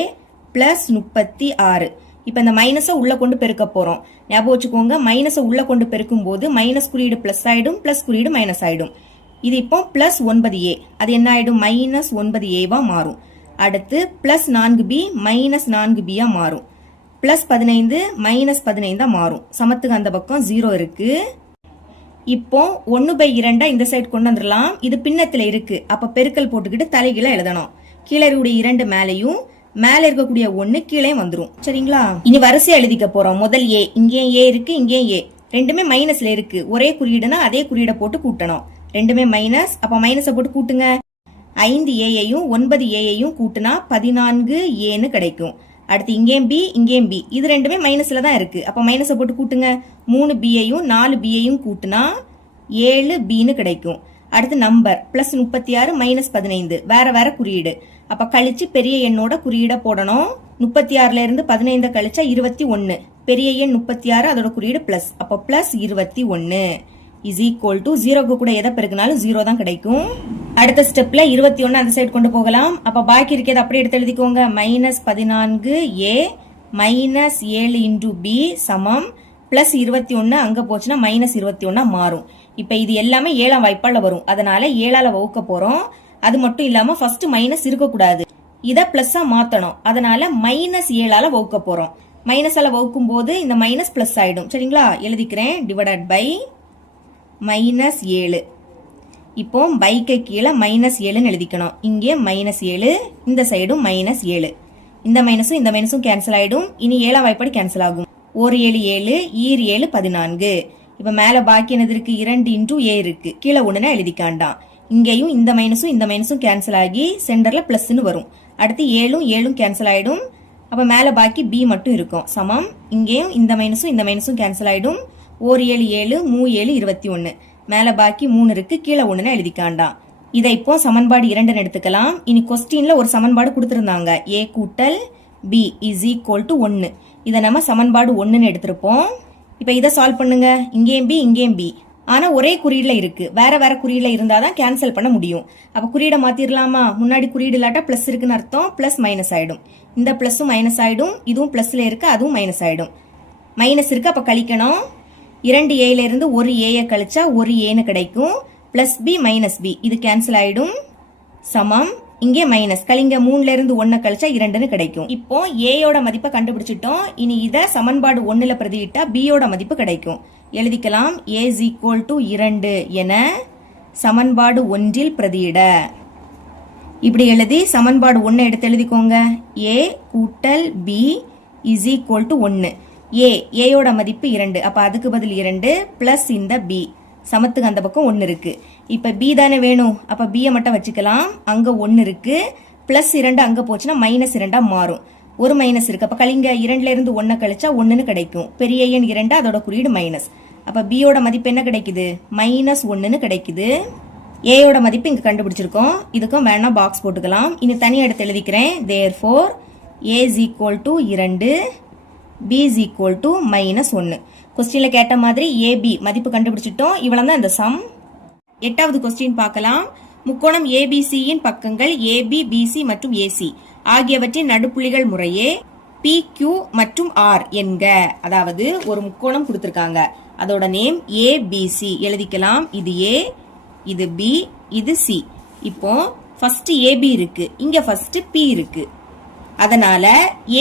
+36. இப்ப இந்த மைனஸை உள்ள கொண்டு பெருக்க போறோம். ஞாபகம் வச்சுக்கோங்க, மைனஸை உள்ள கொண்டு பெருக்கும் போது மைனஸ் குறியீடு பிளஸ் ஆயிடும், பிளஸ் குறியீடு மைனஸ் ஆயிடும். இது இப்போ +9a, அது என்ன ஆயிடும்? -9a மாறும். அடுத்து +4b -4b மாறும். +15 -15 மாறும். சமத்துக்கு அந்த பக்கம் 0 இருக்கு. இப்போ 1/2 இந்த சைடு கொண்டு வந்துடலாம். இது பின்னத்துல இருக்கு, அப்ப பெருக்கல் போட்டுக்கிட்டு தலைகீழ எழுதணும். கீழே இருக்கக்கூடிய 2 மேலையும் மேல இருக்கக்கூடிய 1 கீழே வந்துரும். சரிங்களா? இனி வரிசையா எழுதிக்க போறோம். முதல் a, இங்கேயும் a இருக்கு, இங்கேயும் a, ரெண்டுமே மைனஸ்ல இருக்கு. ஒரே குறியீடுனா அதே குறியீடை போட்டு கூட்டணும். ரெண்டுமே மைனஸ், அப்ப மைனஸை போட்டு கூட்டுங்க. 5a-யையும் 9a-யையும் கூட்டினா 14a கிடைக்கும். அடுத்து இங்கேயும் b, இங்கேயும் b, இது ரெண்டுமே மைனஸ்ல தான் இருக்கு. அப்ப மைனஸை போட்டு கூட்டுங்க. 3b-யையும் 4b-யையும் கூட்டினா 7b கிடைக்கும். அடுத்து நம்பர் +36 -15, வேற வேற குறியீடு. அப்ப கழிச்சு பெரிய எண்ணோட குறியீட போடணும். 36ல இருந்து 15 கழிச்சா 21. பெரிய எண் 36, அதோட குறியீடு பிளஸ். அப்ப +21 is equal to 0க்கு கூட எதை பெருக்கினாலும் 0 தான் கிடைக்கும். அடுத்த ஸ்டெப்ல 21 அந்த சைடு கொண்டு போகலாம். அப்ப பாக்கி இருக்கிறது அப்படியே எடுத்து எழுதிக்கோங்க. -14a -7 × b சமம் +21 அங்க போச்சுன்னா -21 மாறும். இப்ப இது எல்லாமே 7ஆம் வாய்ப்பால வரும், அதனால 7ஆல வகுக்க போறோம். அது மட்டும் இல்லாம ஃபர்ஸ்ட் மைனஸ் இருக்கக்கூடாது. இதை பிளஸ்ஸா மாத்தணும். அதனால -7ஆல வகுக்க போறோம். மைனஸால வகுக்கும் போது இந்த மைனஸ் பிளஸ் ஆயிடும். சரிங்களா? எழுதிக்கிறேன். Divided by -7. இப்போ பைக்கு கீழே -7ன்னு எழுதிக்கணும். இங்கே -7, இந்த சைடும் -7. இந்த மைனஸும் இந்த மைனஸும் கேன்சல் ஆயிடும். இனி 7ஆம் வாய்ப்பாடு கேன்சல் ஆகும். 1 7 7, ஈர் 7 14. இப்ப மேல பாக்கி என்னது இருக்கு? 2 இன்டூ a இருக்கு. கீழே ஒண்ணுனா எழுதிக்காண்டாம். இங்கேயும் இந்த மைனஸும் கேன்சல் ஆகி சென்டர்ல பிளஸ்ன்னு வரும். அடுத்து 7ம் கேன்சல் ஆயிடும். அப்ப மேல பாக்கி b மட்டும் இருக்கும். சமம். இங்கேயும் இந்த மைனஸும் கேன்சல் ஆயிடும். 1 7 7, 3 7 21. மேல பாக்கி 3 இருக்கு. கீழே ஒண்ணுனா எழுதிக்காண்டாம். இதை இப்போ சமன்பாடு 2 எடுத்துக்கலாம். இனி கொஸ்டின்ல ஒரு சமன்பாடு கொடுத்திருந்தாங்க. a கூட்டல் b இஸ் ஈக்குவல் டு 1. இதை நம்ம சமன்பாடு 1ன்னு எடுத்திருப்போம். இப்ப இதை சால்வ் பண்ணுங்க. இங்கேயும் b இங்கேயும் b. ஆனா ஒரே குறியீடுல இருக்கு. வேற வேற குறியீடுல இருந்தாதான் கேன்சல் பண்ண முடியும். அப்ப குறியீடை மாத்திரலாமா? முன்னாடி குறியீடு இல்லாட்டா பிளஸ் இருக்குன்னு அர்த்தம். பிளஸ் மைனஸ் ஆயிடும். இந்த பிளஸும் மைனஸ் ஆயிடும். இதுவும் பிளஸ்ல இருக்கு, அதுவும் மைனஸ் ஆயிடும். மைனஸ் இருக்கு, அப்ப கழிக்கணும். 2 a இருந்து ஒரு a கழிச்சா ஒரு a கிடைக்கும். பிளஸ் b மைனஸ் b இது கேன்சல் ஆயிடும். சமம். இங்கே மைனஸ் கழிங்க. 3ல இருந்து 1 கழிச்சா 2ன்னு கிடைக்கும். இப்போ a மதிப்பை கண்டுபிடிச்சிட்டோம். இனி இதை சமன்பாடு 1ல பிரதியிட்டா b மதிப்பு கிடைக்கும். எழுதிக்கலாம். a is equal to 2 என சமன்பாடு 1ல் பிரதியிட. இப்படி எழுதி சமன்பாடு 1 எடுத்து எழுதிக்கோங்க. a கூட்டல் b is equal to 1. a மதிப்பு 2. அப்ப அதுக்கு பதில் 2 பிளஸ் இந்த b. சமத்துக்கு அந்த பக்கம் 1 இருக்கு. இப்ப b தானே வேணும். அப்ப b மட்டும் வச்சுக்கலாம். அங்க 1 இருக்கு. பிளஸ் 2 அங்க போச்சுன்னா -2 மாறும். ஒரு மைனஸ் இருக்கு. அப்ப கழிங்க. 2ல இருந்து 1 கழிச்சா 1ன்னு கிடைக்கும். பெரிய எண் 2, அதோட குறியீடு மைனஸ். அப்ப b மதிப்பு என்ன கிடைக்குது? -1ன்னு கிடைக்குது. a மதிப்பு இங்க கண்டுபிடிச்சிருக்கோம். இதுக்கும் வேணா பாக்ஸ் போட்டுக்கலாம். இனி தனியா எடுத்து எழுதிக்கிறேன். therefore a is equal to 2, b is equal to -1. கொஸ்டின்ல கேட்ட மாதிரி ab மதிப்பு கண்டுபிடிச்சிட்டோம். இவ்வளவுதான் இந்த சம். 8வது கொஸ்டின் பார்க்கலாம். முக்கோணம் ABCயின் பக்கங்கள் AB, BC மற்றும் AC ஆகியவற்றின் நடுப்புள்ளிகள் முறையே PQ மற்றும் R என்க. அதாவது ஒரு முக்கோணம் கொடுத்திருக்காங்க. அதோட நேம் ABC எழுதிக்கலாம். இது A, இது B, இது C. இப்போ ஃபர்ஸ்ட் AB இருக்கு, இங்க ஃபர்ஸ்ட் P இருக்கு. அதனால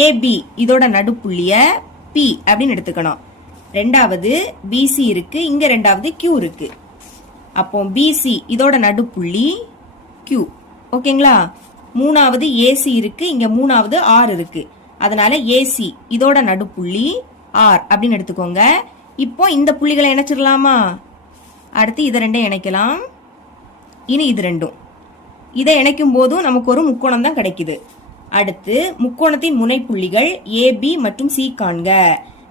AB இதோட நடுப்புள்ளிய P அப்படின்னு எடுத்துக்கணும். ரெண்டாவது BC இருக்கு, இங்க ரெண்டாவது Q இருக்கு. அப்போ BC இதோட நடுப்புள்ளி Q. ஓகேங்களா? மூணாவது AC இருக்கு, இங்க மூணாவது R இருக்கு. அதனால AC இதோட நடுப்புள்ளி R அப்படின்னு எடுத்துக்கோங்க. இப்போ இந்த புள்ளிகளை இணைச்சிடலாமா? அடுத்து இதை ரெண்டையும் இணைக்கலாம். இனி இது ரெண்டும் இதை இணைக்கும் போதும் நமக்கு ஒரு முக்கோணம் தான் கிடைக்குது. அடுத்து முக்கோணத்தின் முனைப்புள்ளிகள் AB மற்றும் C காண்க.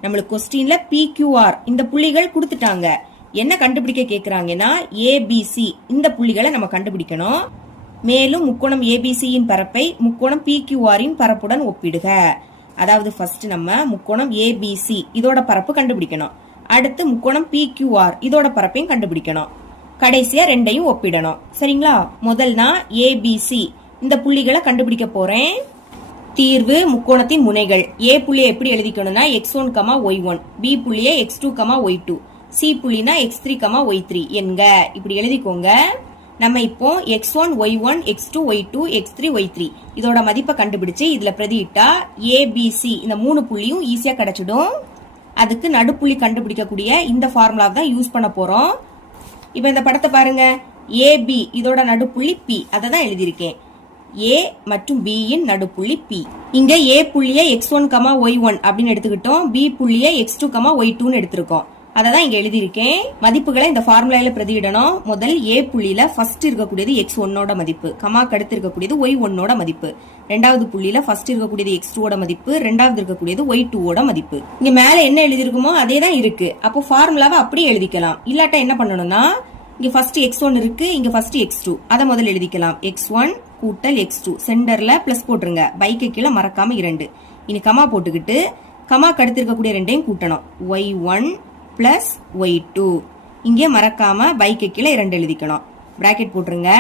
நம்மளுக்கு கொஸ்டின்ல PQR இந்த புள்ளிகள் கொடுத்துட்டாங்க. என்ன கண்டுபிடிக்க கேக்குறாங்கன்னா ABC இந்த புள்ளிகளை நம்ம கண்டுபிடிக்கணும். மேலும் முக்கோணம் ABCயின் பரப்பை முக்கோணம் PQRயின் பரப்புடன் ஒப்பிடுக. அதாவது ஃபர்ஸ்ட் நம்ம முக்கோணம் ABC இதோட பரப்பு கண்டுபிடிக்கணும். அடுத்து முக்கோணம் PQR இதோட பரப்பையும் கண்டுபிடிக்கணும். கடைசியா ரெண்டையும் ஒப்பிடணும். சரிங்களா? முதல் நான் ABC இந்த புள்ளிகளை கண்டுபிடிக்க போறேன். தீர்வு முக்கோணத்தின் முனைகள். A புள்ளியை எப்படி எழுதிக்கணும்னா x1, y1, B புள்ளியை x2, y2, C புள்ளினா x3, y3 என்க. இப்படி எழுதிக்கோங்க. நம்ம இப்போ x1, y1, x2, y2, x3, y3 இதோட மதிப்பை கண்டுபிடிச்சு இதுல பிரதியிட்டா ABC இந்த மூணு புள்ளியும் ஈஸியா கிடைச்சிடும். அதுக்கு நடுப்புள்ளி கண்டுபிடிக்கக்கூடிய இந்த ஃபார்முலாவை தான் யூஸ் பண்ண போறோம். இப்ப இந்த படத்தை பாருங்க. AB இதோட நடுப்புள்ளி P, அதை தான் எழுதியிருக்கேன். A மற்றும் B யின் நடுப்புள்ளி P. இங்க A புள்ளியை x1, y1 அப்படின்னு எடுத்துக்கிட்டோம். B புள்ளியை x2, y2ன்னு எடுத்திருக்கோம். அததான் இங்க எழுதியிருக்கேன். மதிப்புகளை இந்த ஃபார்முலால பிரதியிடணும். முதல் A புள்ளியில ஃபர்ஸ்ட் இருக்கக்கூடியது x1 மதிப்பு, கமாக்கு அடுத்து இருக்கக்கூடியது y1 மதிப்பு. ரெண்டாவது புள்ளியில ஃபர்ஸ்ட் இருக்கக்கூடியது x2 மதிப்பு, ரெண்டாவது இருக்கக்கூடியது y2 மதிப்பு. இங்க மேல என்ன எழுதிருக்குமோ அதே தான் இருக்கு. அப்போ ஃபார்முலாவை அப்படியே எழுதிக்கலாம். இல்லாட்டா என்ன பண்ணணும்னா இங்க ஃபர்ஸ்ட் x1 இருக்கு, இங்க ஃபர்ஸ்ட் x2, அதை முதல்ல எழுதிக்கலாம். x1 கூட்டல் x2 சென்டர்ல பிளஸ் போட்டுருங்க. பைக்கு கீழே மறக்காம 2. இனி கமா போட்டுக்கிட்டு கமாக்கு அடுத்து இருக்கக்கூடிய ரெண்டையும் கூட்டணும். y1 plus y2. இங்கே மறக்காம பைக்கு கீழே 2 எழுதிக்கணும். பிராக்கெட் போட்டுருங்க.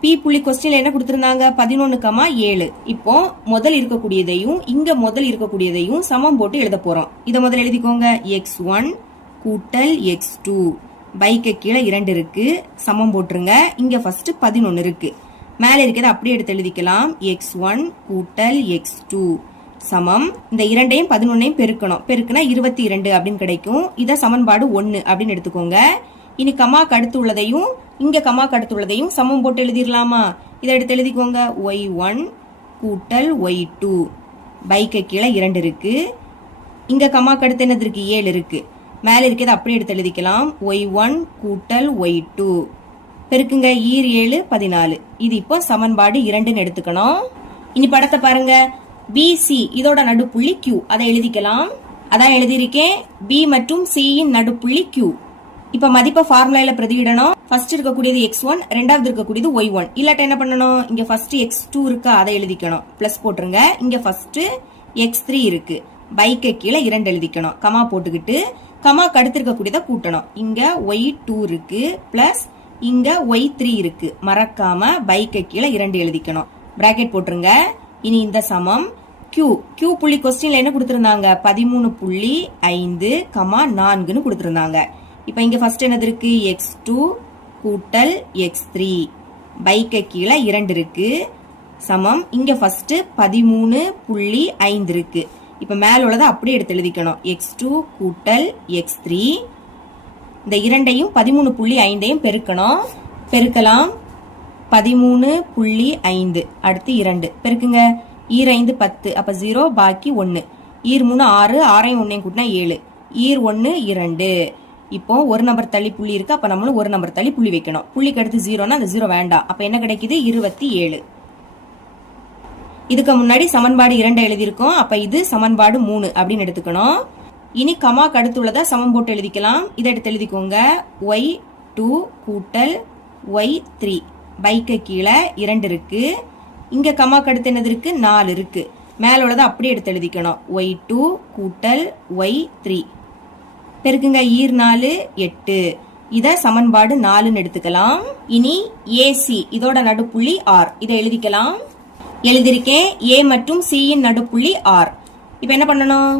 P புள்ளி கொஸ்டின்ல என்ன கொடுத்திருந்தாங்க? 11, 7. இப்போ முதல் இருக்கக்கூடியதையும் இங்க முதல் இருக்கக்கூடியதையும் சமம் போட்டு எழுத போறோம். இதை முதல்ல எழுதிக்கோங்க. x1 கூட்டல் x2. பைக்கு கீழே 2 இருக்கு, சமம் போட்டுருங்க. இங்க ஃபர்ஸ்ட் 11 இருக்கு. மேல இருக்கிறத அப்படியே எடுத்து எழுதிக்கலாம். x1 கூட்டல் x2 சமம் இந்த இரண்டையும் 11ஐயும் பெருக்கணும். பெருக்குனா 22 அப்படின்னு கிடைக்கும். இத சமன்பாடு 1 அப்படின்னு எடுத்துக்கோங்க. இனி கமாக்கு அடுத்து உள்ளதையும் இங்க கமாக்கு அடுத்து உள்ளதையும் சமம் போட்டு எழுதிடலாமா? இதை எடுத்து எழுதிக்கோங்க. y1 கூட்டல் y2 பைக்கு கீழே 2 இருக்கு. இங்க கமாக்கு அடுத்து என்னது இருக்கு? 7 இருக்கு. மேல இருக்கிறத அப்படியே எடுத்து எழுதிக்கலாம். y1 கூட்டல் y2 பெருக்குங்க. 7 14. இது இப்போ சமன்பாடு 2ன்னு எடுத்துக்கணும். இனி படத்தை பாருங்க. BC இதோட நடுப்புள்ளி Q அதை எழுதிக்கலாம். அதான் எழுதியிருக்கேன். B மற்றும் C யின் நடுப்புள்ளி Q. இப்ப மதிப்பை ஃபார்முலால பிரதியிடணும். ஃபர்ஸ்ட் இருக்கக்கூடியது x1, ரெண்டாவது இருக்கக்கூடியது y1. இல்லாட்ட என்ன பண்ணணும்? இங்க ஃபர்ஸ்ட் x2 இருக்கா, அதை எழுதிக்கணும். பிளஸ் போட்டுருங்க. இங்க ஃபர்ஸ்ட் x3 இருக்கு. பைக்கு கீழே 2 எழுதிக்கணும். கமா போட்டுக்கிட்டு கமாக்கு அடுத்து இருக்கக்கூடியதை கூட்டணும். இங்க y2 இருக்கு பிளஸ் இங்க y3 இருக்கு. மறக்காம பைக்கு கீழே 2 எழுதிக்கணும். பிராக்கெட் போட்டுருங்க. இனி இந்த சமம் Q புள்ளி கொஸ்டின்ல என்ன கொடுத்திருந்தாங்க? 13.5, 4ன்னு கொடுத்திருந்தாங்க. இப்ப இங்க ஃபர்ஸ்ட் என்னது இருக்கு? x2 கூட்டல் x3 பைக்கு கீழே 2 இருக்கு சமம். இங்க ஃபர்ஸ்ட் 13.5 இருக்கு. இப்ப மேல உள்ளதை அப்படியே எடுத்து எழுதிக்கணும். x2 கூட்டல் x3 இந்த இரண்டையும் 13.5ஐயும் பெருக்கணும். பெருக்கலாம். 13.5 அடுத்து 2 பெருக்குங்க. 5 10 அப்ப 0 பாக்கி 1. 3 6 6ஐயும் 1ஐயும் கூட்டினா 7. 1 2. இப்போ ஒரு நம்பர் தள்ளி புள்ளி இருக்கு. அப்ப நம்மளும் ஒரு நம்பர் தள்ளி புள்ளி வைக்கணும். புள்ளிக்கு அடுத்து 0னா அந்த 0 வேண்டாம். அப்ப என்ன கிடைக்குது? 27. இதுக்கு முன்னாடி சமன்பாடு 2 எழுதியிருக்கோம். அப்ப இது சமன்பாடு 3 அப்படின்னு எடுத்துக்கணும். இனி கமாக்கு அடுத்து உள்ளதா சமம் போட்டு எழுதிக்கலாம். இதை எடுத்து எழுதிக்கோங்க. y2 கூட்டல் y3 பைக்கு கீழே 2 இருக்கு. இங்க கமாக்கு அடுத்து என்னது இருக்கு? 4 இருக்கு. மேல உள்ளதை அப்படியே எடுத்து எழுதிக்கணும். y2 கூட்டல் y3 பெருக்குங்க. 4 8. இத சமன்பாடு 4ன்னு எடுத்துக்கலாம். இனி AC இதோட நடுப்புள்ளி R இதை எழுதிக்கலாம். எழுதிருக்கேன். A மற்றும் C யின் நடுப்புள்ளி R. இப்ப என்ன பண்ணணும்?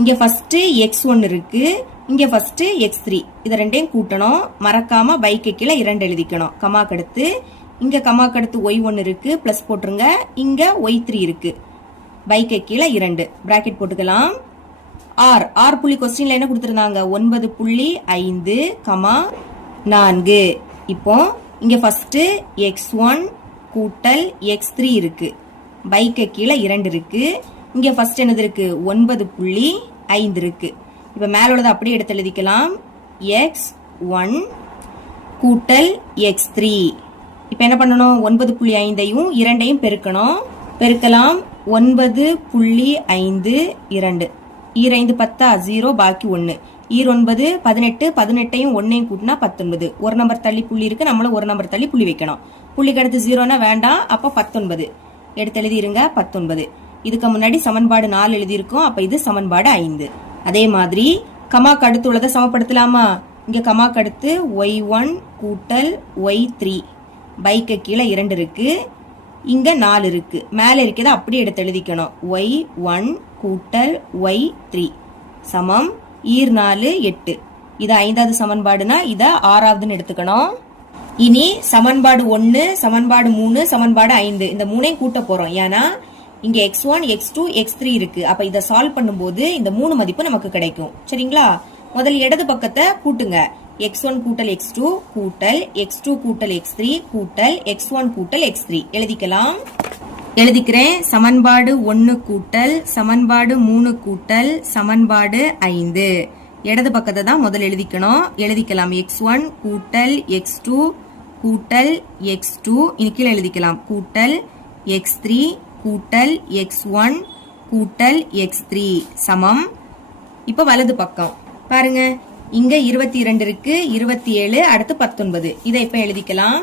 இங்க ஃபர்ஸ்ட் x1 இருக்கு. இங்க ஃபர்ஸ்ட் x3. இத ரெண்டையும் கூட்டணும். மறக்காம பைக்கு கீழே 2 எழுதிக்கணும். கமாக்கு அடுத்து இங்க கமாக்கு அடுத்து y1 இருக்கு. பிளஸ் போட்டுருங்க. இங்க y3 இருக்கு. பைக்கு கீழே 2 பிராக்கெட் போட்டுக்கலாம். R புள்ளி கொஸ்டின்ல என்ன கொடுத்திருந்தாங்க? 9.5, 4. இப்போ இங்க ஃபர்ஸ்ட் x1 கூட்டல் x3 இருக்கு. பைக்கு கீழே 2 இருக்கு. இங்க ஃபர்ஸ்ட் என்னது இருக்கு? 9.5 இருக்கு. இப்ப மேல உள்ளதை அப்படியே எடுத்து எழுதிக்கலாம். x1 கூட்டல் x3 இப்ப என்ன பண்ணணும்? 9.5ஐயும் 2ஐயும் பெருக்கணும். பெருக்கலாம். 9.5 2. 5 10 0 பாக்கி 1. 9 18 18ஐயும் 1ஐயும் கூட்டினா 19. ஒரு நம்பர் தள்ளி புள்ளி இருக்கு. நம்மளும் ஒரு நம்பர் தள்ளி புள்ளி வைக்கணும். புள்ளிக்கு அடுத்து 0னா வேண்டாம். அப்ப 19 எடுத்து எழுதிருங்க. 19. இதுக்கு முன்னாடி சமன்பாடு 4 எழுதியிருக்கோம். அப்ப இது சமன்பாடு 5. அதே மாதிரி கமாக்கு அடுத்து உள்ளதை சமப்படுத்தலாமா? இங்க கமாக்கு அடுத்து y1 கூட்டல் y3 பைக்கு கீழே 2 இருக்கு. இங்க 4 இருக்கு. மேல இருக்கிறத அப்படியே எடுத்து எழுதிக்கணும். y1 கூட்டல் y3 சமம் 4 8. இது 5வது சமன்பாடுனா இத 6வதுன்னு எடுத்துக்கணும். இனி சமன்பாடு 1, சமன்பாடு 3, சமன்பாடு 5 இந்த 3ஐயும் கூட்ட போறோம். ஏன்னா இங்க x1 x2 x3 இருக்கு. அப்ப இத சால்வ் பண்ணும்போது இந்த 3 மதிப்பு நமக்கு கிடைக்கும். சரிங்களா? முதல்ல இடது பக்கத்தை கூட்டுங்க. x1 கூட்டல் x2 கூட்டல் x2 கூட்டல் x3 கூட்டல் x1 கூட்டல் x3 எழுதிக்கலாம். எழுதிக்கிறேன். சமன்பாடு 1 கூட்டல் சமன்பாடு 3 கூட்டல் சமன்பாடு 5. இடது பக்கத்தை தான் முதல்ல எழுதிக்கணும். எழுதிக்கலாம். x1 கூட்டல் x2 கூட்டல் x2 இனி கீழே எழுதிக்கலாம். கூட்டல் x3 கூட்டல் x1 கூட்டல் x3 சமம். இப்ப வலது பக்கம் பாருங்க. இங்க 22 இருக்கு. 27 அடுத்து 19. இதை இப்ப எழுதிக்கலாம்.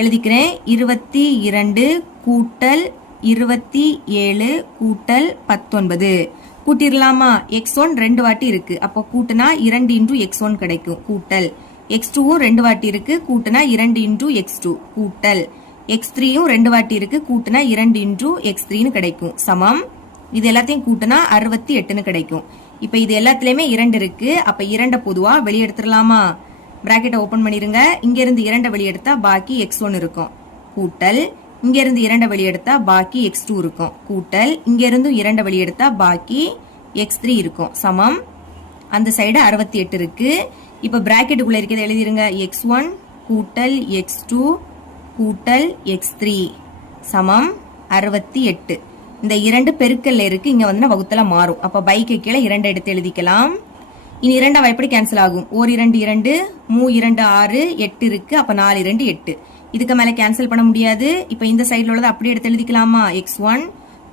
எழுதிக்கிறேன். 22 கூட்டல் 27 கூட்டல் 19 கூட்டிடலாமா? x1 2 வாட்டி இருக்கு. அப்போ கூட்டினா 2 இன்டூ x1 கிடைக்கும். கூட்டல் x2வும் 2 வாட்டி இருக்கு. கூட்டினா 2 இன்டூ x2 கூட்டல் x3யும் 2 வாட்டி இருக்கு. கூட்டினா 2 இன்டூ x3ன்னு கிடைக்கும். சமம். இது எல்லாத்தையும் கூட்டினா 68ன்னு கிடைக்கும். இப்ப இது எல்லாத்துலயுமே 2 இருக்கு. அப்ப 2 பொதுவா வெளியெடுத்துடலாமா? பிராக்கெட்டை ஓபன் பண்ணிருங்க. இங்க இருந்து 2 வெளியெடுத்தா பாக்கி x1 இருக்கும். கூட்டல் இங்க இருந்து 2 வெளிய எடுத்தா பாக்கி x2 இருக்கும் கூட்டல் இங்க இருந்து 2 வெளிய எடுத்தா பாக்கி x3 இருக்கும் சமம் அந்த சைடு 68 இருக்கு. இப்ப பிராக்கெட்டுக்குள்ள இருக்கிறத எழுதிருங்க. x1 கூட்டல் x2 கூட்டல் x3 சமம் 68. இந்த 2 பெருக்கல்ல இருக்கு, இங்க வந்து வகுத்தல மாறும். அப்ப பைக்கு கீழே 2 எடுத்து எழுதிக்கலாம். இனி 2 எப்படி கேன்சல் ஆகும்? 1 2 2 3 2 6 8 இருக்கு. அப்ப 4 2 8. இதுக்கு மேல கேன்சல் பண்ண முடியாது. இப்ப இந்த சைடுல உள்ளது அப்படியே எடுத்து எழுதிக்கலாமா? x1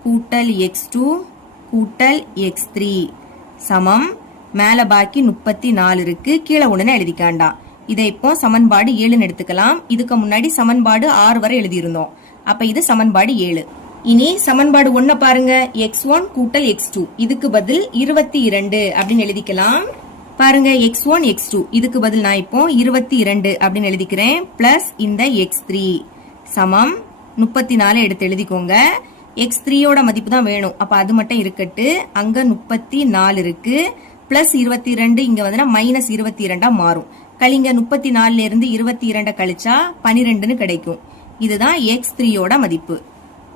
கூட்டல் x2 கூட்டல் x3 சமம் மேல பாக்கி 34 இருக்கு. கீழே ஒண்ணுன்னு எழுதிக்காண்டாம். இதை இப்போ சமன்பாடு 7 எடுத்துக்கலாம். இதுக்கு முன்னாடி சமன்பாடு 6 வரை எழுதியிருந்தோம். அப்ப இது சமன்பாடு 7. இனி சமன்பாடு 1 பாருங்க. x1 கூட்டல் x2 இதுக்கு பதில் 22 அப்படின்னு எழுதிக்கலாம். பாருங்க x1 x2 இதுக்கு பதில் நான் இப்போ 22 அப்படின்னு எழுதிக்கிறேன். பிளஸ் இந்த x3 சமம் 34 எடுத்து எழுதிக்கோங்க. x3யோட மதிப்பு தான் வேணும். அப்ப அது மட்டும் இருக்கட்டு. அங்க 34 இருக்கு. பிளஸ் 22 இங்க வந்து மைனஸ் 22 மாறும். கழிங்க 34ல இருந்து 22 கழிச்சா 12ன்னு கிடைக்கும். இதுதான் x3யோட மதிப்பு.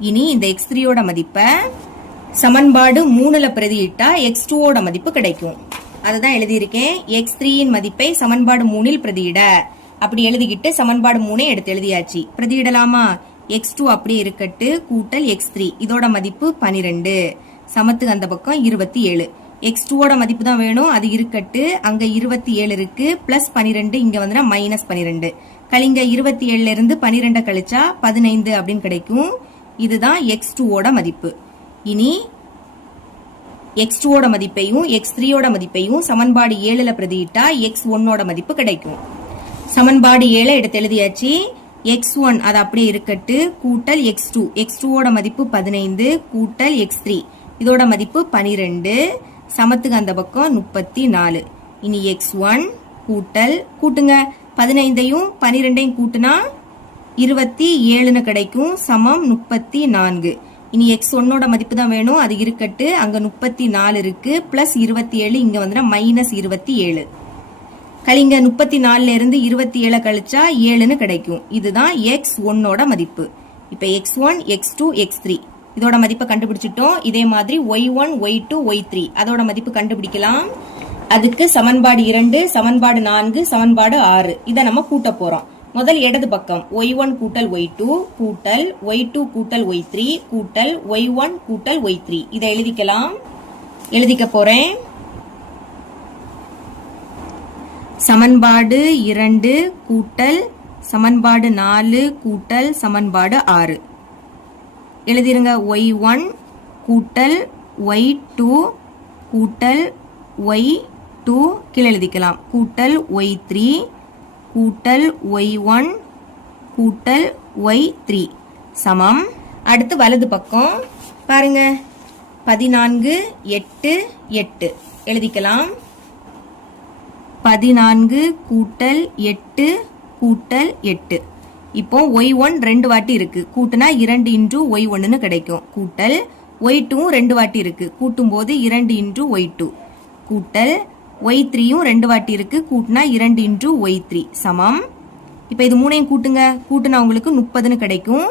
இனி இந்த x3யோட மதிப்பை சமன்பாடு 3ல பிரதியிட்டா x2வோட மதிப்பு கிடைக்கும். அதுதான் எழுதியிருக்கேன். x3யின் மதிப்பை சமன்பாடு 3ல் பிரதியிட. அப்படி எழுதிக்கிட்டு சமன்பாடு 3 எடுத்து எழுதியாச்சு. பிரதியிடலாமா? x2 அப்படியே இருக்கட்டு கூட்டல் x3 இதோட மதிப்பு 12 சமத்துக்கு அந்த பக்கம் 27. x2வோட மதிப்பு தான் வேணும். அது இருக்கட்டு. அங்க 27 இருக்கு. பிளஸ் 12 இங்க வந்து மைனஸ் 12. கழிங்க 27ல இருந்து 12 கழிச்சா 15 அப்படின்னு கிடைக்கும். இதுதான் x2வோட மதிப்பு. இனி x2வோட மதிப்பையும் x3யோட மதிப்பையும் சமன்பாடு 7ல பிரதியிட்டா x1ஓட மதிப்பு கிடைக்கும். சமன்பாடு 7 எடுத்து எழுதியாச்சு. x1 அது அப்படியே இருக்கட்டு கூட்டல் x2 x2வோட மதிப்பு 15 கூட்டல் x3 இதோட மதிப்பு 12 சமத்துக்கு அந்த பக்கம் 34. இனி x1 கூட்டல் கூட்டுங்க 15ஐயும் 12ஐயும் கூட்டுனா 27ன்னு கிடைக்கும் சமம் 34. இனி x1ஓட மதிப்பு தான் வேணும். அது இருக்கட்டு. அங்க 34 இருக்கு. பிளஸ் 27 இங்க வந்து மைனஸ் 27. கழிங்க 34ல இருந்து 27 கழிச்சா 7ன்னு கிடைக்கும். இதுதான் x1ஓட மதிப்பு. இப்ப x1 x2 x3 இதோட மதிப்பை கண்டுபிடிச்சிட்டோம். இதே மாதிரி y1 y2 y3 அதோட மதிப்பு கண்டுபிடிக்கலாம். அதுக்கு சமன்பாடு 2 சமன்பாடு 4 சமன்பாடு 6 இதை நம்ம கூட்ட போறோம். முதல் இடது பக்கம் y1 கூட்டல் y2 கூட்டல் y2 கூட்டல் y3 கூட்டல் y1 கூட்டல் y3 இதை எழுதிக்கலாம். எழுதிக்க போறேன். சமன்பாடு 2 கூட்டல் சமன்பாடு 4 கூட்டல் சமன்பாடு 6 எழுதிருங்க. y1 கூட்டல் y2 கூட்டல் y2 கீழே எழுதிக்கலாம் கூட்டல் y3 கூட்டல் y1 கூட்டல் y3 சமம். அடுத்து வலது பக்கம் பாருங்க 14 8 8 எழுதிக்கலாம். 14 கூட்டல் 8 கூட்டல் 8 இப்போ y1 2 வாட்டி இருக்கு. கூட்டுனா 2 இன்டு y1ன்னு கிடைக்கும். கூட்டல் y2 2 வாட்டி இருக்கு. கூட்டும் போது 2 இன்டு y2 கூட்டல் y3யும் 2 வாட்டி இருக்கு. கூட்டுனா 2 இன்டு y3 சமம். இப்ப இது மூணையும் கூட்டுங்க. கூட்டுனா உங்களுக்கு 30ன்னு கிடைக்கும்.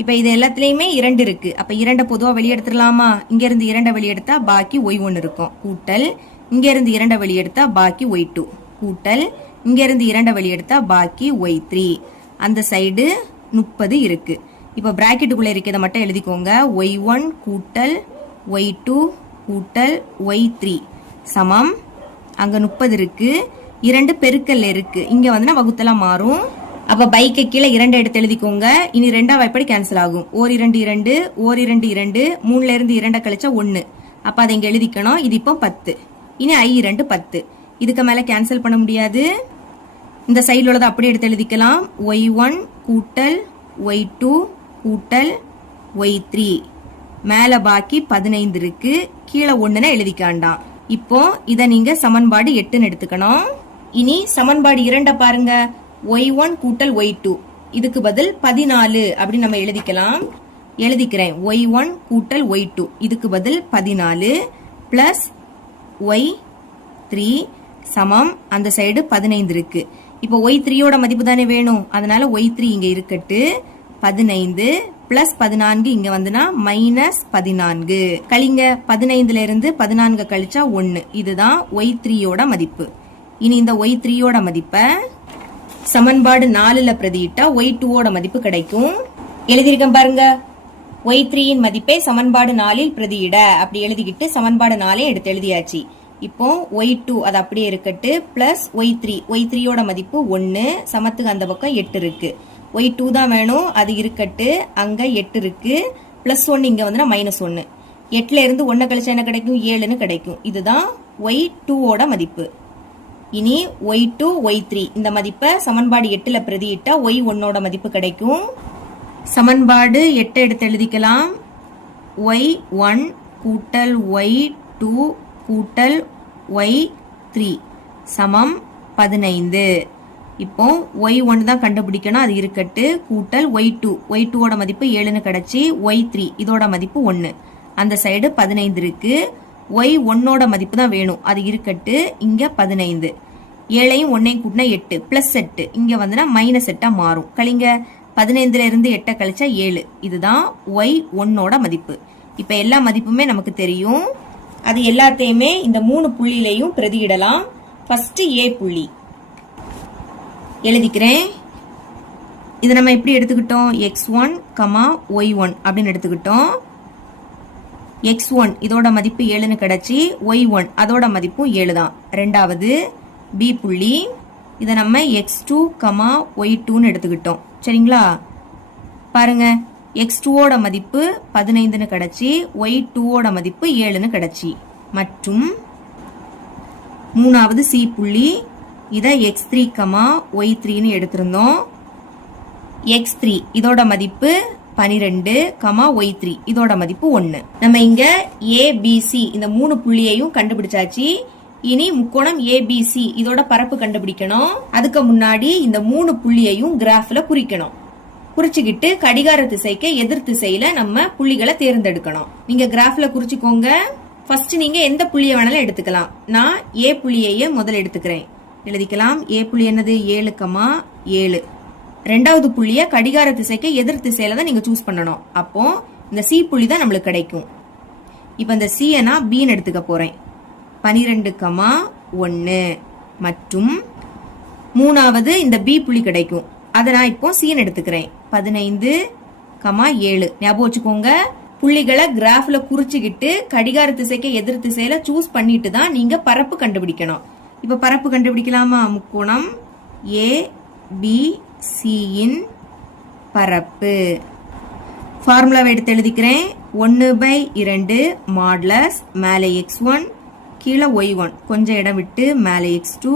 இப்ப இது எல்லாத்துலயுமே 2 இருக்கு. அப்ப 2 பொதுவா வெளியெடுத்துடலாமா? இங்க இருந்து 2 வெளியெடுத்தா பாக்கி y1 இருக்கும். கூட்டல் இங்க இருந்து 2 வெளியெடுத்தா பாக்கி y2 கூட்டல் இங்க இருந்து 2 வெளியெடுத்தா பாக்கி y3. அந்த சைடு 30 இருக்கு. இப்ப பிராக்கெட்டுக்குள்ள இருக்கிறத மட்டும் எழுதிக்கோங்க. y1 கூட்டல் y2 கூட்டல் y3 சமம். அங்க 30 இருக்கு. 2 பெருக்கல்ல இருக்கு. இங்க வந்து வகுத்தலாம் மாறும். அப்ப பைக்கு கீழே 2 எடுத்து எழுதிக்கோங்க. இனி 2 எப்படி கேன்சல் ஆகும்? 1 2 2 1 2 2 3ல இருந்து 2 கழிச்சா 1. அப்ப அதை இங்க எழுதிக்கணும். இது இப்போ 10. இனி i2 10. இதுக்கு மேல கேன்சல் பண்ண முடியாது. இந்த சைடுல உள்ளதை அப்படியே எடுத்து எழுதிக்கலாம். y1 கூட்டல் y2 கூட்டல் y3 மேல பாக்கி 15 இருக்கு. கீழே 1ன்னு எழுதிக்காண்டாம். இப்போ இத நீங்க சமன்பாடு 8ன்னு எடுத்துக்கணும். இனி சமன்பாடு 2 பாருங்க. y1 கூட்டல் y2 இதுக்கு பதில் 14 அப்படி நம்ம எழுதிக்கலாம். எழுதிக்கிறேன். y1 கூட்டல் y2 இதுக்கு பதில் 14 பிளஸ் y3 சமம். அந்த சைடு 15 இருக்கு. இப்போ y3யோட மதிப்பு தானே வேணும். அதனால y3 இங்க இருக்கட்டு. 15 பிளஸ் 14 இங்க வந்துனா மைனஸ் 14. கழிங்க 15ல இருந்து 14 கழிச்சா 1. இதுதான் y3 யோட மதிப்பு. இனி இந்த y3 யோட மதிப்பை சமன்பாடு 4ல பிரதியிட்டா y2 ஓட மதிப்பு கிடைக்கும். எழுதியிருக்கேன் பாருங்க. y3 இன் மதிப்பை சமன்பாடு 4ல் பிரதியிட அப்படி எழுதிக்கிட்டு சமன்பாடு 4 எடுத்து எழுதியாச்சு. இப்போ y2 அது அப்படியே இருக்கட்டு பிளஸ் y3 யோட மதிப்பு 1, சமத்துக்கு அந்த பக்கம் 8 இருக்கு. y2 தான் வேணும், அது இருக்கட்டு, அங்க 8 இருக்கு, பிளஸ் 1 இங்க வந்து மைனஸ் 1. 8ல இருந்து 1 கழிச்சா என்ன கிடைக்கும்? 7ன்னு கிடைக்கும். இதுதான் y2 ஓட மதிப்பு. இனி y2 y3 இந்த மதிப்பை சமன்பாடு 8ல பிரதியிட்டா y1 ஓட மதிப்பு கிடைக்கும். சமன்பாடு 8 எடுத்து எழுதிக்கலாம். y1 கூட்டல் y2 கூட்டல் y3 சமம் 15. இப்போ y1 தான் கண்டுபிடிக்கணும், அது இருக்கட்டு, கூட்டல் y2 ஓட மதிப்பு 7ன்னு கிடைச்சி, y3 இதோட மதிப்பு 1, அந்த சைடு 15 இருக்கு. y1 ஓட மதிப்பு தான் வேணும், அது இருக்கட்டு, இங்க 15. 7ஐயும் 1ஐயும் கூட்டினா 8 பிளஸ் 8 இங்க வந்துனா மைனஸ் 8 மாறும். கழிங்க 15ல இருந்து 8 கழிச்சா 7. இதுதான் y1 ஓட மதிப்பு. இப்ப எல்லா மதிப்புமே நமக்கு தெரியும். அது எல்லாத்தையுமே இந்த 3 புள்ளியிலையும் பிரதியிடலாம். ஃபர்ஸ்ட் a புள்ளி எழுதிக்கிறேன். இதை நம்ம எப்படி எடுத்துக்கிட்டோம்? x1, y1 அப்படின்னு எடுத்துக்கிட்டோம். x1 இதோட மதிப்பு 7ன்னு கிடைச்சி, y1 அதோட மதிப்பு 7 தான். ரெண்டாவது b புள்ளி, இதை நம்ம x2, y2ன்னு எடுத்துக்கிட்டோம். சரிங்களா? பாருங்க, x2 ஓட மதிப்பு 15ன்னு கிடைச்சி, y2 ஓட மதிப்பு 7ன்னு கிடைச்சி. மற்றும் மூணாவது c புள்ளி, இதை x3, y3ன்னு எடுத்திருந்தோம். x3 இதோட மதிப்பு 12, y3 இதோட மதிப்பு 1. நம்ம இங்க ABC இந்த 3 புள்ளியையும் கண்டுபிடிச்சாச்சு. இனி முக்கோணம் ABC இதோட பரப்பு கண்டுபிடிக்கணும். அதுக்கு முன்னாடி இந்த 3 புள்ளியையும் கிராஃப்ல குறிக்கணும். குறிச்சுக்கிட்டு கடிகார திசைக்கு எதிர் திசையில நம்ம புள்ளிகளை தேர்ந்தெடுக்கணும். நீங்க கிராஃப்ல குறிச்சுக்கோங்க. ஃபர்ஸ்ட் நீங்க எந்த புள்ளியை வேணாலும் எடுத்துக்கலாம். நான் A புள்ளியையே முதல்ல எடுத்துக்கிறேன். எழுதிக்கலாம். A புள்ளி என்னது? 7, 7. ரெண்டாவது புள்ளிய கடிகார திசைக்கு எதிர் திசையில தான் நீங்க சூஸ் பண்ணணும். அப்போ இந்த C புள்ளி தான் நம்மளுக்கு கிடைக்கும். இப்ப இந்த C நான் B ன்னு எடுத்துக்க போறேன். 12, 1 மற்றும் மூணாவது இந்த B புள்ளி கிடைக்கும். அதை நான் இப்போ C ன்னு எடுத்துக்கிறேன். 15, 7. ஞாபகம் வச்சுக்கோங்க. புள்ளிகளை கிராஃப்ல குறிச்சுக்கிட்டு கடிகார திசைக்கு எதிர் திசையில சூஸ் பண்ணிட்டு தான் நீங்க பரப்பு கண்டுபிடிக்கணும். இப்ப பரப்பு கண்டுபிடிக்கலாமா? முக்கோணம் ABC இன் பரப்பு ஃபார்முலாவை எடுத்து எழுதிக்கிறேன். 1/2 மாடுலஸ் மேலே x1 கீழே y1 கொஞ்சம் இடம் விட்டு மேலே x2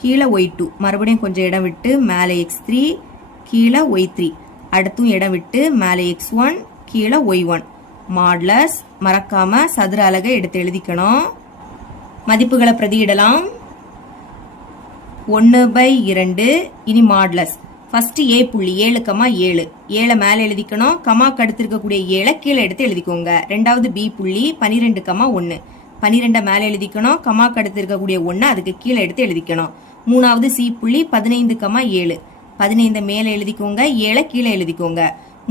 கீழே y2 மறுபடியும் கொஞ்சம் இடம் விட்டு மேலே x3 கீழே y3 அடுத்தும் இடம் விட்டு மேலே x1 கீழே y1 மாடுலஸ் மறக்காம சதுர அலகை எடுத்து எழுதிக்கணும். மதிப்புகளை பிரதியிடலாம். 1/2 இனி மாடுலஸ். ஃபர்ஸ்ட் A புள்ளி 7, 7. 7 மேல எழுதிக்கணும். கமாக்கு அடுத்து இருக்கக்கூடிய 7 கீழே எடுத்து எழுதிக்கோங்க. ரெண்டாவது B புள்ளி 12, 1. 12 மேல எழுதிக்கணும். கமாக்கு அடுத்து இருக்கக்கூடிய 1 அதுக்கு கீழே எடுத்து எழுதிக்கணும். மூணாவது C புள்ளி 15, 7. 15 மேல எழுதிக்கோங்க. 7 கீழே எழுதிக்கோங்க.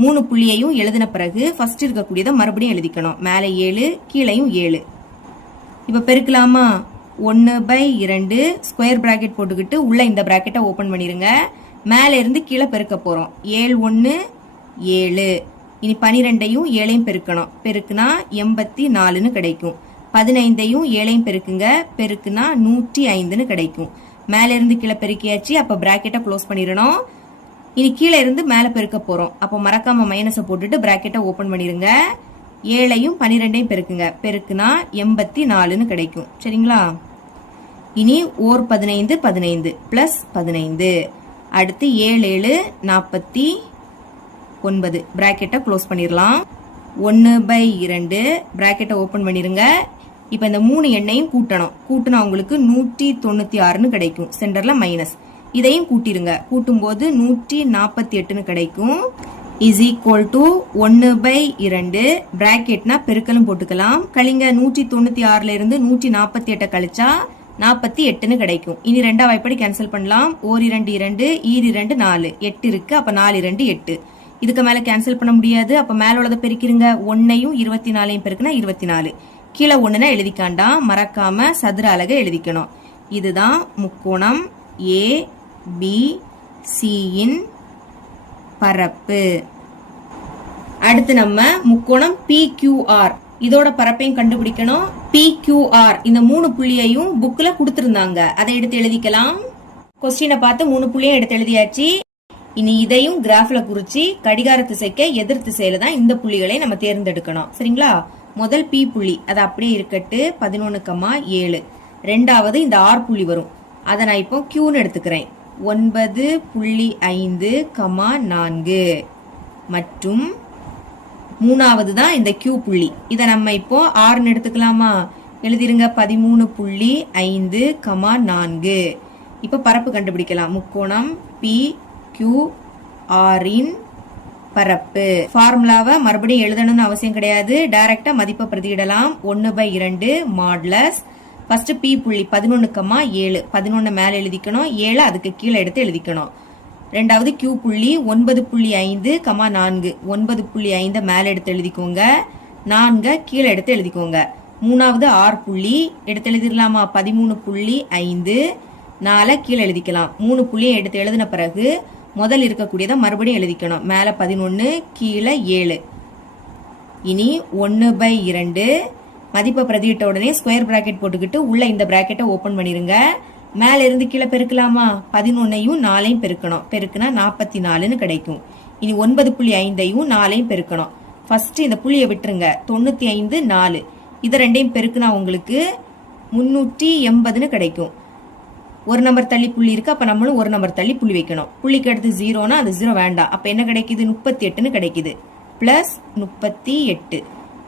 3 புள்ளியையும் எழுதின பிறகு ஃபர்ஸ்ட் இருக்கக்கூடியதை மறுபடியும் எழுதிக்கணும். மேலே 7 கீழையும் 7. இப்ப பெருக்கலாமா? 1/2 ஸ்கொயர் பிராக்கெட் போட்டுக்கிட்டு உள்ள இந்த பிராக்கெட்டை ஓபன் பண்ணிருங்க. மேல இருந்து கீழே பெருக்க போறோம். 7, 1, 7. இனி 12ஐயும் 7ஐயும் பெருக்கணும். பெருக்குனா 84ன்னு கிடைக்கும். 15ஐயும் 7ஐயும் பெருக்குங்க. பெருக்குனா 105ன்னு கிடைக்கும். மேல இருந்து கீழே பெருக்கியாச்சு. அப்ப பிராக்கெட்டை க்ளோஸ் பண்ணிடணும். இனி கீழே இருந்து மேல பெருக்க போறோம். அப்போ மறக்காம மைனஸை போட்டுட்டு பிராக்கெட்டை ஓபன் பண்ணிருங்க. 7ஐயும் 12ஐயும் பெருக்குங்க. பெருக்குனா 84ன்னு கிடைக்கும். சரிங்களா? இனி ஓர் 15, 15 பிளஸ் 15. அடுத்து 7, 7, 49. பிராக்கெட்டை க்ளோஸ் பண்ணிடலாம். 1/2 பிராக்கெட்டை ஓபன் பண்ணிருங்க. இப்ப இந்த 3 எண்ணையும் கூட்டணும். கூட்டினா உங்களுக்கு 196ன்னு கிடைக்கும். சென்டர்ல மைனஸ். இதையும் கூட்டிருங்க. கூட்டும் போது 148ன்னு கிடைக்கும். இஸ் ஈக்குவல் டு 1/2 பிராக்கெட்னா பெருக்கலும் போட்டுக்கலாம். கழிங்க 196ல இருந்து 148 கழிச்சா 48ன்னு கிடைக்கும். இனி ரெண்டா வாய்ப்படி கேன்சல் பண்ணலாம். ஓர் 2 2 ஈர் 2 4 8 இருக்கு. அப்ப 4 2 8. இதுக்கு மேல கேன்சல் பண்ண முடியாது. அப்ப மேல உள்ளதை பெருக்கிருங்க. 1ஐயும் 24ஐயும் பெருக்குனா 24. கீழே 1னா எழுதிக்காண்டாம், மறக்காம சதுர அலகை எழுதிக்கணும். இதுதான் முக்கோணம் ABCயின் பரப்பு. அடுத்து நம்ம முக்கோணம் PQR இதோட பரப்பையும் கண்டுபிடிக்கணும். PQR இந்த 3 புள்ளியையும் புக்ல கொடுத்திருந்தாங்க, அதை எடுத்து எழுதிக்கலாம். கொஸ்டினை பார்த்து 3 புள்ளியும் எடுத்து எழுதியாச்சு. இனி இதையும் கிராஃப்ல குறிச்சு கடிகார திசைக்கு எதிர் திசையில தான் இந்த புள்ளிகளை நம்ம தேர்ந்தெடுக்கணும். சரிங்களா? முதல் P புள்ளி அது அப்படியே இருக்கட்டு 11,7. ரெண்டாவது இந்த R புள்ளி வரும், அதை நான் இப்போ Qன்னு எடுத்துக்கிறேன் 9.5,4 மற்றும் மூணாவது தான் இந்த Q புள்ளி, இதை நம்ம இப்போ Rன்னு எடுத்துக்கலாமா? எழுதிருங்க 13.5,4. இப்ப பரப்பு கண்டுபிடிக்கலாம். முக்கோணம் PQRின் பரப்பு. ஃபார்முலாவை மறுபடியும் எழுதணும்னு அவசியம் கிடையாது, டைரக்டா மதிப்பை பிரதியிடலாம். 1/2 மாடுலஸ் ஃபர்ஸ்ட் P புள்ளி 11,7. 11 மேல எழுதிக்கணும், 7 அதுக்கு கீழே எடுத்து எழுதிக்கணும். ரெண்டாவது Q புள்ளி 9.5,4. 9.5 மேல எடுத்து எழுதிக்கோங்க, 4 கீழே எடுத்து எழுதிக்கோங்க. மூணாவது R புள்ளி எடுத்து எழுதிடலாமா? 13.5, 4 கீழே எழுதிக்கலாம். 3 புள்ளியை எடுத்து எழுதின பிறகு முதல் இருக்கக்கூடியதை மறுபடியும் எழுதிக்கணும். மேல 11, கீழே 7. இனி 1/2 மதிப்பை பிரதியிட்ட உடனே ஸ்கொயர் பிராக்கெட் போட்டுக்கிட்டு உள்ள இந்த பிராக்கெட்டை ஓபன் பண்ணிருங்க. மேல இருந்து கீழே பெருக்கலாமா? 11ஐயும் 4ஐயும் பெருக்கணும். பெருக்குனா 44ன்னு கிடைக்கும். இனி 9.5ஐயும் 4ஐயும் பெருக்கணும். ஃபர்ஸ்ட் இந்த புள்ளியை விட்டுருங்க, 95, 4. இதை ரெண்டையும் பெருக்குனா உங்களுக்கு 380ன்னு கிடைக்கும். ஒரு நம்பர் தள்ளி புள்ளி இருக்கு, அப்ப நம்மளும் ஒரு நம்பர் தள்ளி புள்ளி வைக்கணும். புள்ளிக்கு அடுத்து 0னா அது 0 வேண்டாம். அப்ப என்ன கிடைக்குது? 38ன்னு கிடைக்குது. பிளஸ் 38.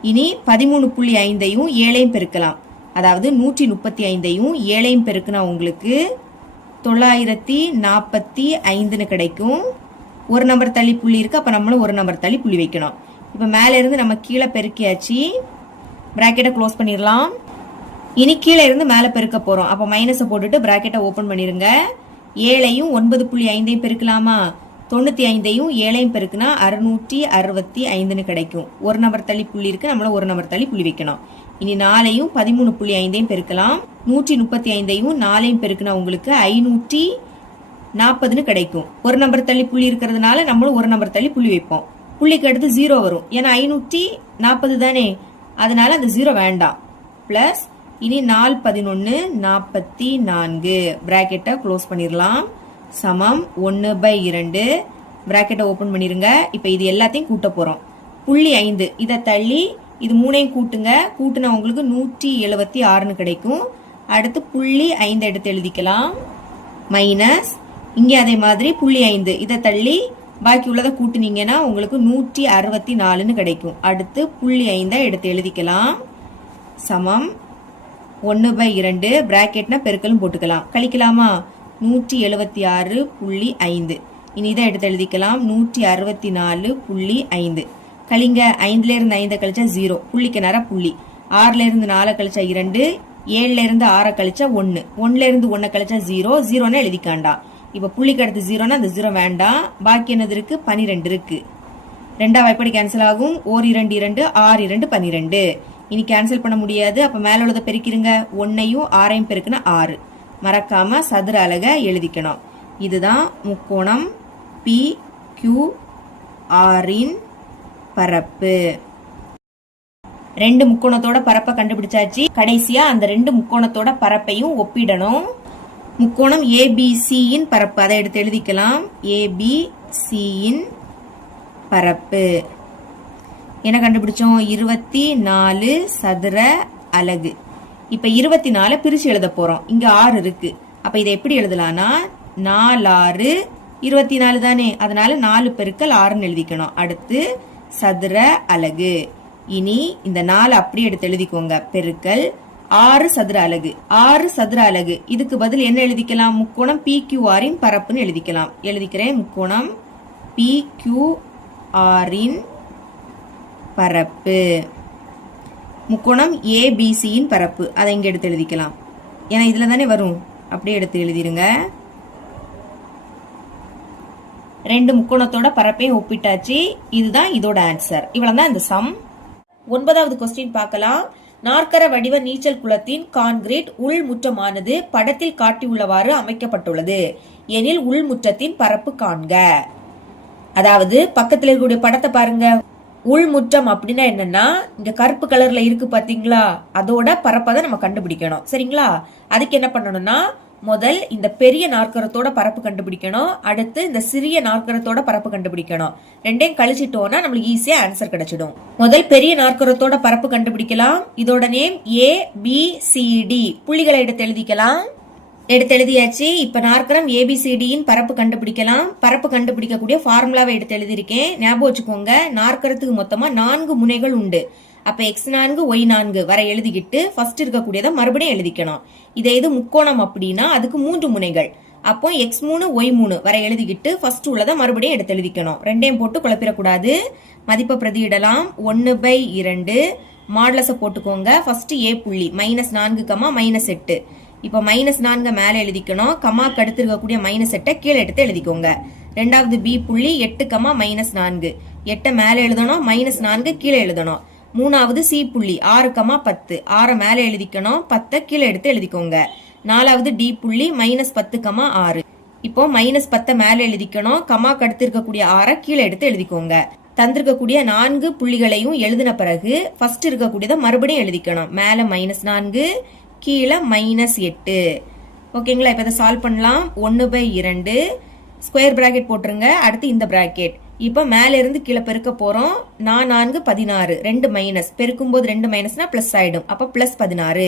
இனி 13.5ஐயும் 7ஐயும் பெருக்கலாம். அதாவது 135ஐயும் 7ஐயும் பெருக்குனா உங்களுக்கு 945ன்னு கிடைக்கும். ஒரு நம்பர் தள்ளி புள்ளி இருக்கு, அப்ப நம்மளும் ஒரு நம்பர் தள்ளி புள்ளி வைக்கணும். இப்ப மேல இருந்து நம்ம கீழே பெருக்கியாச்சு, பிராக்கெட்டை க்ளோஸ் பண்ணிடலாம். இனி கீழே இருந்து மேல பெருக்க போறோம். அப்ப மைனஸை போட்டுட்டு பிராக்கெட்டை ஓபன் பண்ணிருங்க. 7ஐயும் 9.5ஐயும் பெருக்கலாமா? 95ஐயும் 7ஐயும் பெருக்குனா 665ன்னு கிடைக்கும். ஒரு நம்பர் தள்ளி புள்ளி இருக்கு, நம்மளும் ஒரு நம்பர் தள்ளி புள்ளி வைக்கணும். இனி 4ஐயும் 13.5ஐயும் பெருக்கலாம். 135ஐயும் 4ஐயும் பெருக்குனா உங்களுக்கு 540ன்னு கிடைக்கும். ஒரு நம்பர் தள்ளி புள்ளி இருக்கிறதுனால நம்மளும் ஒரு நம்பர் தள்ளி புள்ளி வைப்போம். புள்ளிக்கு அடுத்து 0 வரும், ஏன்னா 540 தானே, அதனால அந்த 0 வேண்டாம். பிளஸ் இனி 4, 11, 44. பிராக்கெட்டை க்ளோஸ் பண்ணிடலாம். சமம் 1/2 பிராக்கெட்டை ஓபன் பண்ணிருங்க. இப்ப இது எல்லாத்தையும் கூட்ட போறோம். புள்ளி 5 இதை தள்ளி இது 3ஐயும் கூட்டுங்க. கூட்டுனா உங்களுக்கு 176ன்னு கிடைக்கும். அடுத்து புள்ளி 5 எடுத்து எழுதிக்கலாம். மைனஸ் இங்கே அதே மாதிரி புள்ளி 5 இதை தள்ளி பாக்கி உள்ளதை கூட்டுனீங்கன்னா உங்களுக்கு 164ன்னு கிடைக்கும். அடுத்து புள்ளி 5 எடுத்து எழுதிக்கலாம். சமம் 1/2 பிராக்கெட்னா பெருக்கலும் போட்டுக்கலாம். கழிக்கலாமா? 176.5. இனி இதை எடுத்து எழுதிக்கலாம். 164.5. கழிங்க. 5ல இருந்து 5 கழிச்சா 0, புள்ளிக்கு நேர புள்ளி. 6ல இருந்து 4 கழிச்சா 2, 7ல இருந்து 6 கழிச்சா 1, 1ல இருந்து 1 கழிச்சா 0, 0ன்னு எழுதிக்காண்டா. இப்ப புள்ளிக்கு அடுத்து 0னா அந்த 0 வேண்டாம். பாக்கி என்னது இருக்கு? 12 இருக்கு. ரெண்டாவது எப்படி கேன்சல் ஆகும்? 1 2 2 6 2 12. இனி கேன்சல் பண்ண முடியாது. அப்ப மேல உள்ளதை பெருக்கிருங்க. 1ஐயும் 6ஐயும் பெருக்குனா 6. மறக்காம சதுர அலகை எழுதிக்கணும். இதுதான் முக்கோணம் PQRின் பரப்பு. 2 முக்கோணத்தோட பரப்பை கண்டுபிடிச்சாச்சு. கடைசியா அந்த 2 முக்கோணத்தோட பரப்பையும் ஒப்பிடணும். முக்கோணம் ABCயின் பரப்பு, அதை எடுத்து எழுதிக்கலாம். ABCயின் பரப்பு என்ன கண்டுபிடிச்சோம்? 24 சதுர அலகு. இப்ப 24 பிரிச்சு எழுத போறோம். இங்க 6 இருக்கு. அப்ப இதை எப்படி எழுதலாம்னா 4 6 24 தானே, அதனால 4 பெருக்கல் 6ன்னு எழுதிக்கணும். அடுத்து சதுர அலகு. இனி இந்த 4 அப்படியே எடுத்து எழுதிக்கோங்க. பெருக்கல் 6 சதுர அலகு. 6 சதுர அலகு. இதுக்கு பதில் என்ன எழுதிக்கலாம்? முக்கோணம் PQRின் பரப்புன்னு எழுதிக்கலாம். எழுதிக்கிறேன். முக்கோணம் PQRின் பரப்பு. முக்கோணம் ABCயின் பரப்பு, அதை இங்க எடுத்து எழுதிக்கலாம். ஏன்னா இதுல தானே வரும், அப்படியே எடுத்து எழுதிருங்க. ரெண்டு முக்கோணத்தோட பரப்பையும் ஒப்பிட்டாச்சு. இதுதான் இதோட ஆன்சர். இவ்வளவுதான் இந்த சம். 9வது கொஸ்டின் பார்க்கலாம். நாற்கர வடிவ நீச்சல் குளத்தின் கான்கிரீட் உள்முற்றமானது படத்தில் காட்டியுள்ளவாறு அமைக்கப்பட்டுள்ளது எனில் உள்முற்றத்தின் பரப்பு காண்க. அதாவது பக்கத்துல இருக்கக்கூடிய படத்தை பாருங்க. உள்முற்றம் அப்படின்னா என்னன்னா, இங்க கருப்பு கலர்ல இருக்கு பாத்தீங்களா, அதோட பரப்பை நம்ம கண்டுபிடிக்கணும். சரிங்களா? அதுக்கு என்ன பண்ணணும்னா, முதல் இந்த பெரிய நாற்கரத்தோட பரப்பு கண்டுபிடிக்கணும், அடுத்து இந்த சிறிய நாற்கரத்தோட பரப்பு கண்டுபிடிக்கணும். ரெண்டையும் கழிச்சிட்டோம்னா நம்மளுக்கு ஈஸியா ஆன்சர் கிடைச்சிடும். முதல் பெரிய நாற்கரத்தோட பரப்பு கண்டுபிடிக்கலாம். இதோட நேம் ABCD. புள்ளிகளை எடுத்து எழுதிக்கலாம். எடுத்து எழுதியாச்சு. இப்ப நாற்கரம் ABCDயின் பரப்பு கண்டுபிடிக்கலாம். பரப்பு கண்டுபிடிக்கக்கூடிய ஃபார்முலாவை எடுத்து எழுதியிருக்கேன். ஞாபகம் வச்சுக்கோங்க, நாற்கரத்துக்கு மொத்தமா 4 முனைகள் உண்டு. அப்ப X4 Y4 வரை எழுதிக்கிட்டு ஃபர்ஸ்ட் இருக்கக்கூடியதை மறுபடியும் எழுதிக்கணும். இதே இது முக்கோணம் அப்படின்னா அதுக்கு 3 முனைகள். அப்போ X3 Y3 வரை எழுதிக்கிட்டு ஃபர்ஸ்ட் உள்ளதை மறுபடியும் எடுத்து எழுதிக்கணும். ரெண்டையும் போட்டு குழப்பிடக்கூடாது. மதிப்பை பிரதியிடலாம். 1/2 மாடலஸை போட்டுக்கோங்க. ஃபர்ஸ்ட் A புள்ளி -4, -8. இப்போ -4 மேல எழுதிக்கணும். கமாக்கு அடுத்து இருக்கக்கூடிய -8 கீழே எடுத்து எழுதிக்கோங்க. ரெண்டாவது B புள்ளி 8, -4. 8 மேல எழுதணும், -4 கீழே எழுதணும். மூணாவது C புள்ளி 6, 10. 6 மேல எழுதிக்கணும், 10 கீழே எடுத்து எழுதிக்கோங்க. நாலாவது D புள்ளி -10, 6. இப்போ -10 மேல எழுதிக்கணும், கமாக்கு அடுத்து இருக்கக்கூடிய 6 கீழே எடுத்து எழுதிக்கோங்க. தந்திருக்கக்கூடிய 4 புள்ளிகளையும் எழுதின பிறகு ஃபர்ஸ்ட் இருக்கக்கூடியதை மறுபடியும் எழுதிக்கணும். மேல -4, கீழே -8. ஓகேங்களா? இப்ப இதை சால்வ் பண்ணலாம். 1/2 ஸ்கொயர் பிராக்கெட் போட்டுருங்க. அடுத்து இந்த பிராக்கெட். இப்ப மேல இருந்து கீழே பெருக்க போறோம். 4 16, 2 மைனஸ், பெருக்கும் போது 2 மைனஸ்னா பிளஸ் ஆயிடும். அப்ப பிளஸ் 16.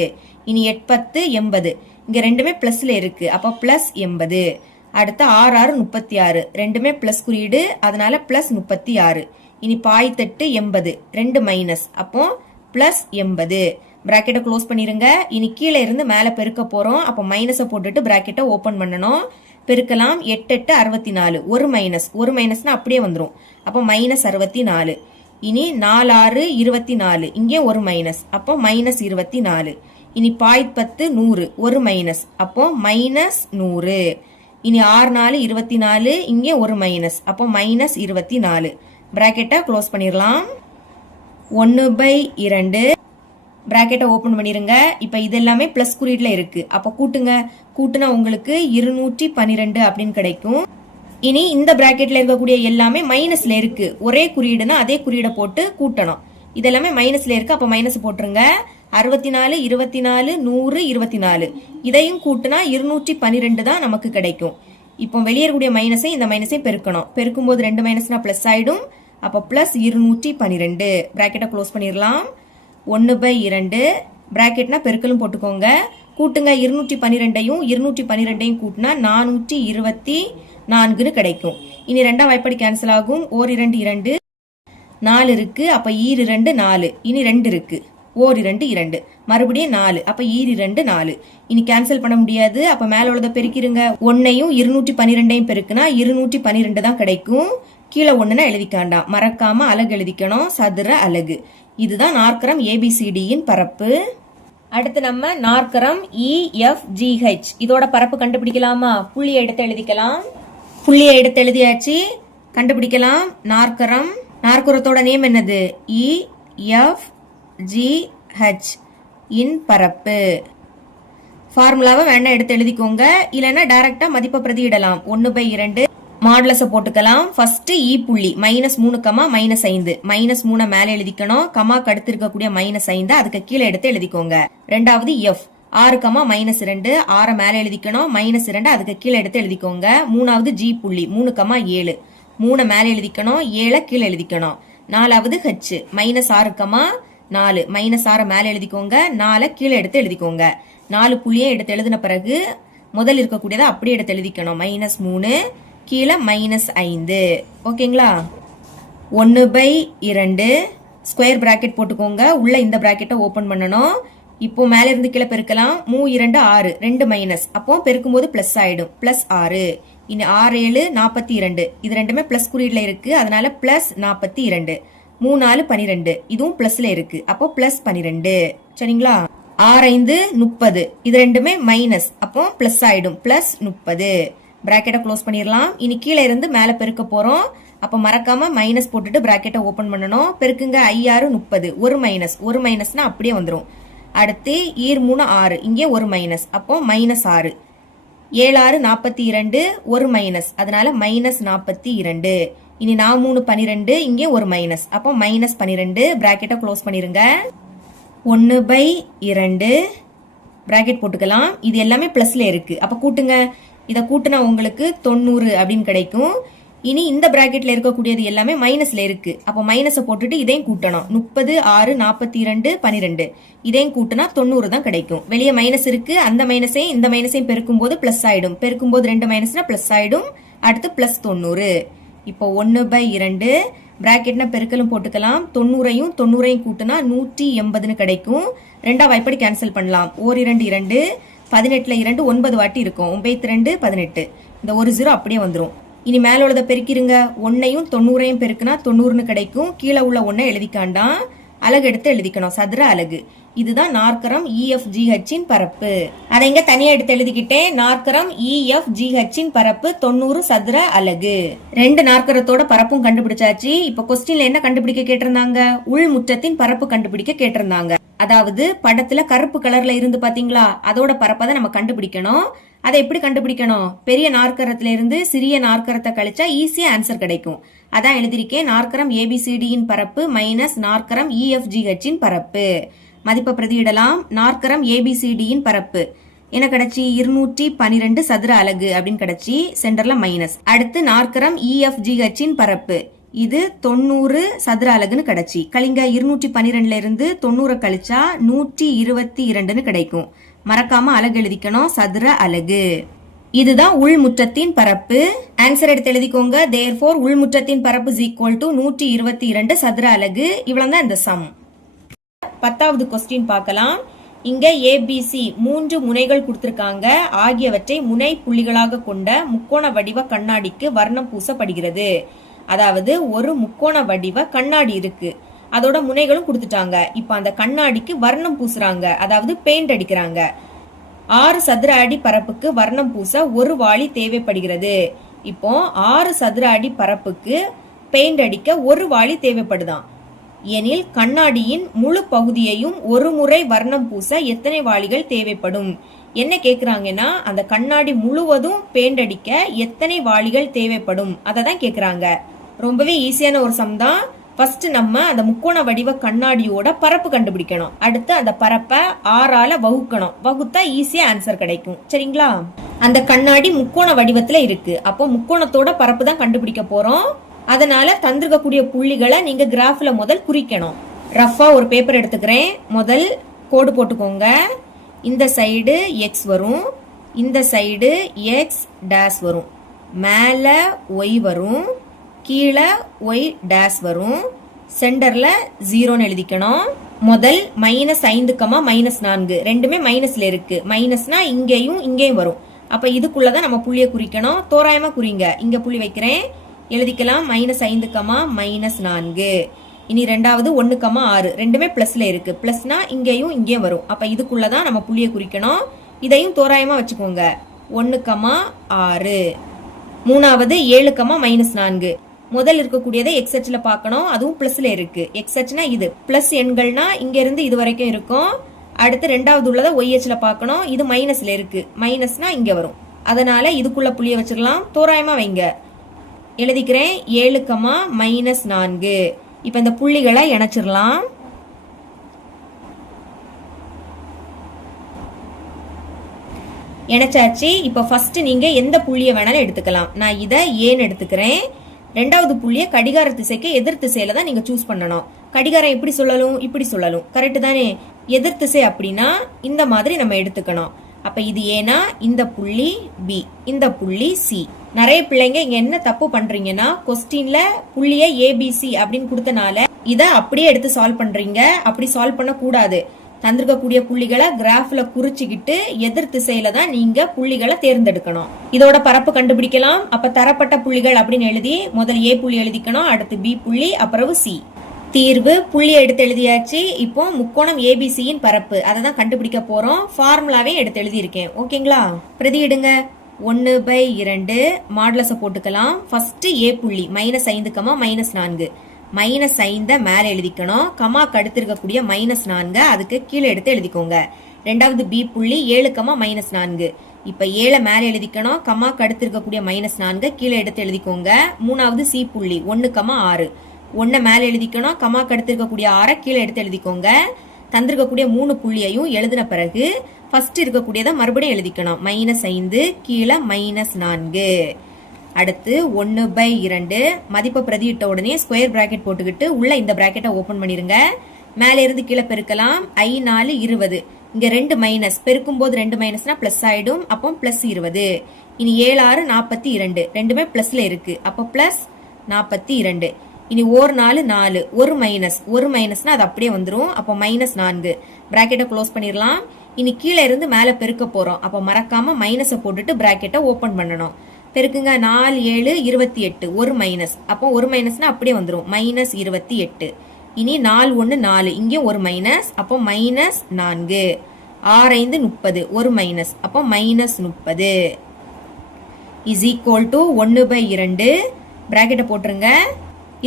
இனி 8 10 80. இங்க ரெண்டுமே பிளஸ்ல இருக்கு. அப்ப பிளஸ் 80. அடுத்து 6 6 36. ரெண்டுமே பிளஸ் குறியீடு, அதனால பிளஸ் 36. இனி பாய்த்தட்டு 80, 2 மைனஸ், அப்போ பிளஸ் 80. பிராக்கெட்டை க்ளோஸ் பண்ணிருங்க. இனி கீழே இருந்து மேல பெருக்க போறோம். அப்ப மைனஸை போட்டுட்டு பிராக்கெட்டை ஓபன் பண்ணணும். பெருக்கலாம். 8 8 64. ஒரு மைனஸ்னா அப்படியே வந்துடும். அப்போ -64. இனி 4 6 24. இங்கே ஒரு மைனஸ், அப்போ -24. இனி பாய்த்10 100, ஒரு மைனஸ், அப்போ -100. இனி 6 4 24. இங்கே ஒரு மைனஸ், அப்போ -24. பிராக்கெட்டை க்ளோஸ் பண்ணிடலாம். 1/2 பிராக்கெட்டை ஓபன் பண்ணிருங்க. இப்ப இது எல்லாமே பிளஸ் குறியீடுல இருக்கு. அப்ப கூட்டுனா உங்களுக்கு 212 அப்படின்னு கிடைக்கும். இனி இந்த பிராக்கெட்ல இருக்கக்கூடிய எல்லாமே மைனஸ்ல இருக்கு. ஒரே குறியீடுனா அதே குறியீடை போட்டு கூட்டணும். இதெல்லாமே மைனஸ்ல இருக்கு. அப்ப மைனஸ் போட்டுருங்க. 64 24 100 24. இதையும் கூட்டுனா 212 தான் நமக்கு கிடைக்கும். இப்போ வெளியேறக்கூடிய மைனஸை இந்த மைனஸை பெருக்கணும். பெருக்கும் போது 2 மைனஸ்னா பிளஸ் ஆயிடும். அப்ப பிளஸ் 212. பிராக்கெட்டை க்ளோஸ் பண்ணிடலாம். 1/2 பிராக்கெட்னா பெருக்கலும் போட்டுக்கோங்க. கூட்டுங்க. 212ஐயும் 212ஐயும் கூட்டினா 424 கிடைக்கும். இனி ரெண்டாம் வாய்ப்பாடு கேன்சல் ஆகும். 1 2 2 4 இருக்கு. அப்ப 2 4. இனி 2 இருக்கு. 1 2 2 மறுபடியும் 4. அப்ப 2 4. இனி கேன்சல் பண்ண முடியாது. அப்ப மேல உள்ளதை பெருக்கிருங்க. 1ஐயும் 212ஐயும் பெருக்குனா 212 தான் கிடைக்கும். கீழே 1னா எழுதிக்காண்டாம். மறக்காம அலகு எழுதிக்கணும். சதுர அலகு. இதுதான் நாற்கரம் ABCDயின் பரப்பு. அடுத்து நம்ம நாற்கரம் EFGH இதோட பரப்பு கண்டுபிடிக்கலாமா? புள்ளியை எடுத்து எழுதிக்கலாம். புள்ளியை எடுத்து எழுதியாச்சு. கண்டுபிடிக்கலாம். நாற்கரத்தோட நேம் என்னது? EFGH இன் பரப்பு. ஃபார்முலாவை வேணா எடுத்து எழுதிக்கோங்க, இல்லைன்னா டைரக்டா மதிப்பை பிரதியிடலாம். 1/2 மாடலஸை போட்டுக்கலாம். ஃபர்ஸ்ட் E புள்ளி -3, -5. -3 மேல எழுதிக்கணும். கமாக்கு அடுத்து இருக்கக்கூடிய -5 அதுக்கு கீழே எடுத்து எழுதிக்கோங்க. ரெண்டாவது F 6, -2. 6 மேல எழுதிக்கணும். -2 அதுக்கு கீழே எடுத்து எழுதிக்கோங்க. மூணாவது G புள்ளி 3, 7. 3 மேல எழுதிக்கணும். 7 கீழே எழுதிக்கணும். நாலாவது H -6, 4. -6 மேல எழுதிக்கோங்க. 4 கீழே எடுத்து எழுதிக்கோங்க. 4 புள்ளியை எடுத்து எழுதின பிறகு முதல் இருக்கக்கூடியதை அப்படியே எடுத்து எழுதிக்கணும். -3 கீழே -5. ஓகேங்களா? 1/2 ஸ்கொயர் பிராக்கெட் போட்டுக்கோங்க. உள்ள இந்த பிராக்கெட்டை ஓபன் பண்ணணும். இப்போ மேல இருந்து கீழே பெருக்கலாம். 3 2 6, 2 மைனஸ், அப்போ பெருக்கும் போது பிளஸ் ஆயிடும். பிளஸ் 6. இனி 6 7 42. இது ரெண்டுமே பிளஸ் குறியீடுல இருக்கு, அதனால பிளஸ் 42. 3 4 12. இதுவும் பிளஸ்ல இருக்கு, அப்போ பிளஸ் 12. சரிங்களா? 6 5 30. இது ரெண்டுமே மைனஸ், அப்போ பிளஸ் ஆயிடும். பிளஸ் 30. பிராக்கெட்டை க்ளோஸ் பண்ணிடலாம். இனி கீழே இருந்து மேலே பெருக்க போறோம். அப்ப மறக்காம மைனஸ் போட்டுட்டு பிராக்கெட்டை ஓபன் பண்ணணும். பெருக்குங்க. 5 6 30. ஒரு மைனஸ்னா அப்படியே வந்துடும். அடுத்து 2 3 6. இங்கே ஒரு மைனஸ், அப்போ -6. 7 6 42. ஒரு மைனஸ், அதனால -42. இனி 4 3 12. இங்கே ஒரு மைனஸ், அப்போ -12. பிராக்கெட்டை க்ளோஸ் பண்ணிருங்க. 1/2 பிராக்கெட் போட்டுக்கலாம். இது எல்லாமே பிளஸ்ல இருக்கு. அப்ப கூட்டுங்க. இதை கூட்டுனா உங்களுக்கு 90 அப்படின்னு கிடைக்கும். இனி இந்த பிராக்கெட்ல இருக்கக்கூடியது எல்லாமே மைனஸ்ல இருக்கு. அப்போ மைனஸை போட்டுட்டு இதையும் கூட்டணும். 30 6 42 12. இதையும் கூட்டினா 90 தான் கிடைக்கும். வெளியே மைனஸ் இருக்கு. அந்த மைனஸையும் இந்த மைனஸையும் பெருக்கும் போது பிளஸ் ஆயிடும். பெருக்கும் போது 2 மைனஸ்னா பிளஸ் ஆயிடும். அடுத்து பிளஸ் 90. இப்போ 1/2 பிராக்கெட்னா பெருக்கலும் போட்டுக்கலாம். 90ஐயும் 90ஐயும் கூட்டினா 180ன்னு கிடைக்கும். ரெண்டா வாய்ப்படி கேன்சல் பண்ணலாம். 1 2 2. 18ல 2 9 வாட்டி இருக்கும். 9 18. இந்த ஒரு 0 அப்படியே வந்துடும். இனி மேல உள்ளதை பெருக்கிருங்க. 1ஐயும் 90ஐயும் பெருக்குனா 90ன்னு கிடைக்கும். கீழே உள்ள 1 எழுதிக்காண்டாம். அலகு எடுத்து எழுதிக்கணும். சதுர அலகு. இதுதான் நாற்கரம் EFGH இன் பரப்பு. அதை இங்க தனியா எடுத்து எழுதிக்கிட்டேன். நாற்கரம் EFGH இன் பரப்பு 90 சதுர அலகு. ரெண்டு நாற்கரத்தோட பரப்பும் கண்டுபிடிச்சாச்சு. இப்ப கொஸ்டின்ல என்ன கண்டுபிடிக்க கேட்டிருந்தாங்க? உள்முற்றத்தின் பரப்பு கண்டுபிடிக்க கேட்டிருந்தாங்க. அதாவது படத்துல கருப்பு கலர்ல இருந்து பாத்தீங்களா, அதோட பரப்பை நம்ம கண்டுபிடிக்கணும். அதை எப்படி கண்டுபிடிக்கணும்? பெரிய நாற்கரத்துல இருந்து சிறிய நாற்கரத்தை கழிச்சா ஈஸியா ஆன்சர் கிடைக்கும். அதான் எழுதிருக்கேன். நாற்கரம் ABCD இன் பரப்பு மைனஸ் நாற்கரம் EFGH இன் பரப்பு. மதிப்பை பிரதியிடலாம். நாற்கரம் ABCD இன் பரப்பு என்ன கிடைச்சி? 212 சதுர அலகு அப்படின்னு கிடைச்சி. சென்டர்ல மைனஸ். அடுத்து நாற்கரம் EFGH இன் பரப்பு இது 90 சதுர அலகுன்னு கிடைச்சி. கழிங்க. 212ல இருந்து 90 கழிச்சா 122ன்னு கிடைக்கும். மறக்காம அலகு எழுதிக்கணும். சதுர அலகு. இதுதான் உள்முற்றத்தின் பரப்பு. ஆன்சர் எடுத்து எழுதிக்கோங்க. therefore உள்முற்றத்தின் பரப்பு is equal to 122 சதுர அலகு. இவ்வளவுதான் இந்த சம். 10வது கொஸ்டின் பார்க்கலாம். இங்க ABC 3 முனைகள் கொடுத்திருக்காங்க. ஆகியவற்றை முனை புள்ளிகளாக கொண்ட முக்கோண வடிவ கண்ணாடிக்கு வர்ணம் பூசப்படுகிறது. அதாவது ஒரு முக்கோண வடிவ கண்ணாடி இருக்கு. அதோட முனைகளும் கொடுத்துட்டாங்க. இப்ப அந்த கண்ணாடிக்கு வர்ணம் பூசுறாங்க. அதாவது பெயிண்ட் அடிக்கிறாங்க. 6 சதுர அடி பரப்புக்கு வர்ணம் பூச ஒரு வாளி தேவைப்படுகிறது. இப்போ 6 சதுர அடி பரப்புக்கு பெயிண்ட் அடிக்க ஒரு வாளி தேவைப்படுதாம். எனில் கண்ணாடியின் முழு பகுதியையும் ஒரு முறை வர்ணம் பூச எத்தனை வாளிகள் தேவைப்படும்? என்ன கேக்குறாங்கன்னா, அந்த கண்ணாடி முழுவதும் பெயிண்ட் அடிக்க எத்தனை வாளிகள் தேவைப்படும் அதை தான் கேக்குறாங்க. ரொம்பவே ஈஸியான ஒரு சம் தான். ஃபர்ஸ்ட் நம்ம அந்த முக்கோண வடிவ கண்ணாடியோட பரப்பு கண்டுபிடிக்கணும். அடுத்து அந்த பரப்பை 6ஆல வகுக்கணும். வகுத்தா ஈஸியா ஆன்சர் கிடைக்கும். சரிங்களா? அந்த கண்ணாடி முக்கோண வடிவத்துல இருக்கு. அப்போ முக்கோணத்தோட பரப்பு தான் கண்டுபிடிக்க போறோம். அதனால தந்திருக்கக்கூடிய புள்ளிகளை நீங்க கிராஃப்ல முதல் குறிக்கணும். ரஃபா ஒரு பேப்பர் எடுத்துக்கிறேன். முதல் கோடு போட்டுக்கோங்க. இந்த சைடு எக்ஸ் வரும், இந்த சைடு எக்ஸ் டேஷ் வரும், மேல ஒய் வரும், கீழே ஒய் டேஷ் வரும், சென்டர்ல 0ன்னு எழுதிக்கணும். முதல் -5, -4 ரெண்டுமே மைனஸ்ல இருக்கு. மைனஸ்னா இங்கேயும் இங்கேயும் வரும். அப்ப இதுக்குள்ளதான் நம்ம புள்ளிய குறிக்கணும். தோராயமா குறிங்க. இங்க புள்ளி வைக்கிறேன். எழுதிக்கலாம். -5, -4. இனி ரெண்டாவது 1, 6 ரெண்டுமே பிளஸ்ல இருக்கு. பிளஸ்னா இங்கேயும் இங்கேயும் வரும். அப்ப இதுக்குள்ளதான் நம்ம புள்ளிய குறிக்கணும். இதையும் தோராயமா வச்சுக்கோங்க. 1, 6. மூணாவது 7, -4. முதல் இருக்கக்கூடியதை எக்ஸ் அச்சுல பார்க்கணும். அதுவும் பிளஸ்ல இருக்கு. எக்ஸ் அச்சுனா இது பிளஸ் எண்கள்னா இங்க இருந்து இது வரைக்கும் இருக்கும். அடுத்து ரெண்டாவது உள்ளதை ஒய் அச்சுல பார்க்கணும். இது மைனஸ்ல இருக்கு. மைனஸ்னா இங்க வரும். அதனால இதுக்குள்ள புள்ளிய வச்சிடலாம். தோராயமா வைங்க. எழுதிக்கிறேன். 7, -4. இப்ப இந்த புள்ளிகளை இணைச்சிடலாம். இணைச்சாச்சு. இப்ப ஃபர்ஸ்ட் நீங்க எந்த புள்ளிய வேணாலும் எடுத்துக்கலாம். நான் இதை ஏன்னு எடுத்துக்கிறேன். ரெண்டாவது புள்ளிய கடிகார திசைக்கு எதிர் திசையில தான் நீங்க சூஸ் பண்ணணும். கடிகாரம் எப்படி சொல்லலும், இப்படி சொல்லலும். கரெக்ட் தானே? எதிர் திசை அப்படின்னா இந்த மாதிரி நம்ம எடுத்துக்கணும். அப்ப இது ஏன்னா இந்த புள்ளி பி, இந்த புள்ளி சி. நிறைய பிள்ளைங்க இங்க என்ன தப்பு பண்றீங்கன்னா, கொஸ்டின்ல புள்ளிய ABC அப்படின்னு கொடுத்தனால இத அப்படியே எடுத்து சால்வ் பண்றீங்க. அப்படி சால்வ் பண்ண கூடாது. தந்திருக்கக்கூடிய புள்ளிகளை கிராஃப்ல குறிச்சுக்கிட்டு எதிர் திசையில தான் நீங்க புள்ளிகளை தேர்ந்தெடுக்கணும். இதோட பரப்பு கண்டுபிடிக்கலாம். அப்ப தரப்பட்ட புள்ளிகள் அப்படின்னு எழுதி முதல் A புள்ளி எழுதிக்கணும். அடுத்து B புள்ளி, அப்புறம் C. தீர்வு புள்ளி எடுத்து எழுதியாச்சு. இப்போ முக்கோணம் ABCயின் பரப்பு அதை தான் கண்டுபிடிக்க போறோம். ஃபார்முலாவே எடுத்து எழுதி இருக்கேன். ஓகேங்களா? பிரதியிடுங்க. 1/2 மாடுலஸை போட்டுக்கலாம். ஃபர்ஸ்ட் ஏ புள்ளி -5, -4 -5 மேல எழுதிக்கணும். கமாக்கு அடுத்து இருக்கக்கூடிய -4 அதுக்கு கீழே எடுத்து எழுதிக்கோங்க. ரெண்டாவது பி புள்ளி 7, -4 இப்ப 7 மேல எழுதிக்கணும். கமாக்கு அடுத்து இருக்கக்கூடிய -4 கீழே எடுத்து எழுதிக்கோங்க. மூணாவது சி புள்ளி 1, 6 1 மேல எழுதிக்கணும். கமாக்கு அடுத்து இருக்கக்கூடிய 6 கீழே எடுத்து எழுதிக்கோங்க. தந்திருக்கக்கூடிய 3 புள்ளியையும் எழுதின பிறகு ஃபர்ஸ்ட் இருக்கக்கூடியதை மறுபடியும் எழுதிக்கணும். -5 கீழே -4. அடுத்து 1/2 மதிப்பை பிரதியிட்ட உடனே ஸ்கொயர் பிராக்கெட் போட்டுக்கிட்டு உள்ள இந்த பிராக்கெட்டை ஓபன் பண்ணிருங்க. மேல இருந்து கீழே பெருக்கலாம். I 4 20 இங்க 2 மைனஸ் பெருக்கும் போது 2 மைனஸ்னா பிளஸ் ஆயிடும். அப்போ +20. இனி 7 6 42 ரெண்டுமே பிளஸ்ல இருக்கு. அப்போ +42. இனி 1 4 4 ஒரு மைனஸ்னா அது அப்படியே வந்துரும். அப்போ -4 பிராக்கெட்டை க்ளோஸ் பண்ணிடலாம். இனி கீழே இருந்து மேல பெருக்க போறோம். அப்போ மறக்காம மைனஸை போட்டுட்டு பிராக்கெட்டை ஓபன் பண்ணணும். பெருக்குங்க. 4 7 28 ஒரு மைனஸ். அப்போ ஒரு மைனஸ்னா அப்படியே வந்துரும். -28. இனி 4 1 4 இங்கேயும் ஒரு மைனஸ். அப்போ -4. 6 5 30 ஒரு மைனஸ். அப்போ -30 இஸ் ஈக்குவல் டு 1/2 பிராக்கெட்டை போட்டுருங்க.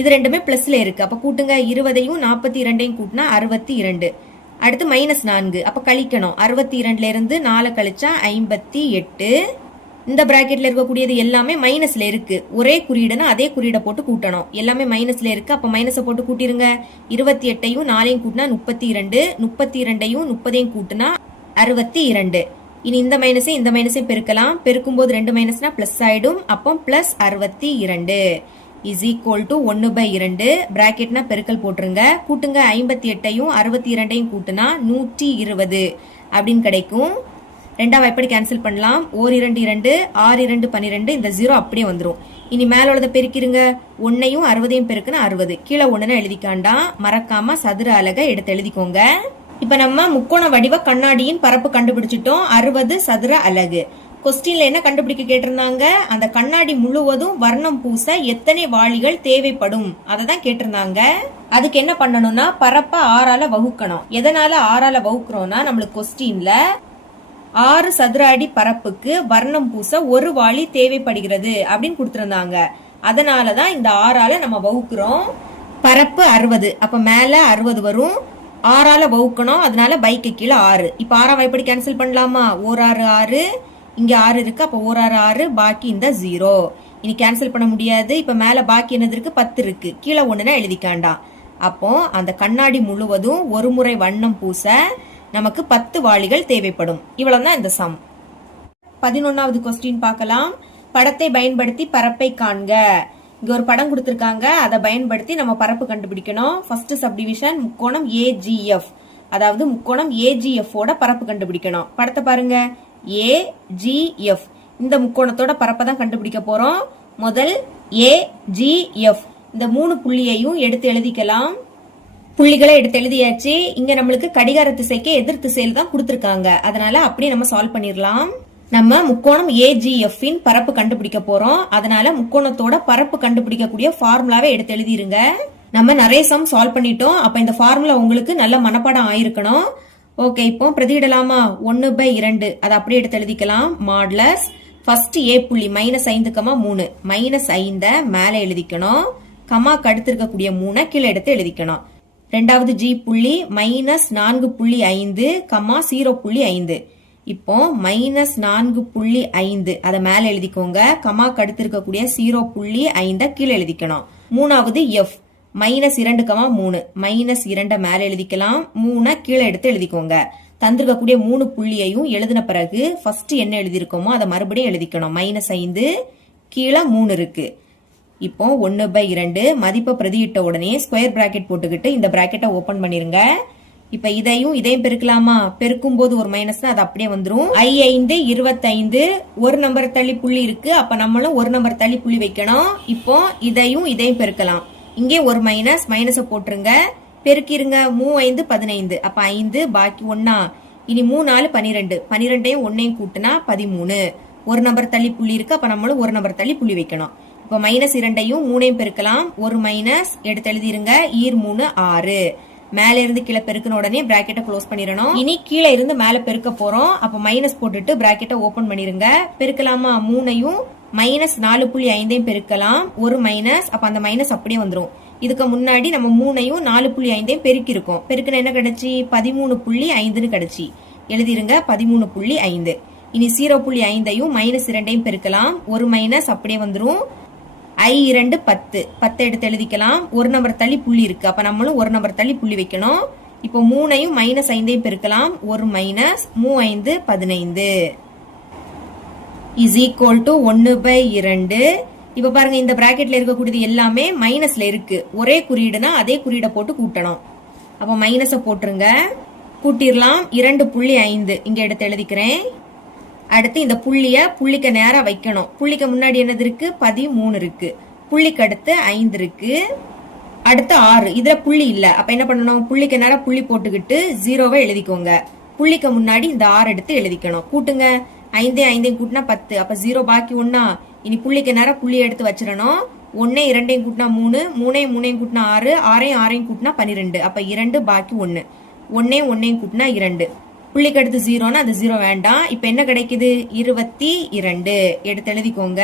இது ரெண்டுமே பிளஸ்ல இருக்கு. அப்ப கூட்டுங்க. 20ஐயும் 42ஐயும் கூட்டினா 62. அடுத்து -4 அப்ப கழிக்கணும். 62ல இருந்து 4 கழிச்சா 58. இந்த பிராக்கெட்ல இருக்கக்கூடியது எல்லாமே மைனஸ்ல இருக்கு. ஒரே குறியீடுனா அதே குறியீடை போட்டு கூட்டணும். எல்லாமே மைனஸ்ல இருக்கு. அப்ப மைனஸை போட்டு கூட்டிருங்க. 28ஐயும் 4ஐயும் கூட்டினா 32. 32ஐயும் 30ஐயும் கூட்டினா 62. இனி இந்த மைனஸையும் பெருக்கலாம். பெருக்கும் போது 2 மைனஸ்னா பிளஸ் ஆயிடும். அப்போ +62 இஸ் ஈக்குவல் டு 1/2 பிராக்கெட்னா பெருக்கல் போட்டுருங்க. கூட்டுங்க. 58ஐயும் 62ஐயும் கூட்டுனா 120 அப்படின்னு கிடைக்கும். ரெண்டாவது எப்படி கேன்சல் பண்ணலாம். 1 2 2 6 2 12 இந்த 0 அப்படியே வந்துடும். இனி மேல உள்ளதை பெருக்கிருங்க. 1ஐயும் 60ஐயும் பெருக்குனா 60. கீழே 1ன்னு எழுதிக்காண்டா. மறக்காம சதுர அலகை எடுத்து எழுதிக்கோங்க. இப்ப நம்ம முக்கோண வடிவ கண்ணாடியின் பரப்பு கண்டுபிடிச்சிட்டோம். 60 சதுர அலகு. கொஸ்டின்ல என்ன கண்டுபிடிக்க கேட்டிருந்தாங்க. அந்த கண்ணாடி முழுவதும் வர்ணம் பூச எத்தனை வாளிகள் தேவைப்படும் அதை தான் கேட்டிருந்தாங்க. அதுக்கு என்ன பண்ணணும்னா பரப்ப 6ஆல வகுக்கணும். எதனால 6ஆல வகுக்கிறோம்னா நம்மளுக்கு கொஸ்டின்ல 6 சதுர அடி பரப்புக்கு வர்ணம் பூச ஒரு வாளி தேவைப்படுகிறது அப்படின்னு கொடுத்திருந்தாங்க. அதனாலதான் இந்த 6ஆல நம்ம வகுக்கிறோம். பரப்பு 60. அப்ப மேல 60 வரும். 6ஆல வகுக்கணும். அதனால பைக்கு கீழே 6. இப்ப 6 எப்படி கேன்சல் பண்ணலாமா. 1 6 6 இங்க 6 இருக்கு. அப்ப 1 6 6 பாக்கி இந்த 0. இனி கேன்சல் பண்ண முடியாது. இப்ப மேல பாக்கி என்னது இருக்கு. 10 இருக்கு. கீழே 1ன்னு எழுதிக்காண்டாம். அப்போ அந்த கண்ணாடி முழுவதும் ஒரு முறை வண்ணம் பூச நமக்கு 10 வாளிகள் தேவைப்படும். இவ்வளவுதான் இந்த சம். 11வது கொஸ்டின் பார்க்கலாம். படத்தை பயன்படுத்தி பரப்பை காண்க. இங்க ஒரு படம் கொடுத்திருக்காங்க. அதை பயன்படுத்தி நம்ம பரப்பு கண்டுபிடிக்கணும். ஃபர்ஸ்ட் சப்டிவிஷன் முக்கோணம் AGF. அதாவது முக்கோணம் AGF ஓட பரப்பு கண்டுபிடிக்கணும். படத்தை பாருங்க. AGF இந்த முக்கோணத்தோட பரப்பை தான் கண்டுபிடிக்க போறோம். முதல் AGF இந்த 3 புள்ளியையும் எடுத்து எழுதிக்கலாம். புள்ளிகளை எடுத்து எழுதியாச்சு. இங்க நம்மளுக்கு கடிகார திசைக்கு எதிர் திசையில தான் கொடுத்திருக்காங்க. அதனால அப்படியே நம்ம சால்வ் பண்ணிடலாம். நம்ம முக்கோணம் AGF இன் பரப்பு கண்டுபிடிக்க போறோம். அதனால முக்கோணத்தோட பரப்பு கண்டுபிடிக்கக்கூடிய ஃபார்முலாவை எடுத்து எழுதிருங்க. நம்ம நிறைய சம் சால்வ் பண்ணிட்டோம். அப்ப இந்த ஃபார்முலா உங்களுக்கு நல்ல மனப்பாடம் ஆயிருக்கணும். ஓகே, இப்போ பிரதியிடலாமா. 1/2 அதை அப்படியே எடுத்து எழுதிக்கலாம். மாடுலஸ் ஃபர்ஸ்ட் ஏ புள்ளி -5, 3 -5 மேல எழுதிக்கணும். கமாக்கு அடுத்து இருக்கக்கூடிய 3 கீழே எடுத்து எழுதிக்கணும். ரெண்டாவது ஜி புள்ளி -4.5, 0.5. இப்போ -4.5 அதை மேல எழுதிக்கோங்க. கமாக்கு அடுத்து இருக்கக்கூடிய 0.5 கீழே எழுதிக்கணும். மூணாவது எஃப் -2, 3 -2 மேல எழுதிக்கலாம். 3 கீழே எடுத்து எழுதிக்கோங்க. தந்திருக்கக்கூடிய 3 புள்ளியையும் எழுதின பிறகு ஃபர்ஸ்ட் என்ன எழுதிருக்கோமோ அதை மறுபடியும் எழுதிக்கணும். -5 கீழே 3 இருக்கு. இப்போ 1/2 மதிப்பை பிரதியிட்ட உடனே ஸ்கொயர் பிராக்கெட் போட்டுக்கிட்டு இந்த பிராக்கெட்டை ஓபன் பண்ணிருங்க. இப்ப இதையும் பெருக்கலாமா. பெருக்கும் போது ஒரு மைனஸ் அது அப்படியே வந்துரும். I5 25 ஒரு நம்பர் தள்ளி புள்ளி இருக்கு. அப்ப நம்மளும் ஒரு நம்பர் தள்ளி புள்ளி வைக்கணும். இப்போ இதையும் பெருக்கலாம். இங்கே ஒரு மைனஸ் போட்டுருங்க. பெருக்கிருங்க. 3 5 15. அப்ப 5 பாக்கி 1. இனி 3 4 12. 12ஐயும் 1ஐயும் கூட்டினா 13. ஒரு நம்பர் தள்ளி புள்ளி இருக்கு. அப்ப நம்மளும் ஒரு நம்பர் தள்ளி புள்ளி வைக்கணும். இப்ப -2ஐயும் 3ஐயும் பெருக்கலாம். ஒரு மைனஸ் எடுத்து எழுதிருங்க. 3 6. மேல இருந்து கீழே பெருக்கின உடனே பிராக்கெட்டை க்ளோஸ் பண்ணிடணும். இனி கீழே இருந்து மேல பெருக்க போறோம். அப்ப மைனஸ் போட்டுட்டு பிராக்கெட்டை ஓபன் பண்ணிருங்க. பெருக்கலாமா? 3ஐயும் மைனஸ் 4.5 பெருக்கலாம். ஒரு மைனஸ், அப்ப அந்த மைனஸ் அப்படியே வந்துடும். இதுக்கு முன்னாடி நம்ம 3ஐயும் 4.5 பெருக்கி இருக்கோம். பெருக்கின என்ன கிடைச்சி? 13.5 கிடைச்சி. எழுதிருங்க 13.5. இனி 0.5ஐயும் மைனஸ் 2ஐயும் பெருக்கலாம். ஒரு மைனஸ் அப்படியே வந்துடும். I2 10. 10 எடுத்து எழுதிக்கலாம். ஒரு நம்பர் தள்ளி புள்ளி இருக்கு. அப்ப நம்மளும் ஒரு நம்பர் தள்ளி புள்ளி வைக்கணும். இப்போ 3ஐயும் மைனஸ் 5ஐயும் பெருக்கலாம். ஒரு மைனஸ் 3 5 15 is equal to 1/2. இப்ப பாருங்க, இந்த பிராக்கெட்ல இருக்கக்கூடியது எல்லாமே மைனஸ்ல இருக்கு. ஒரே குறியீடுனா அதே குறியீடை போட்டு கூட்டணும். அப்ப மைனஸ போட்டுருங்க. கூட்டிடலாம். 2.5 இங்க எடுத்து எழுதிக்கிறேன். அடுத்து இந்த புள்ளிக்கு நேரா வைக்கணும். புள்ளிக்கு முன்னாடி என்னது இருக்கு? 13 இருக்கு. புள்ளிக்கு அடுத்து 5 இருக்கு. அடுத்து 6. இதுல புள்ளி இல்ல. அப்ப என்ன பண்ணணும்? புள்ளிக்கு நேரா புள்ளி போட்டுக்கிட்டு 0வை எழுதிக்கோங்க. புள்ளிக்கு முன்னாடி இந்த 6 எடுத்து எழுதிக்கணும். கூட்டுங்க. 5 5 கூட்டினா 10. அப்ப 0 பாக்கி 1. இனி புள்ளிக்கு நேரா புள்ளி எடுத்து வச்சிடணும். 1 2 கூட்டினா 3, 3 3 கூட்டினா 6, 6 6 கூட்டினா 12. அப்ப 2 பாக்கி 1. 1 1 கூட்டினா 2. புள்ளிக்கு அடுத்து 0னா அது 0 வேண்டாம். இப்ப என்ன கிடைக்குது? 22 எடுத்து எழுதிக்கோங்க.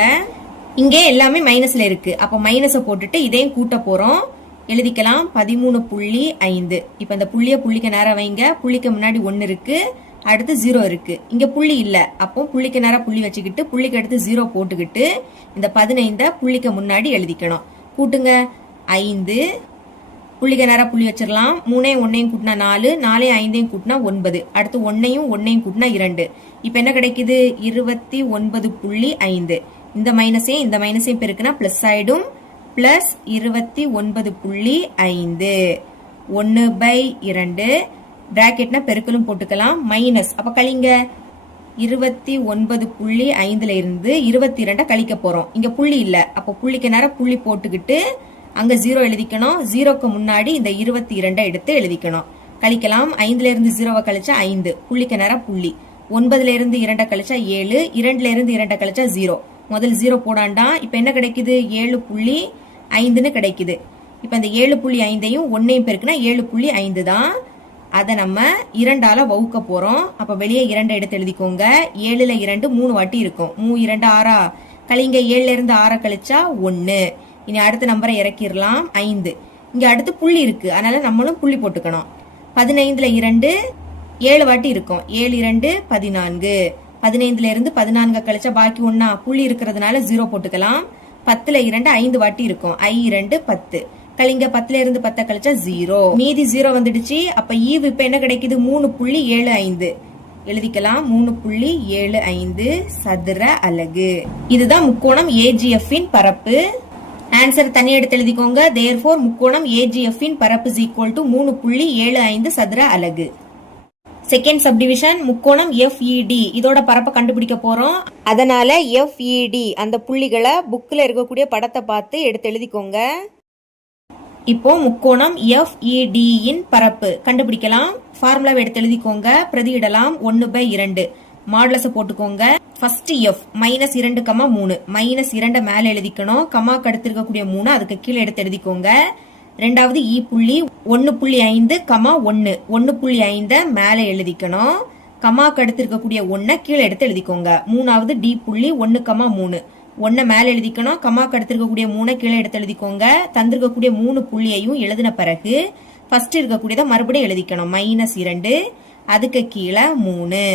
இங்கே எல்லாமே மைனஸ்ல இருக்கு. அப்ப மைனஸ போட்டுட்டு இதையும் கூட்ட போறோம். எழுதிக்கலாம். 13.5. இப்ப இந்த புள்ளிக்கு நேரா வைங்க. புள்ளிக்கு முன்னாடி 1 இருக்கு. அடுத்து 0 இருக்கு. இங்க புள்ளி இல்ல. அப்போ புள்ளிக்கு நேரா புள்ளி வச்சுக்கிட்டு புள்ளிக்கு அடுத்து 0 போட்டுக்கிட்டு இந்த 15 புள்ளிக்கு முன்னாடி எழுதிக்கணும். கூட்டுங்க. 5. புள்ளிக்கு நேரா புள்ளி வச்சிடலாம். 3 1 கூட்டினா 4, 4 5 கூட்டினா 9. அடுத்து 1 1 கூட்டினா 2. இப்ப என்ன கிடைக்குது? 29.5. இந்த மைனஸையும் பெருக்கினா பிளஸ் ஆயிடும். பிளஸ் 29.5. 1/2. பிராக்கெட்னா பெருக்கலும் போட்டுக்கலாம். மைனஸ், அப்ப கழிங்க. 29.5ல இருந்து 22 கழிக்க போறோம். இங்க புள்ளி இல்ல. அப்ப புள்ளிக்கு நேரம் புள்ளி போட்டுக்கிட்டு அங்க 0 எழுதிக்கணும். 0க்கு முன்னாடி இந்த 22 எடுத்து எழுதிக்கணும். கழிக்கலாம். 5ல இருந்து 0வை கழிச்சா 5. புள்ளிக்கு நேரம் புள்ளி. 9ல இருந்து 2 கழிச்சா 7. 2ல இருந்து 2 கழிச்சா 0. முதல் 0 போடாண்டா. இப்ப என்ன கிடைக்குது? 7.5ன்னு கிடைக்குது. இப்ப இந்த 7.5ஐயும் 1ஐயும் பெருக்குனா 7.5 தான். அதை நம்ம 2ஆல வகுக்க போறோம். அப்ப வெளியே 2 எடுத்து எழுதிக்கோங்க. 7ல 2 3 வாட்டி இருக்கும். 3 2 6. கழிங்க. 7ல இருந்து 6 கழிச்சா 1. இனி அடுத்த நம்பரை இறக்கிடலாம். 5. இங்க அடுத்து புள்ளி இருக்கு. அதனால நம்மளும் புள்ளி போட்டுக்கணும். 15ல 2 7 வாட்டி இருக்கும். 7 2 14. 15ல இருந்து 14 கழிச்சா பாக்கி 1. புள்ளி இருக்கிறதுனால 0 போட்டுக்கலாம். 10ல 2 5 வாட்டி இருக்கும். I2 10. கழிங்க. 10ல இருந்து 10 கழிச்சா 0. மீதி 0 வந்துடுச்சு. அப்ப ஈவு இப்ப என்ன கிடைக்குது? 3.75 எழுதிக்கலாம். 3.75 சதுர அலகு. இதுதான் முக்கோணம் AGF இன் பரப்பு. ஆன்சர் தனி எடுத்து எழுதிக்கோங்க. therefore முக்கோணம் AGF இன் பரப்பு is equal to 3.75 சதுர அலகு. செகண்ட் சப்டிவிஷன் முக்கோணம் FED. இதோட பரப்பை கண்டுபிடிக்க போறோம். அதனால FED அந்த புள்ளிகளை புக்ல இருக்கக்கூடிய படத்தை பார்த்து எடுத்து எழுதிக்கோங்க. இப்போ முக்கோணம் FED இன் பரப்பு கண்டுபிடிக்கலாம். ஃபார்முலாவை எடுத்து எழுதிக்கோங்க. பிரதியிடலாம். 1/2. மாடுலஸ போட்டுக்கோங்க. First F -2, 3. -2 மேல எழுதிக்கணும். கமாக்கு அடுத்து இருக்கக்கூடிய 3 அதுக்கு கீழே எடுத்து எழுதிக்கோங்க. ரெண்டாவது E புள்ளி 1.5, 1. 1.5 மேல எழுதிக்கணும். கமாக்கு அடுத்து இருக்கக்கூடிய 1 கீழே எடுத்து எழுதிக்கோங்க. மூணாவது D புள்ளி 1, 3. 1 மேல எழுதிக்கணும். கமாக்கு அடுத்து இருக்கக்கூடிய 3 கீழே எடுத்து எழுதிக்கோங்க. தந்திருக்கக்கூடிய 3 புள்ளியையும் எழுதின பிறகு ஃபர்ஸ்ட் இருக்கக்கூடியதை மறுபடியும் எழுதிக்கணும். -2 அதுக்கு கீழே 3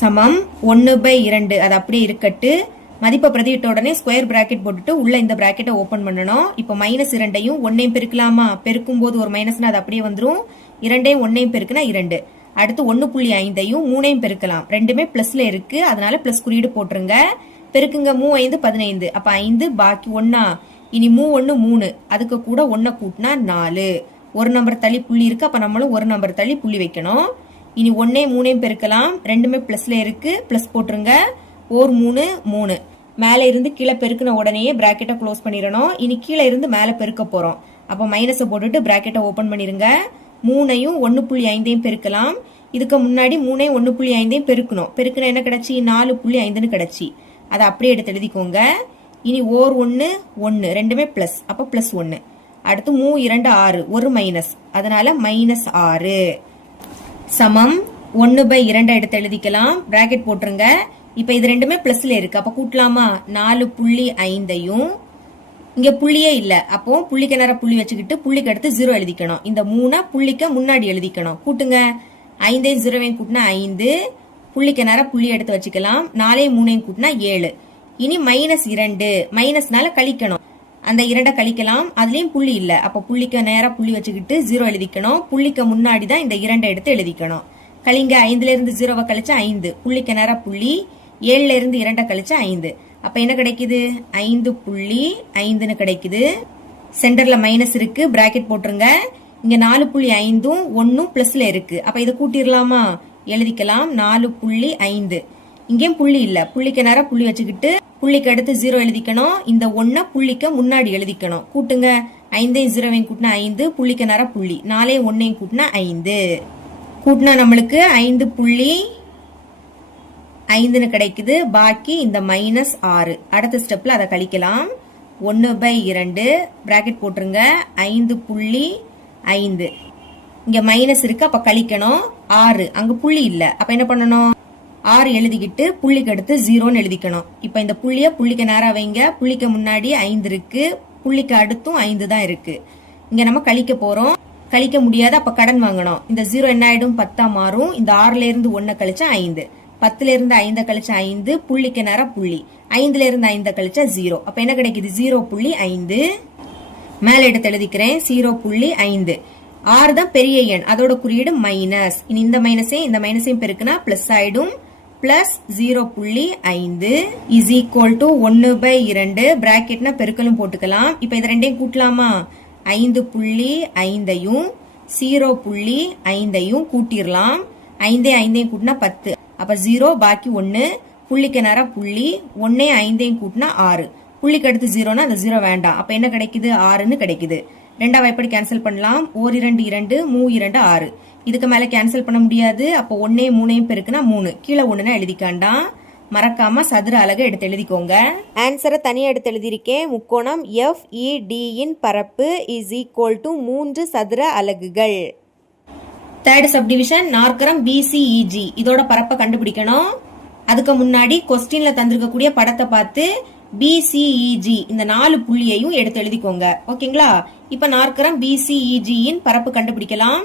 சமம் 1/2. அது அப்படியே இருக்கட்டு. மதிப்பை பிரதியிட்ட உடனே ஸ்கொயர் பிராக்கெட் போட்டுட்டு உள்ள இந்த பிராக்கெட்டை ஓபன் பண்ணணும். இப்போ -2ஐயும் 1ஐயும் பெருக்கலாமா? பெருக்கும் போது ஒரு மைனஸ்னா அது அப்படியே வந்துடும். 2ஐயும் 1ஐயும் பெருக்குனா 2. அடுத்து 1.5ஐயும் 3ஐயும் பெருக்கலாம். ரெண்டுமே பிளஸ்ல இருக்கு. அதனால பிளஸ் குறியீடு போட்டுருங்க. பெருக்குங்க. 3 5 15. அப்ப 5 பாக்கி 1. இனி 3 1 3. அதுக்கு கூட 1 கூட்டினா 4. ஒரு நம்பர் தள்ளி புள்ளி இருக்கு. அப்ப நம்மளும் ஒரு நம்பர் தள்ளி புள்ளி வைக்கணும். இனி 1ஐயும் 3ஐயும் பெருக்கலாம். ரெண்டுமே பிளஸ்ல இருக்கு. பிளஸ் போட்டுருங்க. 4 3 3. மேல இருந்து கீழே பெருக்கின உடனேயே பிராக்கெட்டை க்ளோஸ் பண்ணிடணும். இனி கீழே இருந்து மேல பெருக்க போறோம். அப்ப மைனஸை போட்டுட்டு பிராக்கெட்டை ஓபன் பண்ணிருங்க. 3ஐயும் 1.5ஐயும் பெருக்கலாம். இதுக்கு முன்னாடி 3ஐயும் 1.5ஐயும் பெருக்கணும். பெருக்கின என்ன கிடைச்சி? 4.5ன்னு கிடைச்சி. அதை அப்படியே எடுத்து எழுதிக்கோங்க. இனி ஓர் 1 1. ரெண்டுமே பிளஸ். அப்ப +1. அடுத்து 3 2 6 ஒரு மைனஸ், அதனால -6 சமம் 1/2 எடுத்து எழுதிக்கலாம். பிராக்கெட் போட்டுருங்க. இப்ப இது ரெண்டுமே பிளஸ்ல இருக்கு, அப்ப கூட்டலாமா? 4.5ஐயும் இங்க புள்ளியே இல்ல, அப்போ புள்ளிக்கு நேர புள்ளி வச்சுக்கிட்டு புள்ளிக்கு அடுத்து 0 எழுதிக்கணும். இந்த 3 புள்ளிக்கு முன்னாடி எழுதிக்கணும். கூட்டுங்க. 5ஐயும் 0ஐயும் கூட்டினா 5, புள்ளிக்கு நேர புள்ளி எடுத்து வச்சுக்கலாம். 4ஐயும் 3ஐயும் கூட்டினா 7. இனி -2 மைனஸ்னால கழிக்கணும். அந்த 2 கழிக்கலாம். அதுலயும் புள்ளி இல்ல, அப்ப புள்ளிக்கு நேர புள்ளி வச்சுக்கிட்டு 0 எழுதிக்கணும். புள்ளிக்கு முன்னாடி தான் இந்த 2 எடுத்து எழுதிக்கணும். கழிங்க. 5ல இருந்து 0வை கழிச்சா 5, புள்ளிக்கு நேர புள்ளி. 7ல இருந்து 2 கழிச்சா 5, அப்ப என்ன கிடைக்குது? 5.5ன்னு கிடைக்குது. சென்டர்ல மைனஸ் இருக்கு, பிராக்கெட் போட்டுருங்க. இங்க 4.5ம் 1ம் பிளஸ்ல இருக்கு, அப்ப இதை கூட்டிடலாமா? எழுதிக்கலாம். 4.5. இங்கேயும் புள்ளி இல்ல, புள்ளிக்கு நேர புள்ளி வச்சுக்கிட்டு புள்ளிக்கு அடுத்து 0 எழுதிக்கணும். இந்த 1 புள்ளிக்கு முன்னாடி எழுதிக்கணும். கூட்டுங்க. 5ஐயும் 0ஐயும் கூட்டினா 5, புள்ளிக்கு நேர புள்ளி. 4ஐயும் 1ஐயும் கூட்டினா 5. கூட்டினா நம்மளுக்கு 5.5ன்னு கிடைக்குது. பாக்கி இந்த -6. அடுத்த ஸ்டெப்ல அதை கழிக்கலாம். 1/2 பிராக்கெட் போட்டுருங்க. 5.5 இங்க மைனஸ் இருக்கு, அப்ப கழிக்கணும். 6 அங்க புள்ளி இல்ல, அப்ப என்ன பண்ணணும்? 6 எழுதிக்கிட்டு புள்ளிக்கு அடுத்து 0ன்னு எழுதிக்கணும். இப்ப இந்த புள்ளிய புள்ளிக்கு நேரா வைங்க. புள்ளிக்கு முன்னாடி 5 இருக்கு, புள்ளிக்கு அடுத்தும் 5 தான் இருக்கு. இங்க நம்ம கழிக்க போறோம். கழிக்க முடியாது, அப்ப கடன் வாங்கணும். இந்த 0 என்ன ஆயிடும்? 10ஆ மாறும். இந்த 6ல இருந்து 1 கழிச்சா 5, 10ல இருந்து 5 கழிச்சா 5, புள்ளிக்கு நேர புள்ளி. 5ல இருந்து 5 கழிச்சா 0, அப்ப என்ன கிடைக்குது? 0.5. மேல எடுத்து எழுதிக்கிறேன். 0.5. 6 தான் பெரிய எண், அதோட குறியீடு மைனஸ். இனி இந்த மைனஸையும் பெருக்குனா பிளஸ் ஆயிடும். Plus 0.5 is equal to 1/2. பிராக்கெட்னா பெருக்கலும் போட்டுக்கலாம். இப்ப இது ரெண்டையும் கூட்டலாமா? 5.5ஐயும் 0.5ஐயும் கூட்டிடலாம். 5ஐயும் கூட்டினா 10, அப்ப 0 பாக்கி 1, புள்ளிக்கு நேர புள்ளி. 1ஐயும் 5ஐயும் கூட்டினா 6, புள்ளிக்கு அடுத்து 0னா அந்த 0 வேண்டாம், அப்ப என்ன கிடைக்குது? 6ன்னு கிடைக்குது. ரெண்டாவை எப்படி கேன்சல் பண்ணலாம்? 1 2 2 3 2 6. இதுக்கு மேல கேன்சல் பண்ண முடியாது, அப்ப 1ஐயும் 3ஐயும் பெருக்குனா 3, கீழே 1ன்னு எழுதிக்காண்டாம். மறக்காம சதுர அலகை எடுத்து எழுதிக்கோங்க. ஆன்சரை தனியா எடுத்து எழுதியிருக்கேன். முக்கோணம் FED இன் பரப்பு இஸ் ஈக்குவல் டு 3 சதுர அலகுகள். தேர்ட் சப்டிவிஷன் நாற்கரம் BCEG, இதோட பரப்பை கண்டுபிடிக்கணும். அதுக்கு முன்னாடி கொஸ்டின்ல தந்திருக்கக்கூடிய படத்தை பார்த்து BCEG இந்த 4 புள்ளியையும் எடுத்து எழுதிக்கோங்க. ஓகேங்களா? இப்ப நாற்கரம் BCEG இன் பரப்பு கண்டுபிடிக்கலாம்.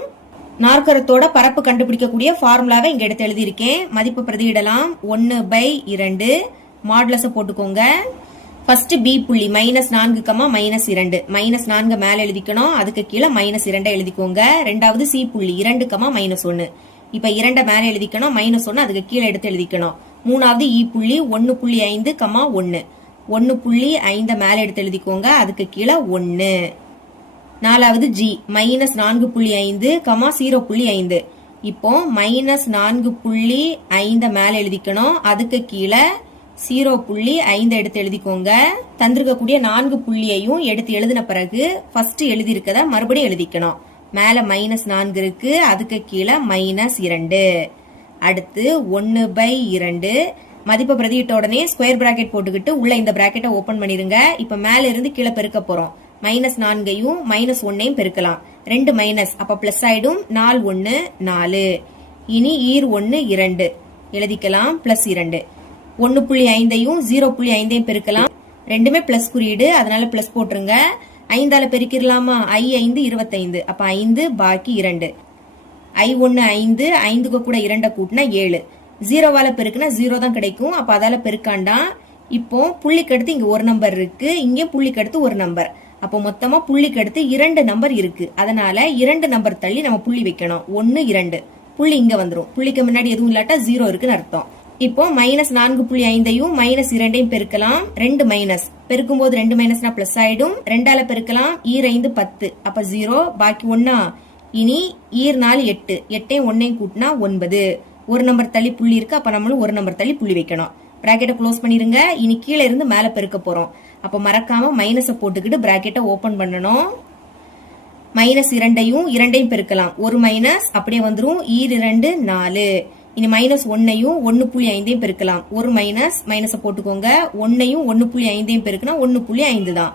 நாற்கரத்தோட பரப்பு கண்டுபிடிக்கக்கூடிய ஃபார்முலாவை இங்க எடுத்து எழுதியிருக்கேன். மதிப்பு பிரதியிடலாம். 1/2 மாடுலஸ போட்டுக்கோங்க. ஃபர்ஸ்ட் பி புள்ளி -4, -2. -4 மேல எழுதிக்கணும், அதுக்கு கீழே -2 எழுதிக்கோங்க. ரெண்டாவது சி புள்ளி 2, -1. இப்ப 2 மேல எழுதிக்கணும், -1 அதுக்கு கீழே எடுத்து எழுதிக்கணும். மூணாவது இ புள்ளி 1.5, 1. 1.5 மேல எடுத்து எழுதிக்கோங்க, அதுக்கு கீழே 1. நாலாவது ஜி -4.5, 0.5. இப்போ -4.5 மேல எழுதிக்கணும், அதுக்கு கீழே 0.5 எடுத்து எழுதிக்கோங்க. தந்திருக்கக்கூடிய 4 புள்ளியையும் எடுத்து எழுதின பிறகு ஃபர்ஸ்ட் எழுதி இருக்கத மறுபடியும் எழுதிக்கணும். மேல -4 இருக்கு, அதுக்கு கீழே -2. அடுத்து 1/2 மதிப்பை பிரதியிட்ட உடனே ஸ்கொயர் பிராக்கெட் போட்டுக்கிட்டு உள்ள இந்த பிராக்கெட்டை ஓபன் பண்ணிருங்க. இப்ப மேல இருந்து கீழே பெருக்க போறோம். -4ஐயும் -1ஐயும் பெருக்கலாம். 2 மைனஸ், அப்ப பிளஸ் ஆயிடும். 4 1 4. இனி ஈர் 1 2 எழுதிக்கலாம். பிளஸ் 2. 1.5ஐயும் 0.5ஐயும் பெருக்கலாம். ரெண்டுமே பிளஸ் குறியீடு, அதனால பிளஸ் போட்டுருங்க. 5ஆல பெருக்கிடலாமா? I5 25, அப்ப 5 பாக்கி 2. I1 5, 5க்கு கூட 2 கூட்டினா 7. 0வால பெருக்குனா 0 தான் கிடைக்கும், அப்ப அதால பெருக்காண்டாம். இப்போ புள்ளிக்கு அடுத்து இங்க ஒரு நம்பர் இருக்கு, இங்க புள்ளிக்கு அடுத்து ஒரு நம்பர், அப்போ மொத்தமா புள்ளிக்கு அடுத்து 2 நம்பர் இருக்கு. அதனால 2 நம்பர் தள்ளி நம்ம புள்ளி வைக்கணும். 1 2 புள்ளி இங்க வந்துரும். புள்ளிக்கு முன்னாடி எதுவும் இல்லாட்டா 0 இருக்குன்னு அர்த்தம். இப்போ -4.5ஐயும் -2ஐயும் பெருக்கலாம். 2 மைனஸ், பெருக்கும் போது 2 மைனஸ்னா பிளஸ் ஆயிடும். 2ஆல பெருக்கலாம். ஈர் 5 10, அப்ப 0 பாக்கி 1. இனி ஈர் 4 8, 8ஐயும் 1ஐயும் கூட்டினா 9. ஒரு நம்பர் தள்ளி புள்ளி இருக்கு, அப்ப நம்மளும் ஒரு நம்பர் தள்ளி புள்ளி வைக்கணும். பிராக்கெட்டை க்ளோஸ் பண்ணிருங்க. இனி கீழே இருந்து மேல பெருக்க போறோம். அப்ப மறக்காம மைனஸ போட்டுக்கிட்டு பிராக்கெட்டை ஓபன் பண்ணணும். -2ஐயும் 2ஐயும் பெருக்கலாம். ஒரு மைனஸ் அப்படியே வந்துரும். ஈர் 2 4. இனி -1ஐயும் 1.5ஐயும் பெருக்கலாம். ஒரு மைனஸ போட்டுக்கோங்க. 1ஐயும் 1.5ஐயும் பெருக்குனா 1.5 தான்.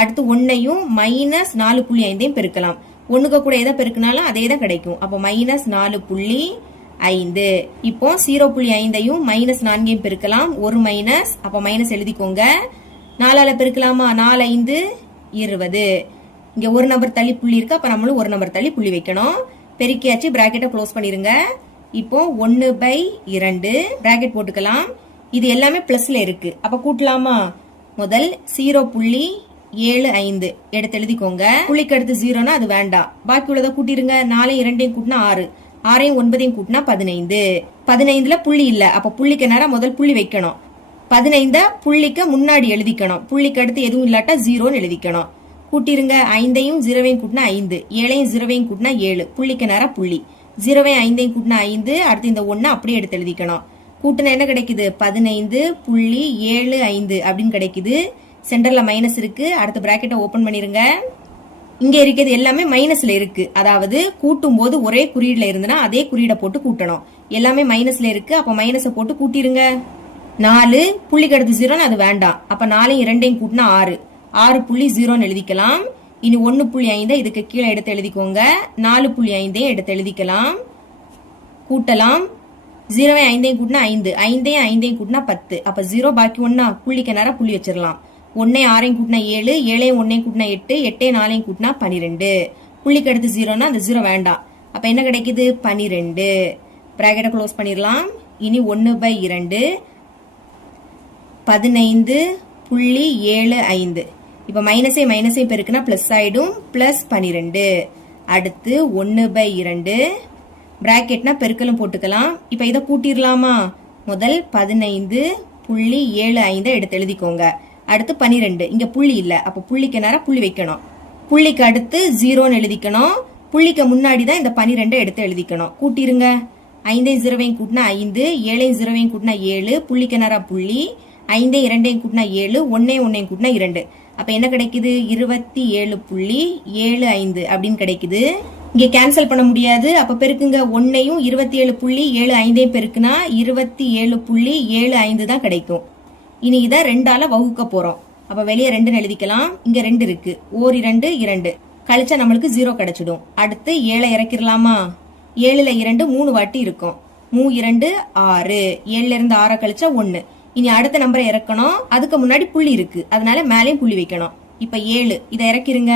அடுத்து 1ஐயும் மைனஸ் 4.5ஐயும் பெருக்கலாம். 1க்கு கூட எதை பெருக்கினாலும் அதே தான் கிடைக்கும். அப்போ மைனஸ் 4.5. இப்போ 0.5ஐயும் மைனஸ் 4ஐயும் பெருக்கலாம். ஒரு மைனஸ், அப்போ மைனஸ் எழுதிக்கோங்க. 4ஆல பெருக்கலாமா? 4 5 20. இங்க ஒரு நம்பர் தள்ளி புள்ளி இருக்கு, அப்ப நம்மளும் ஒரு நம்பர் தள்ளி புள்ளி வைக்கணும். பெருக்கியாச்சு, பிராக்கெட்டை க்ளோஸ் பண்ணிருங்க. இப்போ 1/2 பிராக்கெட் போட்டுக்கலாம். இது எல்லாமே பிளஸ்ல இருக்கு, அப்ப கூட்டலாமா? முதல் 0.75 எடுத்து எழுதிக்கோங்க. புள்ளிக்கு அடுத்து 0னா அது வேண்டாம். பாக்கி உள்ளதை கூட்டிருங்க. 4ஐயும் 2ஐயும் கூட்டினா 6, 6ஐயும் 9ஐயும் கூட்டினா 15. 15ல புள்ளி இல்ல, அப்ப புள்ளிக்கு நேரம் முதல் புள்ளி வைக்கணும். 15 புள்ளிக்கு முன்னாடி எழுதிக்கணும். புள்ளிக்கு அடுத்து எதுவும் இல்லாட்டா 0ன்னு எழுதிக்கணும். கூட்டிருங்க. 5ஐயும் 0ஐயும் கூட்டினா 5, 7ஐயும் 0ஐயும் கூட்டினா 7, புள்ளிக்கு நேரம் புள்ளி. 0ஐயும் 5ஐயும் கூட்டினா 5, அடுத்து இந்த 1 அப்படியே எடுத்து எழுதிக்கணும். கூட்டினா என்ன கிடைக்குது? 15.75 அப்படின்னு கிடைக்குது. சென்டர்ல மைனஸ் இருக்கு. அடுத்த பிராக்கெட்டை ஓபன் பண்ணிருங்க. இங்க இருக்கிறது எல்லாமே மைனஸ்ல இருக்கு, அதாவது கூட்டும் போது ஒரே குறியீடுல இருந்தனா அதே குறியீடை போட்டு கூட்டணும். எல்லாமே மைனஸ்ல இருக்கு, அப்ப மைனஸை போட்டு கூட்டிருங்க. 4 புள்ளிக்கு அடுத்து 0ன்னு அது வேண்டாம். அப்ப 4ஐயும் 2ஐயும் கூட்டினா 6, 6.0ன்னு எழுதிக்கலாம். இனி 1.5 இதுக்கு கீழே எடுத்து எழுதிக்கோங்க. 4.5 எடுத்து எழுதிக்கலாம். கூட்டலாம். 0ஐயும் 5ஐயும் கூட்டினா 5, 5ஐயும் 5ஐயும் கூட்டினா 10. அப்ப 0 பாக்கி 1 புள்ளிக்கு நேரம் புள்ளி வச்சிடலாம். 1ஐயும் 6ஐயும் கூட்டினா 7, 7ஐயும் 1ஐயும் கூட்டினா 8, 8ஐயும் 4ஐயும் கூட்டினா 12. புள்ளிக்கு அடுத்து 0னா அந்த 0 வேண்டாம். அப்ப என்ன கிடைக்குது? 12. பிராக்கெட்டை க்ளோஸ் பண்ணிடலாம். இனி 1/2 15.75. இப்ப மைனஸை மைனஸை பெருக்குனா பிளஸ் ஆயிடும். பிளஸ் 12. அடுத்து 1/2 பிராக்கெட்னா பெருக்கலும் போட்டுக்கலாம். இப்ப இதை கூட்டிடலாமா? முதல் 15.75 எடுத்து எழுதிக்கோங்க. அடுத்து 12. இங்க புள்ளி இல்ல, அப்ப புள்ளிக்கு நேரம் புள்ளி வைக்கணும். புள்ளிக்கு அடுத்து 0ன்னு எழுதிக்கணும். புள்ளிக்கு முன்னாடி தான் இந்த 12 எடுத்து எழுதிக்கணும். கூட்டிருங்க. 5ஐயும் 0ஐயும் கூட்டினா 5, 7ஐயும் 0ஐயும் கூட்டினா 7, புள்ளிக்கு நேரம் புள்ளி. 5ஐயும் 2ஐயும் கூட்டினா 7, 1ஐயும் 1ஐயும் கூட்டினா 2. அப்ப என்ன கிடைக்குது? 27.75 அப்படின்னு கிடைக்குது. இங்க கேன்சல் பண்ண முடியாது, அப்ப பெருக்குங்க. 1ஐயும் 27.75ஐயும் பெருக்குனா 27.75 தான் கிடைக்கும். இனி இதை 2ஆல வகுக்க போறோம். அப்ப வெளியே 2ன்னு எழுதிக்கலாம். இங்க 2 இருக்கு. ஓர் 2 2 கழிச்சா நம்மளுக்கு 0 கிடைச்சிடும். அடுத்து 7 இறக்கிடலாமா? 7ல 2 3 வாட்டி இருக்கும். 3 2 6, 7ல இருந்து 6 கழிச்சா 1. இனி அடுத்த நம்பரை இறக்கணும். அதுக்கு முன்னாடி புள்ளி இருக்கு, அதனால மேலேயும் புள்ளி வைக்கணும். இப்ப 7 இதை இறக்கிருங்க.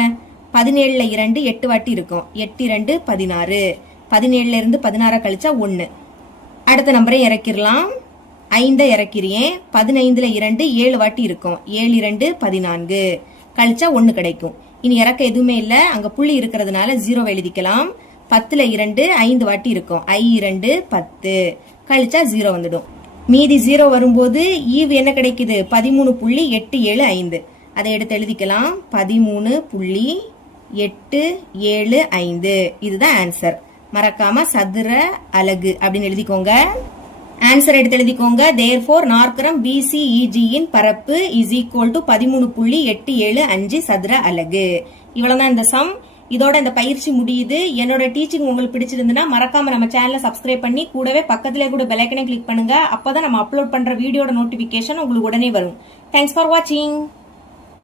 17ல 2 8 வாட்டி இருக்கும். 8 2 16, 17ல இருந்து 16 கழிச்சா 1. அடுத்த நம்பரை இறக்கிடலாம். 5 இறக்கிறேன். 15ல 2 7 வாட்டி இருக்கும். 7 2 14 கழிச்சா 1 கிடைக்கும். இனி இறக்க எதுவுமே இல்ல, அங்க புள்ளி இருக்கிறதுனால 0 எழுதிக்கலாம். 10ல 2 5 வாட்டி இருக்கும். 2 10 கழிச்சா 0 வந்துடும். மீதி 0 வரும்போது ஈவு என்ன கிடைக்குது? 13.875. அதை எடுத்து எழுதிக்கலாம். 13.875. இதுதான் ஆன்சர். மறக்காம சதுர அலகு அப்படின்னு எழுதிக்கோங்க. ஆன்சர் எடுத்து எழுதிக்கோங்க. therefore நாற்கரம் BCEG இன் பரப்பு is equal to 13.875 சதுர அலகு. இவ்வளவுதான் இந்த சம். இதோட இந்த பயிற்சி முடியுது. என்னோட டீச்சிங் உங்களுக்கு பிடிச்சிருந்ததுன்னா மறக்காம நம்ம சேனலை சப்ஸ்கிரைப் பண்ணி கூடவே பக்கத்துல கூட பெல் ஐக்கனை கிளிக் பண்ணுங்க. அப்பதான் நம்ம அப்லோட் பண்ற வீடியோட நோட்டிபிகேஷன் உங்களுக்கு உடனே வரும். தேங்க்ஸ் ஃபார் வாட்சிங்.